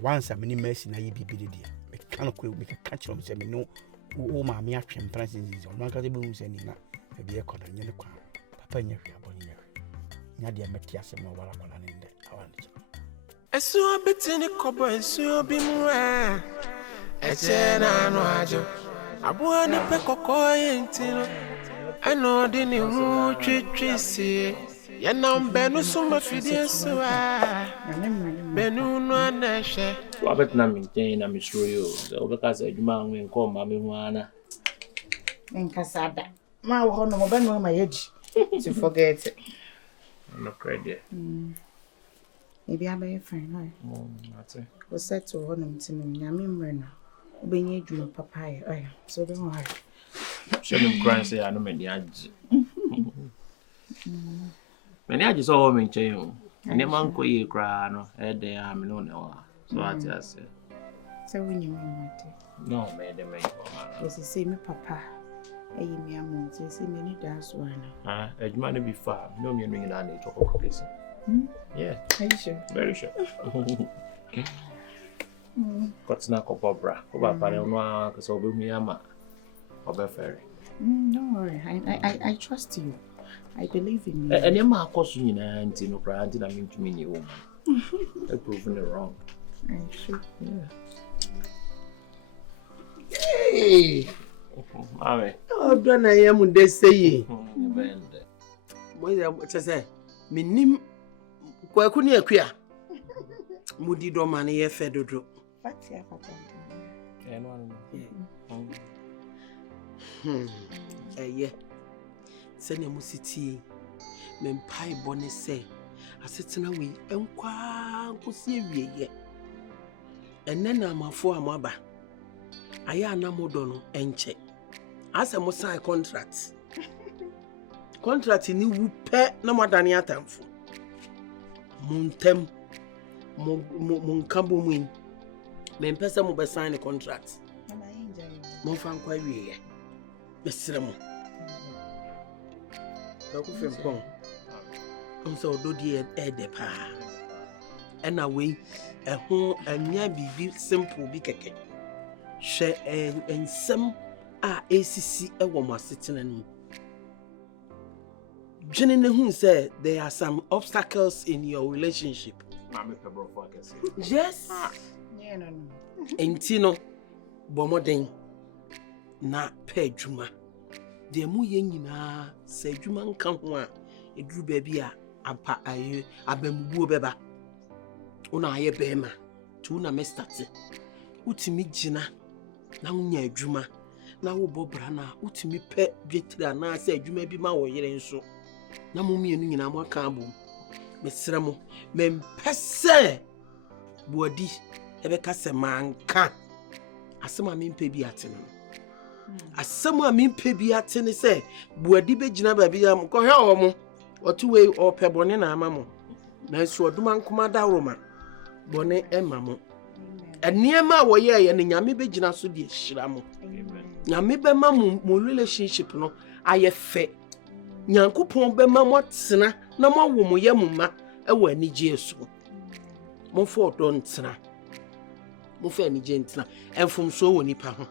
once am ni mercy na yi bibi de dia me kan ko me ka chiro me se me no o ma me atwem transit omoankata be hu se ni na ebi ekodo nyele kwa papa nyehwe abonye nya dia meti asem wala wala nde awandi Esu obetini kobo esu obimwa echena no ajo abuo ni pe kokoye ntino ano de ni hu twetwisi ye nambe no suma fidie so benu no anahwe Wa betina minten na misro yo obeka sa adwuma anwe nko ma me hu ana Nkasada ma wo no mo ba no ma yeji to forget it. No credit. Maybe I be fine, right? That's it. We set to one of them to me na obenye dwuma papaya. Oh, so don't worry. Show them crying say I no me the age. Many age so me nchen. Ene man ko ye kra no e dey am no na wa. So I just say. So when you want No, me dey me ko ma. yes, say me papa. Eyi me amon say me ni dance one. Adwuma no be far. No me no nyina na talk place. Yeah. Are you sure? Very sure. What's na kopobra? Oba pare no a so be hu ama. Oba ferry. Don't worry. I trust you. I believe in you. Ene ma akoso nyina anti no kra anti na mentumi ni wo. I proven it wrong. I'm sure. Yeah. Hey. Ame. Odo na ye mu de seyi. Bende. Mo ya chese minim kwaku ne akua. Mudi do ma ne ye fe dodo. Fatia papa. Eye. Se ne musiti mempai bone se asetena we enkwa nkosi ewieye. Enne na amafo amaba. Aya na modo no enche. Ase mo sign contract. Contract ni wu pe na modane atamfo. Muntem munkambo mun. Me mpesa mo be sign the contract. Mama enjoy. Mo fa nkwa wieye. Besire mo. Ka ku fempon. Onso ododi e de pa. Ena we eho anya bibi simple bi keke. Hwe ensem a ACC ewo mo asetena no. Dwene ne hu say there are some obstacles in your relationship. Mama pebro focus. Yes. Yeah, no. Enti no bomoden na pe adwuma. De mu ye nyina se adwuma nka ho a eduru ba bi a apa aye abambuo beba. Una aye bema tu na me start. Utimi gina na unya adwuma na wo bobra na utimi pe bietira na se adwuma bi ma wo yere nso Na mo mienu nyina mo aka abom. Mesrɛ mo, mempɛsɛ Buadi ebeka se manka. Asɛm a mempɛ bi ate no. Asɛm a mempɛ bi ate ne sɛ Buadi bɛgyina baabi ya mo kɔhwɛ wɔ mo. Otu we ɔpɛ bɔne na ama mo. Na nso ɔdoma nkoma dawroma. Bɔne ɛma mo. Eniema a wɔyɛ yɛ ne nyame bɛgyina so de hyira mo. Nyame bɛma mo relationship no ayɛ fɛ. Nyankopɔn bɛma mo atena na mo awo mo yɛ mo ma ɛwɔ anigye so. Mo fo ɔdɔ ntena. Mo fɛ anigye ntena. Ɛmfom so wɔ nipa ho.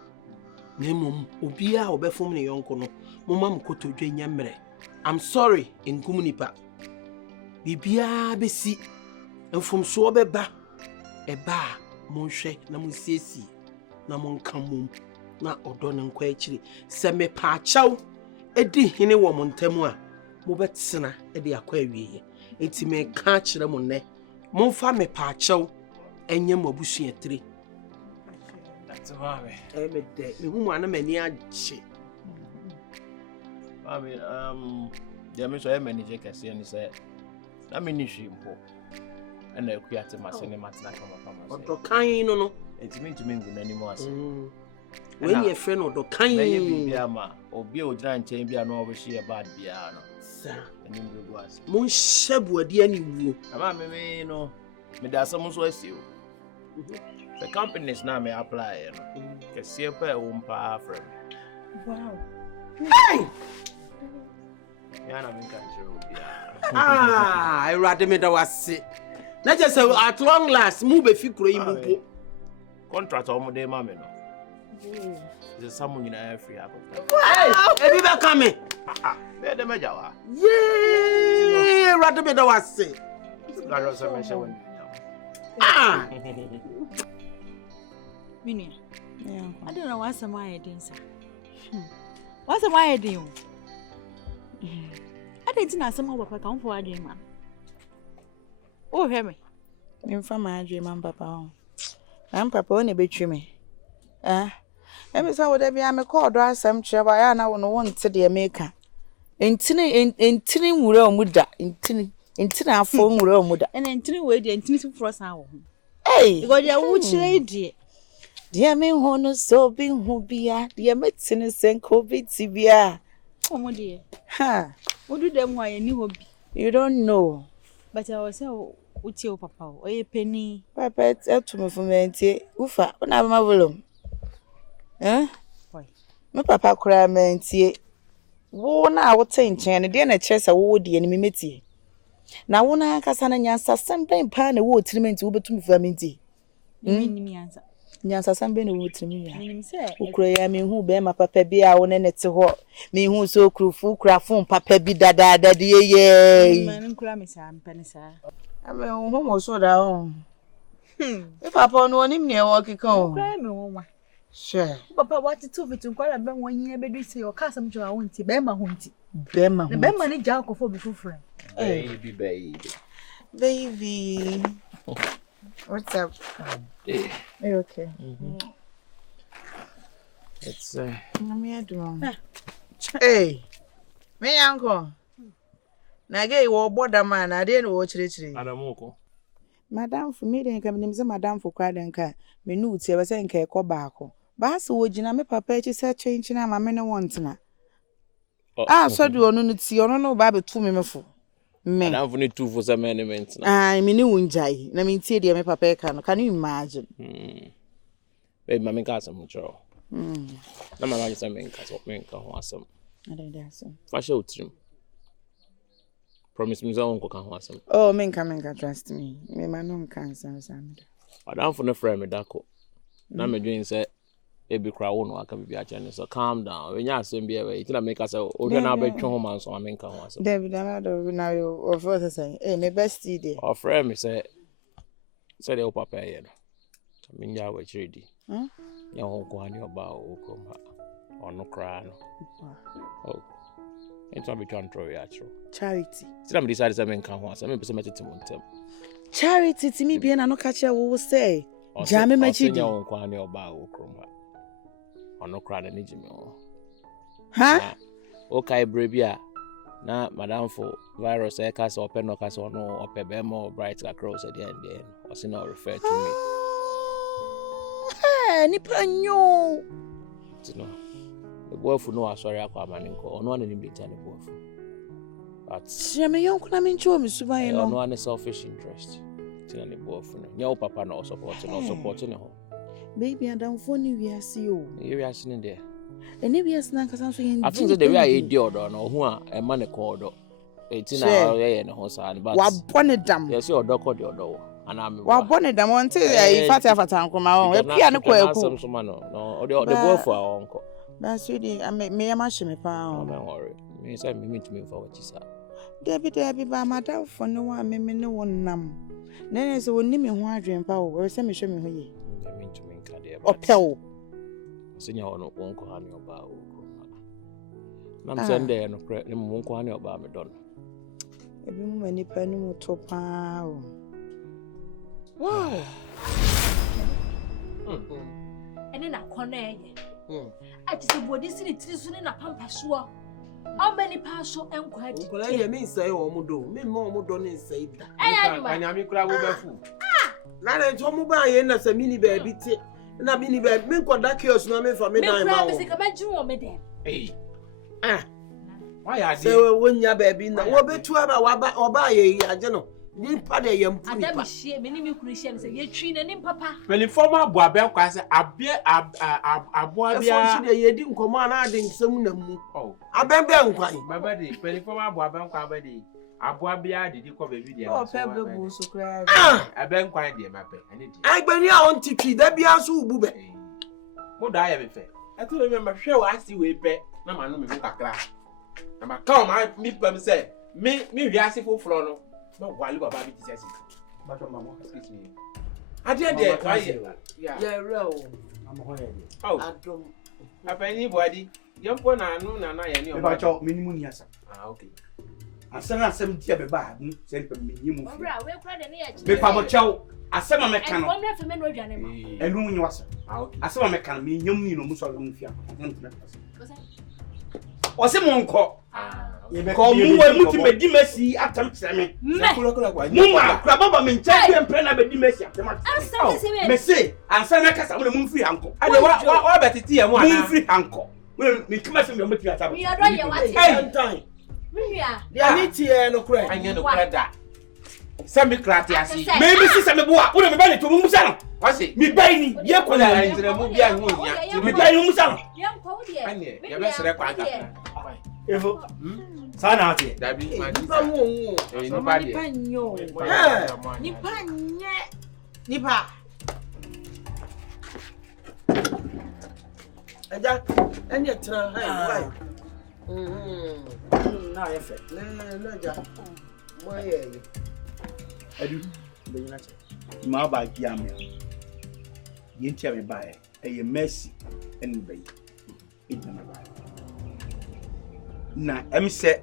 Na mmom obi a ɔbɛfom ne yɔnko no mo ma mo kotodwe nya mmerɛ. I'm sorry nkum nipa. Bibia besi. Ɛmfom so ɔbɛba. Ɛba mo hwɛ na mo siesi na mo nkamom na ɔdɔ ne nkwa akyiri. Sɛ me pa akyɛw edi hene wɔ mo ntam a mo bɛtsena de akɔ awieye. Enti me ka kyerɛ mo nɛ. Momfa me pa akyɛw enye mo abusuatire. That's why. Me de me hu mo ana mani agye. Mami, the me so e manager kase ni say na me ni hwe mpo. And I create my cinema to come. Odo kan no. Enti me ntumi ngu nani mo ase. When your friend odo kan. Na ye bibia ma, obi o gyina nkyɛn bia na obehye bad bia no. Sa. Ani mbregu ase. Mon hye Buadi ani wuo. Ama me no. Me da asɛm so asio. The companies na me apply no. Kase pa e wo mpa afrɛ. Wow. Hey! Ya na me ka kyerɛ bia. I rather me da wase. Na just at long last mu be fi kuro yi mu po. Contract o mo dey ma me no. There's someone in every apple. Hey, ebi be come. Be dem ajawa. Yeah, rather me da wase. Garo so me show. Ah. Minia. Yeah. I don't know what's my idea, sir. What's my idea? I didn't know some of come for a dream. Oh, hear me. Me from my dream, Papa. I'm Papa only betray me. Let me say what I am called or some trouble. I now want to the America. In tinny muro muda, in tinny phone muro muda, and in tinny way, the intimacy for us now. Hey, God, ya would lady. Dear me, honor so being who be a dear medicine and COVID Tibia. Oh, my dear. Ha, What do them why any hobby? You don't know. But I was so with your papa, or a penny. Papa, it's up to me for me. Ufa, when I'm a volume. Why? My papa cry, man. Wo na wo tenchen ne de na chese wo de enemy meti na wo na kasa na nyansa samben pa na wo treatment wo betum famenti Nimi answer nyansa samben wo treatment ya nimi se ukro ya me hu be ma papa bi a wo ne nete ho me hu so krufu krafon papa bi dada de ye man nkura me sa mpene sa abe hu mo so da ho e papa no onim ne wo kika ho nkura me wo wa sure papa what to fit nkura be won yin be do say o ka sam jo a wonti be ma honti be ma ni ja akofo bi fufure baby what's up Hey. Are you okay? It's Me do. Hey. Me uncle. Na ge wo border man na dey no wo chire. Adamoko. Madam for me den kam nim se madam for kwa den ka me nu tie be se nka e ko baako. Ba se wo gina me papa echi se chenchi na ma me ne want na. So do onu no ti onu no ba be tu me mefo. Me. Madam for ni tu for some element na. Ah, me ni unjai. Na me tie de me papa e ka no. Can you imagine? Baby, mama ka asem cho. Na mama just me nka ho asem. I don't dare so. Fa she utrim. Promise me so nko ka ho asem. Oh, me nka trust me. Me ma no nka ansam sam. Madam for no frame me dako. Na me dwen say e bi kra wo no aka bi a chane so calm down. We nya asem bi e we. Iti na make say o hwe na ba twe ho man so me nka ho asem. David, I don't know of what say. Eh, me best day. O frame me say the papa ye no. Me nya wa chiredi. Ya ho ko ani oba o ko ma. Ono kra no. Oh. Ento be twan tro ya tro. Charity. Ti na me decide say me nka ho asem. Me pese metete mo ntem. Charity ti mi bia na no ka che wo say. Jame machidi. Ya ho ko ani oba o ko ma. Ono kra na ni jimi o. Ha? O kai bre bia na madam for virus e ka so open no ka so no open be more bright across at the end then was not refer to me. Nipa nyo. You know. The boyfriend no sorry akwa maninko. Ono na nim dey tell the boyfriend. But Shame yonko na mencho me suban no. Ono na selfish interest. Tell the boyfriend. Nya papa no support no ho. Baby Adam phone we asi o. You are sitting there. Ene we asi na kasa so yen. I think that the way I dey odo no hu a man e call odo. Eti na ye ne ho sa but wa bone dam. Yes you odo call the odo. Wa bone dam on say fata nkoma won. E pia ne kwa eku. No, the boyfriend onko. That's really me am shame pa o. Don't worry. Me say me meet me for what you say. Debbie ba madam for no one me ne wonnam. Nene so wonni me ho adwen pa o. We say me hwe me ho ye. Me meet me ka dey. Opel. Senya ono onko ha ne oba o. Nam sende no kre ne mo onko ha ne oba me don. Ebi mu mani pa ni mo to pa o. Wow. Ene na kona ye. I just said, what is it? This one in a pampa sure. How many parcel and quite? Well, I mean, say, oh, Mudo, me more don't say that. I am a crowd with a fool. Now, I told me by end as a mini baby, and a mini baby, me got that chaos, no me for me. Hey, why I say, when your baby, what be 2 hours or buy a general. Nimpa de yam pu nipa. Adam hie me ni me Christian say ye twi na nim papa. Peliform aboa be kwa say abie aboa bia. Efo de ye di nkomo ana ade nsam na mu. Oh. Abembe nkwan. Baba de peliform aboa be nkwa ba de. Aboa bia de di ko ba bi de. Oh pebble bu so kra. Abe nkwan de mape. Ani di. Agbani a on titwi da bia so ubu be. Mo da ya be fe. E to me ma hwe wa asi we pe na ma no me kakra. Na ma ka o ma mi pam say me wi asi foforo no. No wali baba bi ti sesi. But mama excuse me. Ade de why? Yeah, real. Mama ho ye de. Oh. Adom. Apani boadi. Yempo na anu na na ye ni o. Ba cho minimum ni asa. Ah okay. Asana asem ti be ba mu se pe minimum. Obra we kura de ne ya chi. Be pa mo chaw asema me kan. Ko me fe me no aduane ma. Enu nyi wasa. Ah okay. Asema me kan me nyam ni no mu so lo mu fia. O se mo nko. Ko mu we muti me di mesi atam kire me. Mu ma kra baba me ncha bi empre na be di mesi atam. Me say ansa na kasa mo mu free hanko. Ade wa betiti e mu ana. Mu free hanko. Me kima se me mo tiri atam. We are do ye what time. Me ya. Dia ni ti e no kra. Anya no kra da. Sami krati asi. Me bi si se me boa. Wo me ba ni to mu musa no. Wasi. Mi bai ni ye ko na nzire mu bia hu nya. Mi bai ni musa no. Yam ko de. Anye, ye be sere kwa aka. Evo. Sana ati. Dabi ma Nipa wo. Nipa de. Nipa nyo. Nipa nye. Nipa. Aja, anya tra hai. Na ye fe. Na ja. Mo ye. Adu. Be nyina che. Ma ba gi am. Ye ntia me ba e ye mercy en be. Ina me ba. Na em se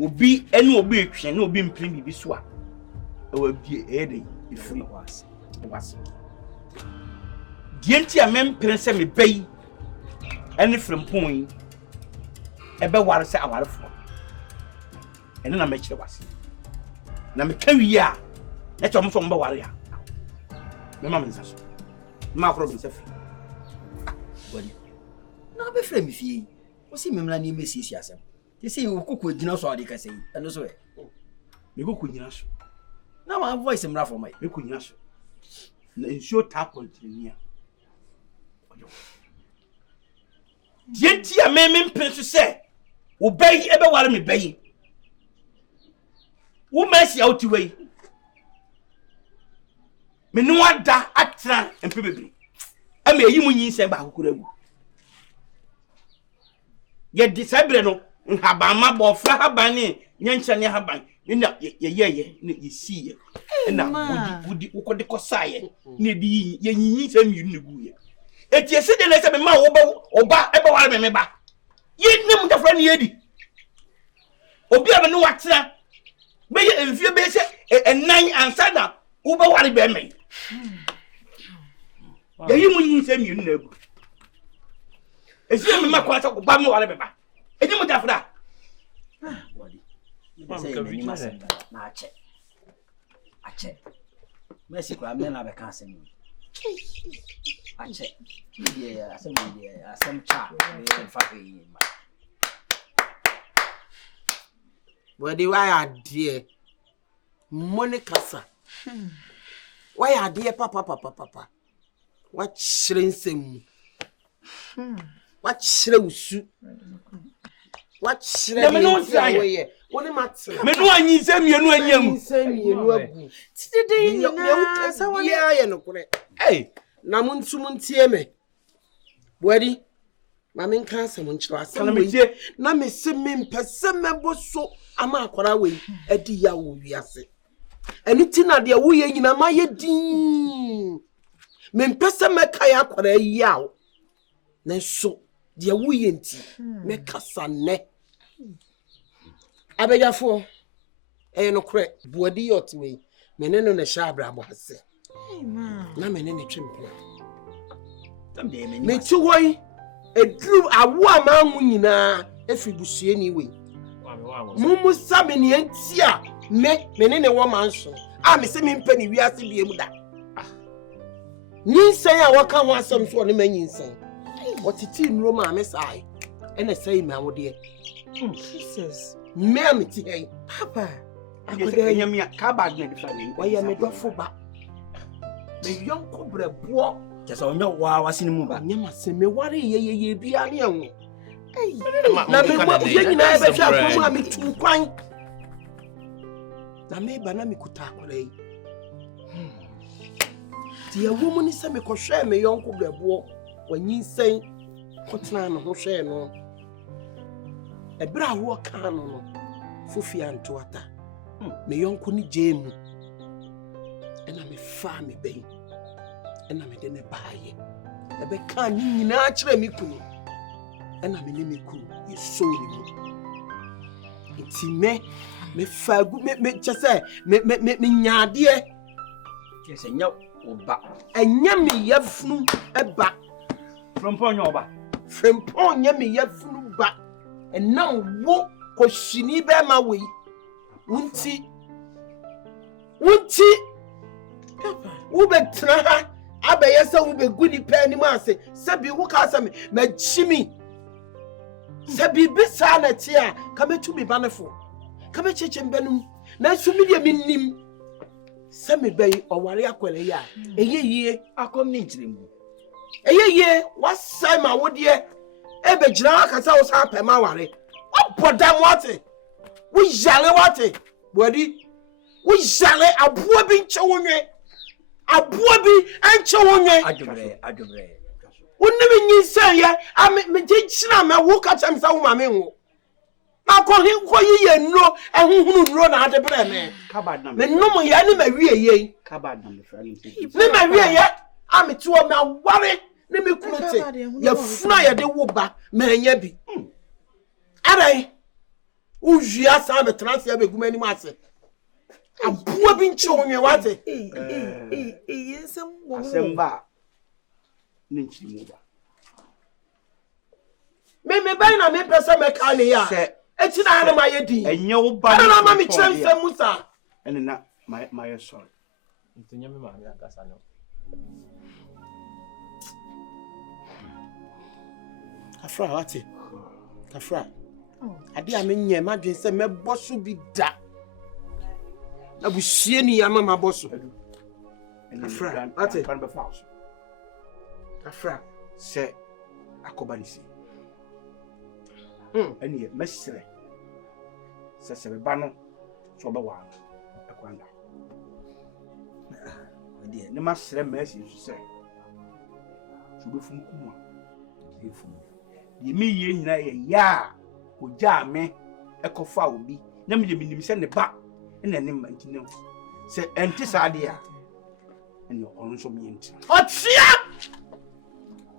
obi ene obi etwe na obi mprim bibi so a e wa bie e dey e free was dienti a mem prense me bai ene frempon e be ware se awarefo ene na me kire wase na me ka wi a e to mo so mo ware a me ma me nsa so ma kro me se fi body na be frem fi o si memla ni mesisi asem ti se o kokko gina so ade ka sei eno so e me kokko gina so na ma voice mra for mai me kokko gina so na ensure tap continue dienti a me mpenso se wo bai e be ware me bai wo mercy out way me no ada atra empe bebre e me yi mu yin se ba kokora gu ye disabre no haban ma bo fra haban ni nyancha ni haban ni ye ni si ye na wudi ukode kosaye ni di ye nyin se mi ni gu ye eti ese de na se me ma oba e ba ware me ba ye ni mu da fra ni ye di obi a me no watena be ye enfie be se enan ansa na wo ba ware be me ye yi mu nyin se mi ni gu esi me ma kwa sa ko ba me ware be ba eni mu da fra Messi kwa mena be kan sem. Ache. Yeah, some chat. Where the why dear Monica sa. Why are dear papa? What shrinsem? What shrew? What shrew? Me no say. What am I saying? Me no anyi sem ye no anyam. Sem ye no agu. Tide nyina sa wona ya no kure. Hey, na muntum ntie me. Bwadi. Ma men kan asem nchiro asem we. Na me se me mpese mebo so ama akwara we adi ya wo wiase. Eni ti na de wo ye nyina ma ye din. Me mpese meka ya akwara yawo. Na so de wo ye nti me kasa ne. Abejafo no kure Bwadi yot we meneno na shabra abo hase. Na menene twempia. Tamde me. Me ti hoyi edru awo amanwu nyina efibusue ni we. Mumu sabe ni entia menene wo manso. A me se me mpa ni wiase bie mu da. Nyinsan a waka ho asem so ne manyinsan. Wotiti nuro ma me sai. Ene sai ma wo de. Jesus. Ma'am, tia, Papa. I could hear me a cabag in why am I go for back? The young cobra boy, just on your wow, was in the move. Never say me worry ye be a young. Hey, now me too quite. Now me banami could tackle. Dear woman is a me could share me young cobra boy when you say, what's none who share no. A bra walk on Fufi and Tuata. Me uncle ni Jame. And I'm a farmy bay. And I'm a dinner buy. A becan in natural miku. And I'm in miku. You saw me. It's me fagu me just say me yadia. Yes, and yo, back. And yammy yafnu a back. From Ponyoba. From Pon yammy yafnu back. And now what was she need by my way? Wunti Papa, ube traha abayesa ube gudi penny mase sabi wukasa me chimi sabi bisana tia kame to be baneful kame chechem benum na sumi de minim sami bay oware akwele ya eyeye akom ni nchirimu eyeye wasai ma wodie ebe jira akasa wo sa pema ware obodam wate we jale wate Bwadi we jale aboa bi nche wonwe aboa bi anche wonwe adobre wonne nyinsan ya me jechina me wo ka chem sa wo ma me wo na ko yi no ehunhunu nro na ade bre me cabag na me no ya ni ma wie ye cabag na me frali ni ma wie ye ametu o ma ware ni me kunote ya funa ya de wo ba ma anya bi arai ujia sa be transia be gumani mase aboa bi nche onwe wate Yensem asemba ninchi muba me bai na me pesa me ka ne ya eti na na ma yedi enye wo ba na ma me chense musa ene na my sorry ntinya me ma ya kasa no afra wate afra ade a menye madwen se me boso bi da na bu hie ni ya mama boso afra ate pan be faus afra se akobanisi ene mesre se be ba no so be wa ekwanda ade ne masre mesi so se so be fun kuma e fun ye mi ye nyina ye ya oja me ekofa obi na me minim se ne ba na ne mantine se enti saade a ene onu so me enti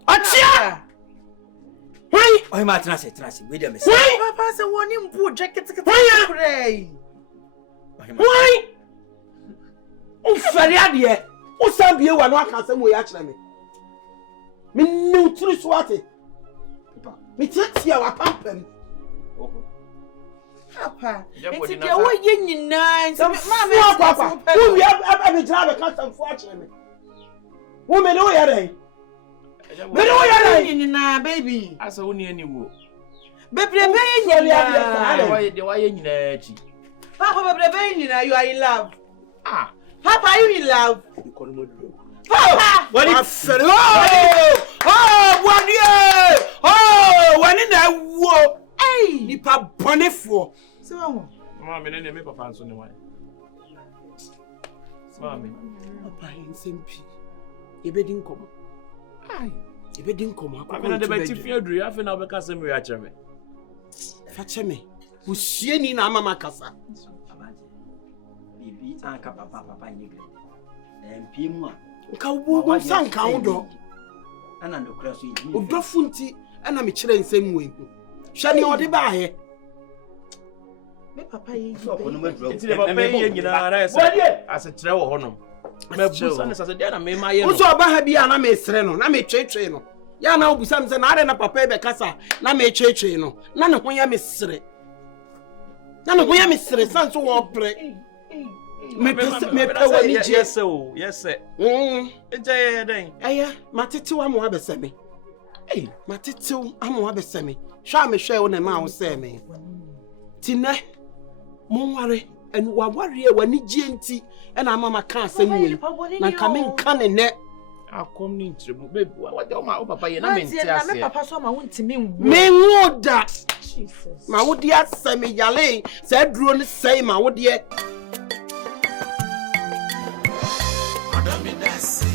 Achia why oh ma trase we dem say Papa say woni mpu jacket why o fari ade o sabie wa no aka se mo ya kire me neutri so ate me tiatia wa pampam Papa. It's the way you nine. Mama, Papa. Who we have a job at custom fortune. Woman, who are they? But who are they? Baby. As a woman anymore. Baby, Papa, you are in love. Ah. Papa, are you in love? Papa! What is it? Oh, 1 year! Oh, when in that war. Hey! Nipa bonefo. So, Mamma, and me papa answer no one. Mamma, Papa, in Sempi. You bedding come. Aye, you bedding come. I'm going to bet if you do, I think I'll be casting me at me. Fetch me. Who's seeing Mama Casa? Bibi anka papa nyegre. Piemu a. Nka wo sanka wo do. Ana ndokra so yi. Odofo nti ana me kire nsem we. Hwa ne ode ba he. Me papa yi. So kono maduro. Ti le papa yi nyina na ese. Ase kire wo honom. Me busa ne sase dia na me ma ye no. Wo so ba ha bia na me sere no, na me twetwe no. Ya na obusa me se na ade na papa be kasa, na me twetwe no. Na ne ho ya me sere. Na ne ho ya me sere san so wo pre. Me pe ni je. Yes o, yes sir. Eje den. Aya, matetewa mo abese me. Matetew amo abese me. Hwa me hwe wo na ma wo se me. Tine mo ware en wa ware e wani gie nti e na mama ka asem we. Na ka me nka ne ne. Akom ni ntremu baby. What do my papa ye na me nti ase. Me papa so ma wonti me nwu. Me nwu da. Jesus. Ma wo dia asem yale, se duro ni sei ma wo dia. Odamidasi,